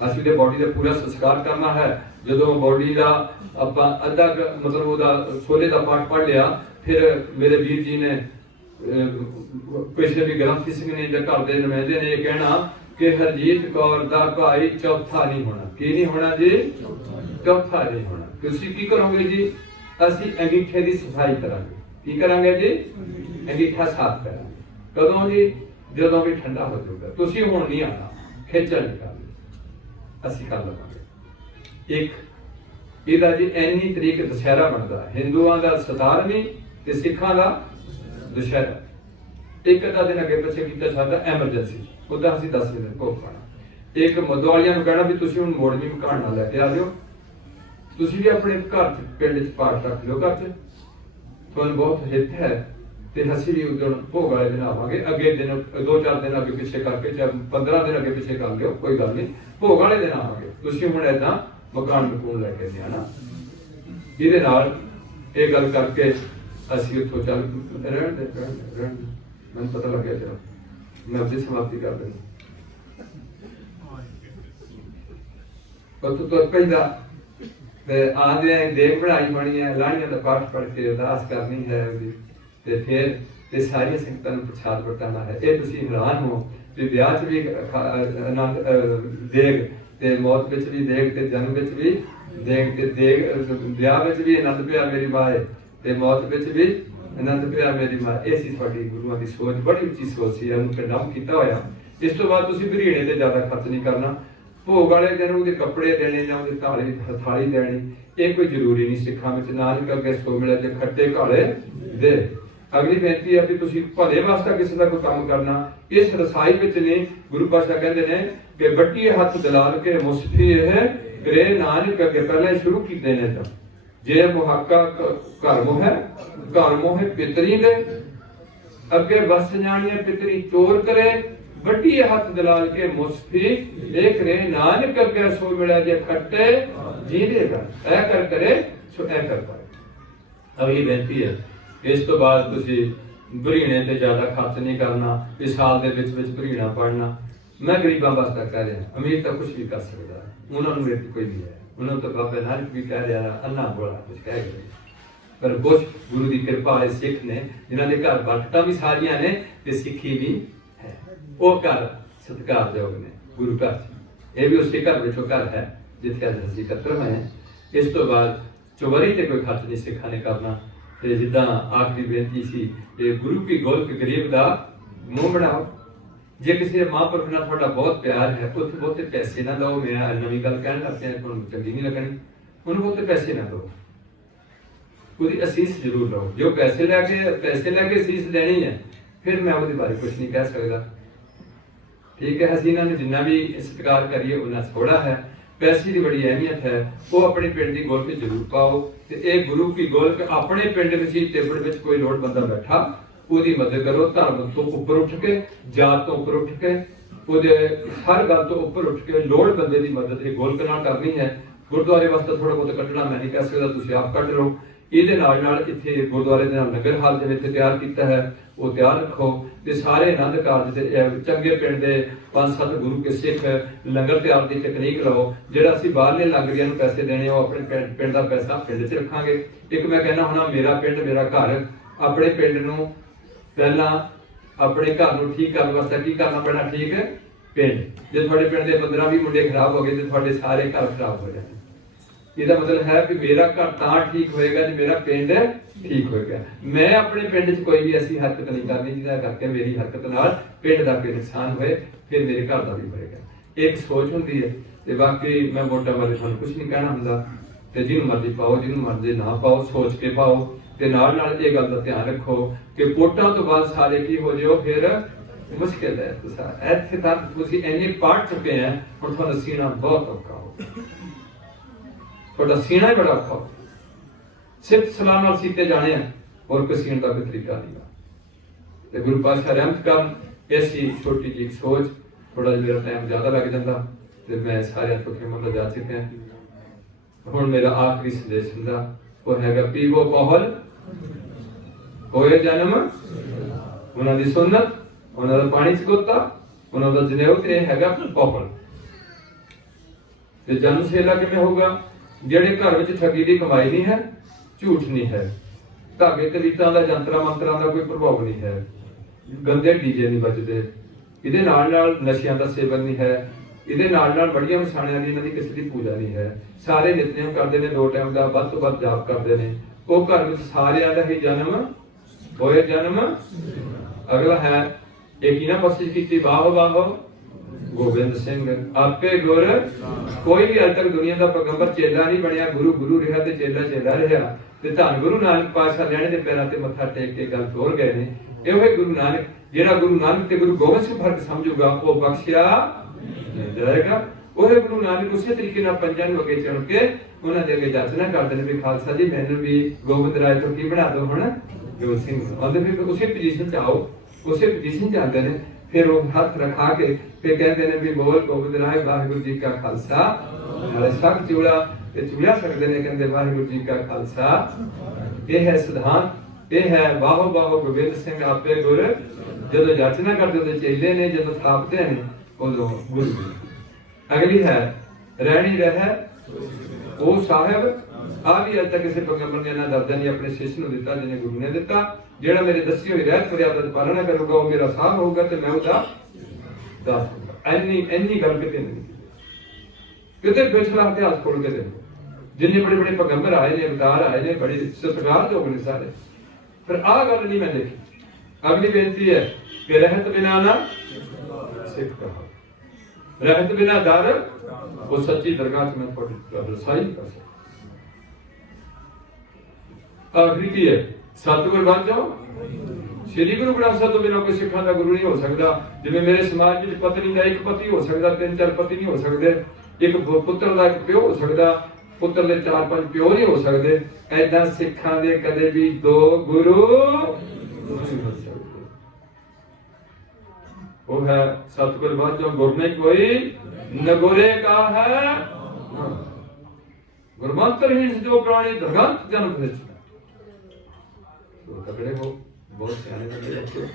ਅਸੀਂ ਤੇ ਬੋਡੀ ਦਾ ਪੂਰਾ ਸੰਸਕਾਰ ਕਰਨਾ ਹੈ। ਜਦੋਂ ਬੋਡੀ ਦਾ ਆਪਾਂ ਅੱਧਾ ਮਤਲਬ ਉਹਦਾ 16 ਦਾ ਪਾਠ ਪੜ ਲਿਆ, फिर मेरे वीर जी ने पिछले भी ग्रंथी सिंह ने जो घर के नुमाइंदे ने कहना कि हरजीत कौर दा भाई चौथा नहीं होना। की नहीं होना जी? चौथा नहीं होना। तुसी की करोगे जी? असी अंगीठे की सफाई करांगे। की करांगे जी? अंगीठा साफ करांगे। कदों जी? जदों भी ठंडा हो जाएगा। तुसी हुण नहीं आना, खिचल नहीं करनी, असी कर लवांगे। एक ਇਹਦਾ ਜੀ ਐਨੀ ਤਰੀਕ ਦੁਸ਼ਹਿਰਾ ਬਣਦਾ, ਹਿੰਦੂਆਂ ਦਾ 17ਵੀਂ ਤੇ ਸਿੱਖਾਂ ਦਾ ਦੁਸ਼ਹਿਰਾ। ਇੱਕ ਅੱਧਾ ਦਿਨ ਅੱਗੇ ਪਿੱਛੇ ਕੀਤਾ ਸਾਡਾ ਐਮਰਜੈਂਸੀ, ਉਹਦਾ ਅਸੀਂ 10 ਦਿਨ ਭੋਗ ਪਾਣਾ। ਇੱਕ ਮਦਵਾਲੀਆਂ ਨੂੰ ਕਹਿਣਾ ਵੀ ਤੁਸੀਂ ਹੁਣ ਮੋੜਵੀਂ ਮਕਾਨ ਨਾਲ ਲੈ ਕੇ ਆ ਜਾਓ, ਤੁਸੀਂ ਵੀ ਆਪਣੇ ਘਰ ਚ ਪਿੰਡ ਚ ਪਾਠ ਰੱਖ ਲਿਓ, ਘਰ ਚ ਤੁਹਾਨੂੰ ਬਹੁਤ ਹਿੱਤ ਹੈ। ਤੇ ਅਸੀਂ ਵੀ ਉਦੋਂ ਭੋਗ ਵਾਲੇ ਦਿਨ ਆਵਾਂਗੇ। ਅੱਗੇ ਦਿਨ 2-4 ਦਿਨ ਅੱਗੇ ਪਿੱਛੇ ਕਰਕੇ, ਚਾਹੇ 15 ਦਿਨ ਅੱਗੇ ਪਿੱਛੇ ਕਰ ਲਿਓ, ਕੋਈ ਗੱਲ ਨਹੀਂ, ਭੋਗ ਵਾਲੇ ਦਿਨ ਆਵਾਂਗੇ। ਤੁਸੀਂ ਹੁਣ ਏਦਾਂ ਮਕਾਨ ਮਕੂਨ ਲੈ ਕੇ ਆਣਾ। ਇਹਦੇ ਨਾਲ ਇਹ ਗੱਲ ਕਰਕੇ ਅਸੀਂ ਉੱਥੋਂ ਚੱਲ ਰਹਿਣ ਦੇ। ਮੈਨੂੰ ਪਤਾ ਲੱਗਿਆ, ਚਲੋ ਮੈਂ ਆਪਣੀ ਸਮਾਪਤੀ ਕਰ ਦਿੰਦਾ। ਉੱਥੋਂ ਤੋਂ ਪੈਂਦਾ ਤੇ ਆਂਦੇ ਦੇਖ ਬਣਾਈ ਹੋਣੀ ਹੈ, ਲਾਣੀਆਂ ਦਾ ਪਾਠ ਪੜ੍ਹ ਕੇ ਅਰਦਾਸ ਕਰਨੀ ਹੈ ਉਹਦੀ, ਤੇ ਫਿਰ ਤੇ ਸਾਰੀਆਂ ਸੰਗਤਾਂ ਨੂੰ ਪ੍ਰਸ਼ਾਦ ਵਰਤਾਉਣਾ ਹੈ। ਇਹ ਤੁਸੀਂ ਹੈਰਾਨ ਹੋ ਵੀ ਵਿਆਹ 'ਚ ਵੀ ਆਨੰਦ ਦੇਗ, ਤੇ ਮੌਤ ਵਿੱਚ ਵੀ ਦੇਗ, ਤੇ ਜਨਮ ਵਿੱਚ ਵੀ ਦੇਗ, ਤੇ ਦੇਗ ਵਿਆਹ ਵਿੱਚ ਵੀ ਆਨੰਦ ਪਿਆ ਮੇਰੀ ਮਾਏ, ਤੇ ਮੌਤ ਵਿੱਚ ਵੀ ਆਨੰਦ ਪਿਆ ਮੇਰੀ ਮਾਂ। ਇਹ ਸੀ ਤੁਹਾਡੀ ਗੁਰੂਆਂ ਦੀ ਸੋਚ, ਬੜੀ ਉੱਚੀ ਸੋਚ ਸੀ, ਇਹਨੂੰ ਕੰਡਮ ਕੀਤਾ ਹੋਇਆ। ਇਸ ਤੋਂ ਬਾਅਦ ਤੁਸੀਂ ਬਰੀੜੇ ਤੇ ਜ਼ਿਆਦਾ ਖਰਚ ਨਹੀਂ ਕਰਨਾ। ਭੋਗ ਵਾਲੇ ਦਿਨ ਉਹਦੇ ਕੱਪੜੇ ਦੇਣੇ ਜਾਂ ਉਹਦੇ ਥਾਲੀ ਦੇਣੀ, ਇਹ ਕੋਈ ਜ਼ਰੂਰੀ ਨਹੀਂ ਸਿੱਖਾਂ ਵਿੱਚ। ਨਾਨਕ ਅੱਗੇ ਸੋ ਮਿਲੇ ਤੇ ਖੱਟੇ ਘਾਲੇ ਦੇ। ਅਗਲੀ ਬੇਨਤੀ ਹੈ ਵੀ ਤੁਸੀਂ ਭਲੇ ਵਾਸਤੇ ਕਿਸੇ ਦਾ ਕੋਈ ਕੰਮ ਕਰਨਾ, ਇਸ ਰਸਾਈ ਵਿੱਚ ਨੇ ਗੁਰੂ ਪਾਤਸ਼ਾਹ ਕਹਿੰਦੇ ਨੇ ਕਿ ਵੱਡੀ ਹੱਥ ਦਲਾਲ ਕੇ ਮੁਸਫੀ ਇਹ ਗ੍ਰੇ ਨਾਨਕ ਅੱਗੇ ਪਹਿਲੇ ਸ਼ੁਰੂ ਕੀਤੇ ਨੇ। ਤਾਂ जे मुहाका घर मोहे घर मोहे पितरी दे अगे बस जानिए पितरी चोर करे बड़ी हाथ दलाल के मुस्फी देख रे नानक अगे सो मिला जे खट्टे जीदेगा ऐ कर करे सो ऐ कर पाए। अब ये बेनती है इस तो बाद तुसी भरीणे ते ज्यादा खर्च नहीं करना, इस साल दे विच भरीणा पढ़ना। मैं गरीबां वास्ते कह रहा, अमीर तो कुछ भी कर सकता, उन्होंने मेरे कोई नहीं है, उन्होंने तो बाबा नानक भी कह रहा अन्ना बोला कुछ कह गए, पर कुछ गुरु की कृपा वाले सिख ने जिन्होंने घर बरकतां भी सारियां ने ते सिक्खी भी है, वो घर सत्कारयोग ने गुरु घर। ये भी उसके घर विचों घर है जिथे अज असीं इकट्ठे होए हैं। इस तो बाद चौबरी ते कोई खर्च नहीं सिखा ने करना। ते जिद्दां आखिरी बेनती सी कि गुरु की गोलक गरीब दा मुंह बनाओ। जे किसी महापुरुष नाल तुहाडा बहुत प्यार है, उत्थे बहुते पैसे ना दो। मैं नवीं गल कहण लग पिया, तुहानूं चंगी नहीं लगनी, उन्हें बहुते पैसे ना दो, उसकी असीस जरूर लो। जो पैसे लैके असीस देनी है, फिर मैं उसके बारे कुछ नहीं कह सकता। ठीक है, हसीना ने जिन्ना भी सत्कार करिए उन्ना थोड़ा है। पैसे की बड़ी अहमियत है, वो अपने पिंड की गोलक जरूर पाओ। ते गुरु की गोलक अपने पिंड में तिब्बड़ में कोई लोड़ बंदा बैठा उसकी मदद करो। धर्म तो उपर उठ के, जात तो उपर उठ के, हर गल तो उपर उठ के लोड़ बंदे की मदद ये गोलक नाल करनी है। गुरुद्वारे वास्ते थोड़ा बहुत कटना मैं नहीं कह सकता, तुसीं आप कट लो। इहदे नाल नाल इत्थे गुरुद्वारे दे नाल नगर हाल जिवें इत्थे तैयार कीता है वो तैयार रखो। ते सारे आनंद कारज ते चंगे पिंड दे 5-7 गुरु के सिख लंगर तैयार दी तकनीक लो। जिहड़ा असीं बाहरले लांगरियां नूं पैसे देने वो अपने पिंड दा पैसा पिंड 'च रखांगे। एक मैं कहना हुणा मेरा पिंड मेरा घर, अपने पिंड नूं पहला अपने घर नूं ठीक करन वास्ते की करना पैना? ठीक है पिंड। जे तुहाडे पिंड दे 15-20 मुंडे खराब हो गए तो तुहाडे सारे घर खराब हो जाने। ਇਹਦਾ मतलब है कि मेरा घर तां ठीक होएगा जे मेरा पिंड ठीक होएगा। मैं अपने पिंड 'ਚ कोई भी ऐसी हरकत नहीं करनी जिहदा करके मेरी हरकत नाल पिंड दा कोई नुकसान होए, फिर मेरे घर दा भी होएगा। एक सोच हुंदी है ते बाकी मैं वोटां बारे तुहानूं कुछ नहीं कहना हुंदा ते जिहनूं मर्जी पाओ जिहनूं मर्जी ना पाओ, सोच के पाओ। ते नाल नाल इह गल दा ध्यान रखो कि वोटां तो बाद सारे की हो जाओ फिर मुश्किल है। तुसां इत्थे तक तुसीं इन्ने पढ़ चुके हैं, हुण तुहानूं सीना बहुत औखा हो, थोड़ा सीना ही बड़ा औखा हो। सिर्फ सलाम नाल सीते जाने हैं और कोई सीने का कोई तरीका नहीं। ते गुरु पातशाह रहमत कर ऐसी छोटी जी सोच, थोड़ा मेरा टाइम ज्यादा लग जाता ते मैं सारे तो मतलब जा चुके हैं। हुण मेरा आखिरी संदेश हुंदा वो हैगा पीवो पहल होए जन्म, उन्हां दी सुन्नत, उन्हां दा पानी चकोता, उन्हां दा जनेऊ ते हैगा पहल। ते जन्म सेला किवें होगा? ਜਿਹੜੇ ਘਰ ਵਿੱਚ ਠੱਗੀ ਦੀ ਕਮਾਈ ਨਹੀਂ ਹੈ, ਝੂਠ ਨਹੀਂ ਹੈ, ਧਾਗੇ ਤਵੀਤਾਂ ਦਾ ਜੰਤਰਾਂ ਮੰਤਰਾਂ ਦਾ ਕੋਈ ਪ੍ਰਭਾਵ ਨਹੀਂ ਹੈ, ਗੰਦੇ ਡੀਜੇ ਨਹੀਂ ਵੱਜਦੇ, ਇਹਦੇ ਨਾਲ ਨਾਲ ਨਸ਼ਿਆਂ ਦਾ ਸੇਵਨ ਨਹੀਂ ਹੈ, ਇਹਦੇ ਨਾਲ ਨਾਲ ਬੜੀਆਂ ਮਸਾਣਿਆਂ ਦੀ ਇਹਨਾਂ ਦੀ ਕਿਸੇ ਦੀ ਪੂਜਾ ਨਹੀਂ ਹੈ। ਸਾਰੇ ਨਿਤਨੇਮ ਕਰਦੇ ਨੇ, 2 ਟਾਈਮ ਦਾ ਵੱਧ ਤੋਂ ਵੱਧ ਜਾਪ ਕਰਦੇ ਨੇ। ਉਹ ਘਰ ਵਿੱਚ ਸਾਰਿਆਂ ਦਾ ਹੀ ਜਨਮ ਹੋਏ ਜਨਮ। ਅਗਲਾ ਹੈ ਇਹ ਕਿਹਨਾਂ ਬਖਸ਼ਿਸ਼ ਕੀਤੀ? ਵਾਹ ਵਾਹ गोबिंद सिंह आपे गुर। कोई भी अज तक दुनिया का पैगंबर चेला नहीं बनया, गुरु गुरु रहा ते चेला चेला रहा। ते धन गुरु नानक पातशाह लैणे दे पैरां ते मत्था टेक के गल तोड़ गए ने। इहो गुरु नानक जेड़ा गुरु नानक ते गुरु गोबिंद सिंह फर्क समझूगा वो बख्शिया जाएगा। ओहे गुरु नानक उसी तरीके नाल पंजां नूं अगे चढ़ के उन्हां दे अगे याचना करदे ने भी खालसा जी मैनूं भी गोबिंद राय तो की बना दो हुण जोत सिंह। आंदे फिर उसी पोजीशन च आओ, उसी पोजीशन च आंदे ने। फिर वो हाथ रखा के फिर कहते हैं भी बोल गोबिंद राय वाहिगुरू जी का खालसा, नाले सख चूड़ा ते चूड़ा सकदे ने कहंदे वाहिगुरू जी का खालसा। ये है सिद्धांत, ये है वाहो वाहो गोबिंद सिंह आपे गुर। जदों याचना करदे उदों चेले ने, जदों थापते ने उदों गुरु। अगली है रहनी रह ओ साहिब। आ भी अज तक किसी पैगंबर ने इन्ना दर्जा नहीं अपने शिष्य नूं दिता जिन्हें गुरु ने दिता। जेड़ा मेरी दसी हुई रहत मर्यादा दी पालना करूगा वो मेरा साहब होगा ते मैं उसदा दास होगा। इन्नी गल किते नहीं, किते पिछला इतिहास खोल के देखो, जिन्ने बड़े बड़े पैगंबर आए ने, अवतार आए ने, बड़ी सत्कारयोग ने सारे, पर आ गल नहीं मैं देखी। अगली बेनती है कि रहत बिना ना सिख कहा, रहत बिना दर वो सच्ची दरगाह में थोड़ी रसाई कर सकता। आखिरी की है सतगुर बन जाओ। श्री गुरु ग्रंथ साहिब तो बिना कोई सिखा का गुरु नहीं हो सकता। जिवें मेरे समाज में पत्नी का एक पति हो सकता, 3-4 पति नहीं हो सकते, एक पुत्र का एक प्यो हो सकता, ਪੁੱਤਰ ਦੇ 4-5 ਪਿਓ ਨਹੀਂ ਹੋ ਸਕਦੇ, ਐਦਾਂ ਸਿੱਖਾਂ ਦੇ ਕਦੇ ਵੀ 2 ਗੁਰੂ ਨਹੀਂ ਹੋ ਸਕਦੇ। ਉਹ ਹੈ ਸਤਿਗੁਰ ਬਾਝੋਂ ਗੁਰ ਨਹੀਂ ਕੋਈ, ਨਗੁਰੇ ਕਾ ਹੈ ਗੁਰਮੰਤਰ ਹੀ ਜੋ ਪ੍ਰਾਣੀ ਦਰਗੰਤ ਜਨਮ ਵਿੱਚ। ਤੋ ਤਕੜੇ ਹੋ, ਬਹੁਤ ਸਿਆਣੇ ਬੰਦੇ ਰੱਖੋ।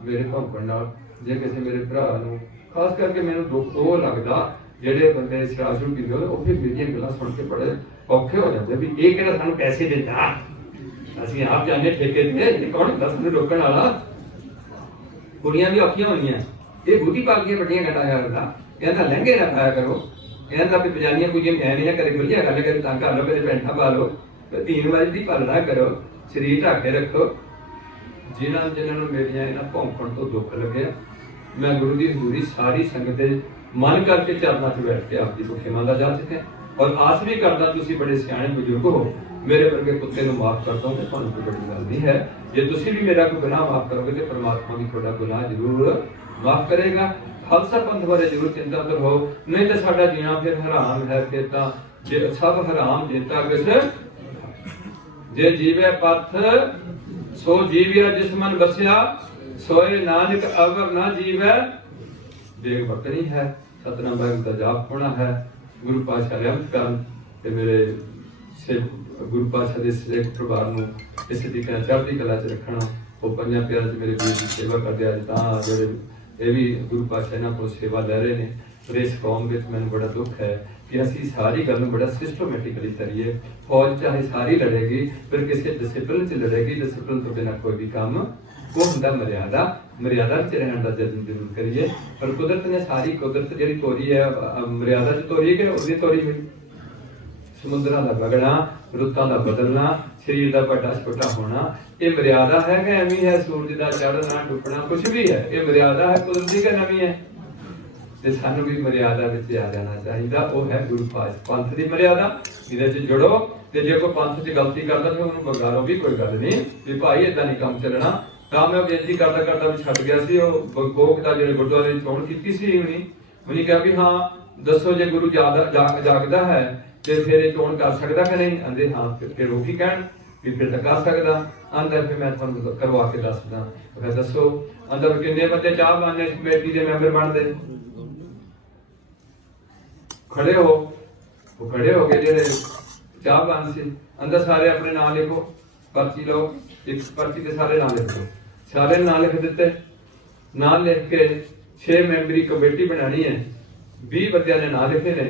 ਮੇਰੇ ਭੌਂਕਣ ਨਾਲ ਜੇ ਕਿਸੇ ਮੇਰੇ ਭਰਾ ਨੂੰ, ਖਾਸ ਕਰਕੇ ਮੈਨੂੰ ਦੁੱਖ ਉਹ ਲੱਗਦਾ ਜਿਹੜੇ ਬੰਦੇ ਸ਼ਰਾਬ ਸ਼ੁਰੂ ਪੀਂਦੇ ਹੋ, ਉਹ ਫਿਰ ਮੇਰੀਆਂ ਗੱਲਾਂ ਸੁਣ ਕੇ ਬੜੇ ਔਖੇ ਹੋ ਜਾਂਦੇ ਵੀ ਇਹ ਕਿਹੜਾ ਸਾਨੂੰ ਪੈਸੇ ਦਿੰਦਾ, ਅਸੀਂ ਆਪ ਜਾਣੇ ਠੇਕੇ ਤੇ, ਕੌਣ ਹੁੰਦਾ ਸਾਨੂੰ ਰੋਕਣ ਵਾਲਾ। ਕੁੜੀਆਂ ਵੀ ਔਖੀਆਂ ਹੋਣੀਆਂ, ਇਹ ਬੂਟੀ ਪਾ ਕੇ ਵੱਡੀਆਂ ਘਟਾ ਕਰਦਾ, ਕਹਿੰਦਾ ਲਹਿੰਗੇ ਨਾ ਪਾਇਆ ਕਰੋ, ਕਹਿੰਦਾ ਵੀ ਪਜਾਨੀਆਂ ਕੁਝੀਆਂ ਮੈਂ ਨਹੀਂ ਨਾ ਕਰੇ, ਖੁੱਲੀਆਂ ਗੱਲ ਕਰੇ ਤਾਂ ਕਰ ਲਓ, ਕਦੇ ਪੈਂਟਾਂ ਪਾ ਲਓ, 3 ਵਜੇ ਦੀ ਪਾਲਣਾ ਕਰੋ, ਸਰੀਰ ਢੱਕ ਕੇ ਰੱਖੋ। ਜਿਨ੍ਹਾਂ ਨੂੰ ਮੇਰੀਆਂ ਇਹਨਾਂ ਭੌਂਕਣ ਤੋਂ ਦੁੱਖ ਲੱਗਿਆ, ਮੈਂ ਗੁਰੂ ਦੀ ਹਜ਼ੂਰੀ ਸਾਰੀ ਸੰਗਤ ਦੇ ਮਨ ਕਰਕੇ ਚਰਨਾਂ 'ਚ ਬੈਠ ਕੇ ਆਪ ਦੀ ਦੁੱਖੇ ਮੰਨਦਾ ਜਾ ਸਕਿਆ, ਔਰ ਆਸ ਵੀ ਕਰਦਾ ਤੁਸੀਂ ਬੜੇ ਸਿਆਣੇ ਬਜ਼ੁਰਗ ਹੋ, ਮੇਰੇ ਵਰਗੇ ਕੁੱਤੇ ਨੂੰ ਮਾਫ ਕਰ ਦੋਗੇ, ਤੁਹਾਨੂੰ ਕੋਈ ਵੱਡੀ ਗੱਲ ਨਹੀਂ ਹੈ। ਜੇ ਤੁਸੀਂ ਵੀ ਮੇਰਾ ਕੋਈ ਗੁਨਾਹ ਮਾਫ ਕਰੋਗੇ ਤੇ ਪਰਮਾਤਮਾ ਵੀ ਤੁਹਾਡਾ ਗੁਨਾਹ ਜ਼ਰੂਰ ਮਾਫ ਕਰੇਗਾ। ਖਾਲਸਾ ਪੰਥ ਬਾਰੇ ਜ਼ਰੂਰ ਚਿੰਤਾ ਕਰੋ, ਨਹੀਂ ਤਾਂ ਸਾਡਾ ਜੀਣਾ ਫਿਰ ਹਰਾਮ ਹੈ। ਫਿਰ ਤਾਂ ਜੇ ਸਭ ਹਰਾਮ ਜੀਤਾ ਕਿਸ, ਜੇ ਜੀਵੇ ਪਥ ਸੋ ਜੀਵਿਆ ਜਿਸ ਮਨ ਬਸਿਆ, ਸੋਏ ਨਾਨਕ ਅਵਰ ਨਾ ਜੀਵੈ। ਦੇਖ ਬਕਣੀ ਹੈ, ਸਤਨਾਮ ਵਾਹਿਗੁਰੂ ਦਾ ਜਾਪ ਹੋਣਾ ਹੈ, ਗੁਰੂ ਪਾਤਸ਼ਾਹ ਰਹਿਮਤ ਕਰਨ ਤੇ ਮੇਰੇ ਸਿੱਖ ਗੁਰੂ ਪਾਤਸ਼ਾਹ ਦੇ ਸਿੱਖ ਪਰਿਵਾਰ ਨੂੰ ਇਸੇ ਤਰੀਕੇ ਨਾਲ ਚੜ੍ਹਦੀ ਕਲਾ 'ਚ ਰੱਖਣਾ। ਉਹ ਪੰਜਾਂ ਪਿਆਰਿਆਂ 'ਚ ਮੇਰੇ ਵੀਰ ਦੀ ਸੇਵਾ ਕਰਦੇ ਅੱਜ ਤਾਂ ਜਿਹੜੇ ਇਹ ਵੀ ਗੁਰੂ ਪਾਤਸ਼ਾਹ ਇਹਨਾਂ ਕੋਲ ਸੇਵਾ ਲੈ ਰਹੇ ਨੇ। ਪਰ ਇਸ ਕੌਮ ਵਿੱਚ ਮੈਨੂੰ ਬੜਾ ਦੁੱਖ ਹੈ ਕਿ ਅਸੀਂ ਸਾਰੀ ਗੱਲ ਨੂੰ ਬੜਾ ਸਿਸਟਮੈਟਿਕਲੀ ਕਰੀਏ। ਫੌਜ ਚਾਹੇ ਸਾਰੀ ਲੜੇਗੀ, ਪਰ ਕਿਸੇ ਡਿਸਿਪਲਿਨ 'ਚ ਲੜੇਗੀ। ਡਿਸਿਪਲਿਨ ਤੋਂ ਬਿਨਾਂ ਕੋਈ ਵੀ ਕੰਮ ਉਹ ਹੁੰਦਾ ਮਰਿਆਦਾ ਵਿੱਚ ਰਹਿਣ ਦਾ ਯਤਨ ਜ਼ਰੂਰ ਕਰੀਏ। ਪਰ ਕੁਦਰਤ ਨੇ ਸਾਰੀ ਕੁਦਰਤ ਜਿਹੜੀ ਤੋਰੀ ਹੈ ਮਰਿਆਦਾ 'ਚ ਤੋਰੀ ਹੈ ਕਿ ਉਹਦੀ ਤੋਰੀ ਹੋਈ। ਸਮੁੰਦਰਾਂ ਦਾ ਵਗਣਾ, ਰੁੱਤਾਂ ਦਾ ਬਦਲਣਾ, ਸਰੀਰ ਦਾ ਵੱਡਾ ਛੋਟਾ ਹੋਣਾ, ਇਹ ਮਰਿਆਦਾ ਹੈ ਕਿ ਐਵੇਂ ਹੈ? ਸੂਰਜ ਦਾ ਚੜ੍ਹਨਾ ਡੁੱਬਣਾ ਕੁਛ ਵੀ ਹੈ, ਇਹ ਮਰਿਆਦਾ ਹੈ ਕੁਦਰਤੀ ਕਿ ਨਵੀਂ ਹੈ? ਤੇ ਸਾਨੂੰ ਵੀ ਮਰਿਆਦਾ ਵਿੱਚ ਆ ਜਾਣਾ ਚਾਹੀਦਾ। ਉਹ ਹੈ ਗੁਰੂ ਪੰਥ ਦੀ ਮਰਿਆਦਾ, ਇਹਦੇ 'ਚ ਜੁੜੋ। ਤੇ ਜੇ ਕੋਈ ਪੰਥ 'ਚ ਗਲਤੀ ਕਰਦਾ ਤਾਂ ਉਹਨੂੰ ਬਗਾਰੋ ਵੀ, ਕੋਈ ਗੱਲ ਨਹੀਂ ਵੀ ਭਾਈ ਏਦਾਂ ਨਹੀਂ ਕੰਮ ਚੱਲਣਾ। ਤਾਂ ਮੈਂ ਬੇਨਤੀ ਕਰਦਾ ਵੀ ਛੱਡ ਗਿਆ ਸੀ। ਉਹ ਕੋਕ ਦਾ ਜਿਹੜੇ ਗੁਰਦੁਆਰੇ ਦੀ ਚੋਣ ਕੀਤੀ ਸੀ, ਉਹਨੇ ਕਿਹਾ ਵੀ ਹਾਂ ਦੱਸੋ ਜੇ ਗੁਰੂ ਜਾਗਦਾ ਹੈ ਤੇ ਫਿਰ ਇਹ ਚੋਣ ਕਰ ਸਕਦਾ ਕਿ ਨਹੀਂ? ਆਂਦੇ ਹਾਂ। ਫਿਰ ਉਹ ਕੀ ਕਹਿਣ ਵੀ ਫਿਰ ਤਾਂ ਕਰ ਸਕਦਾ। ਆਂਦਾ ਫਿਰ ਮੈਂ ਤੁਹਾਨੂੰ ਕਰਵਾ ਕੇ ਦੱਸਦਾ। ਫਿਰ ਦੱਸੋ। ਆਂਦਾ ਵੀ ਕਿੰਨੇ ਬੰਦੇ ਚਾਹਵਾਨ ਇਸ ਕਮੇਟੀ ਦੇ ਮੈਂਬਰ ਬਣਦੇ? ਖੜੇ ਹੋ। ਉਹ ਖੜੇ ਹੋ ਗਏ ਜਿਹੜੇ ਚਾਹਵਾਨ ਸੀ। ਆਂਦਾ ਸਾਰੇ ਆਪਣੇ ਨਾਂ ਲਿਖੋ, ਪਰਚੀ ਲਓ, ਇੱਕ ਪਰਚੀ ਤੇ ਸਾਰੇ ਨਾਂ ਲਿਖੋ। ਸਾਰੇ ਨਾਂ ਲਿਖ ਦਿੱਤੇ। ਨਾਂ ਲਿਖ ਕੇ 6 ਮੈਂਬਰੀ ਕਮੇਟੀ ਬਣਾਣੀ ਹੈ। 20 ਬੰਦਿਆਂ ਨੇ ਨਾਂ ਲਿਖੇ ਨੇ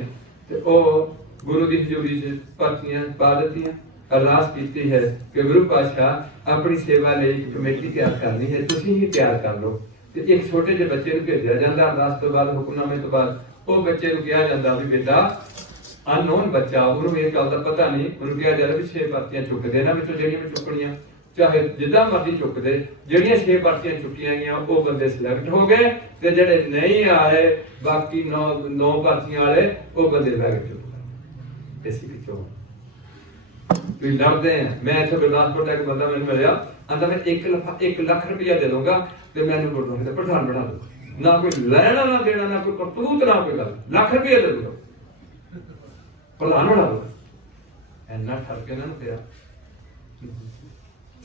ਤੇ ਉਹ ਗੁਰੂ ਦੀ ਹਜ਼ੂਰੀ 'ਚ ਪਰਚੀਆਂ ਪਾ ਦਿੱਤੀਆਂ। ਅਰਦਾਸ ਕੀਤੀ ਹੈ ਕਿ ਗੁਰੂ ਪਾਤਸ਼ਾਹ ਆਪਣੀ ਸੇਵਾ ਲਈ ਇੱਕ ਕਮੇਟੀ ਤਿਆਰ ਕਰਨੀ ਹੈ, ਤੁਸੀਂ ਹੀ ਤਿਆਰ ਕਰ ਲਓ। ਤੇ ਇੱਕ ਛੋਟੇ ਜਿਹੇ ਬੱਚੇ ਨੂੰ ਭੇਜਿਆ ਜਾਂਦਾ ਅਰਦਾਸ ਤੋਂ ਬਾਅਦ, ਹੁਕਮਨਾਮੇ ਤੋਂ ਬਾਅਦ। ਉਹ ਬੱਚੇ ਨੂੰ ਕਿਹਾ ਜਾਂਦਾ ਵੀ ਬੇਟਾ, ਅਨਨੋਨ ਬੱਚਾ, ਉਹਨੂੰ ਇਹ ਗੱਲ ਦਾ ਪਤਾ ਨਹੀਂ, ਉਹਨੂੰ ਕਿਹਾ ਜਾਂਦਾ ਵੀ 6 ਪਰਚੀਆਂ ਚੁੱਕ ਦੇ ਨਾ ਵਿੱਚੋਂ ਜਿਹੜੀਆਂ ਵੀ ਚੁੱਕਣੀਆਂ, ਚਾਹੇ ਜਿੱਦਾਂ ਮਰਜ਼ੀ ਚੁੱਕ ਦੇ। ਜਿਹੜੀਆਂ 6 ਪਰਚੀਆਂ ਚੁੱਕੀਆਂ ਗਈਆਂ ਉਹ ਬੰਦੇ ਸਿਲੈਕਟ ਹੋ ਗਏ ਤੇ ਜਿਹੜੇ ਨਹੀਂ ਆਏ ਬਾਕੀ 9 ਪਰਚੀਆਂ ਵਾਲੇ ਉਹ ਬੰਦੇ ਲੈ ਕੇ ਚੁੱਕ ਗਏ। ਇਸੇ ਵਿੱਚੋਂ ਵੀ ਲੜਦੇ ਆ। ਮੈਂ ਇੱਥੇ ਗੁਰਦਾਸਪੁਰ ਦਾ ਇੱਕ ਬੰਦਾ ਮੈਨੂੰ ਮਿਲਿਆ, ਆਂਦਾ ਮੈਂ 1 ਲੱਖ ਰੁਪਇਆ ਦੇ ਦਊਂਗਾ ਤੇ ਮੈਨੂੰ ਗੁਰਦੁਆਰੇ ਦਾ ਪ੍ਰਧਾਨ ਬਣਾ ਦੋ। ਨਾ ਕੋਈ ਲੈਣਾ ਨਾ ਦੇਣਾ, ਨਾ ਕੋਈ ਕਰਤੂਤ, ਨਾ ਕੋਈ ਗੱਲ। ਲੱਖ ਰੁਪਇਆ ਦੇ ਦਊਗਾ, ਪ੍ਰਧਾਨ ਬਣਾ ਦੋ। ਇੰਨਾ ਠਰ ਕੇ ਨਾ ਪਿਆ।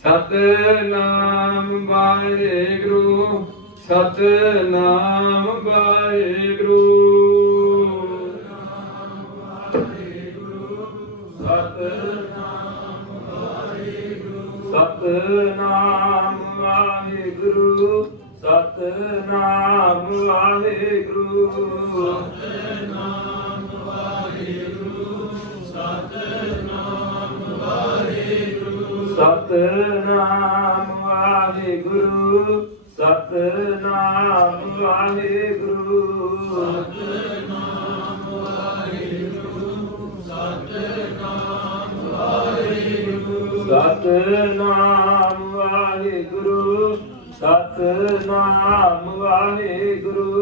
ਸਤਨਾਮ ਵਾਹਿਗੁਰੂ, ਸਤਨਾਮ ਵਾਹਿਗੁਰੂ, ਸਤਨਾਮ ਵਾਹਿਗੁਰੂ, ਸਤਨਾਮ ਵਾਹਿਗੁਰੂ, ਸਤਨਾਮ ਵਾਹਿਗੁਰੂ, ਸਤਨਾਮ ਵਾਹਿਗੁਰੂ, ਸਤਨਾਮ ਵਾਹਿਗੁਰੂ, ਸਤਨਾਮ ਵਾਹਿਗੁਰੂ, ਸਤਨਾਮ ਵਾਹਿਗੁਰੂ, ਸਤਨਾਮ ਵਾਹਿਗੁਰੂ, ਸਤਨਾਮ ਵਾਹਿਗੁਰੂ, ਸਤਨਾਮ ਵਾਹਿਗੁਰੂ, ਸਤਨਾਮ ਵਾਹਿਗੁਰੂ।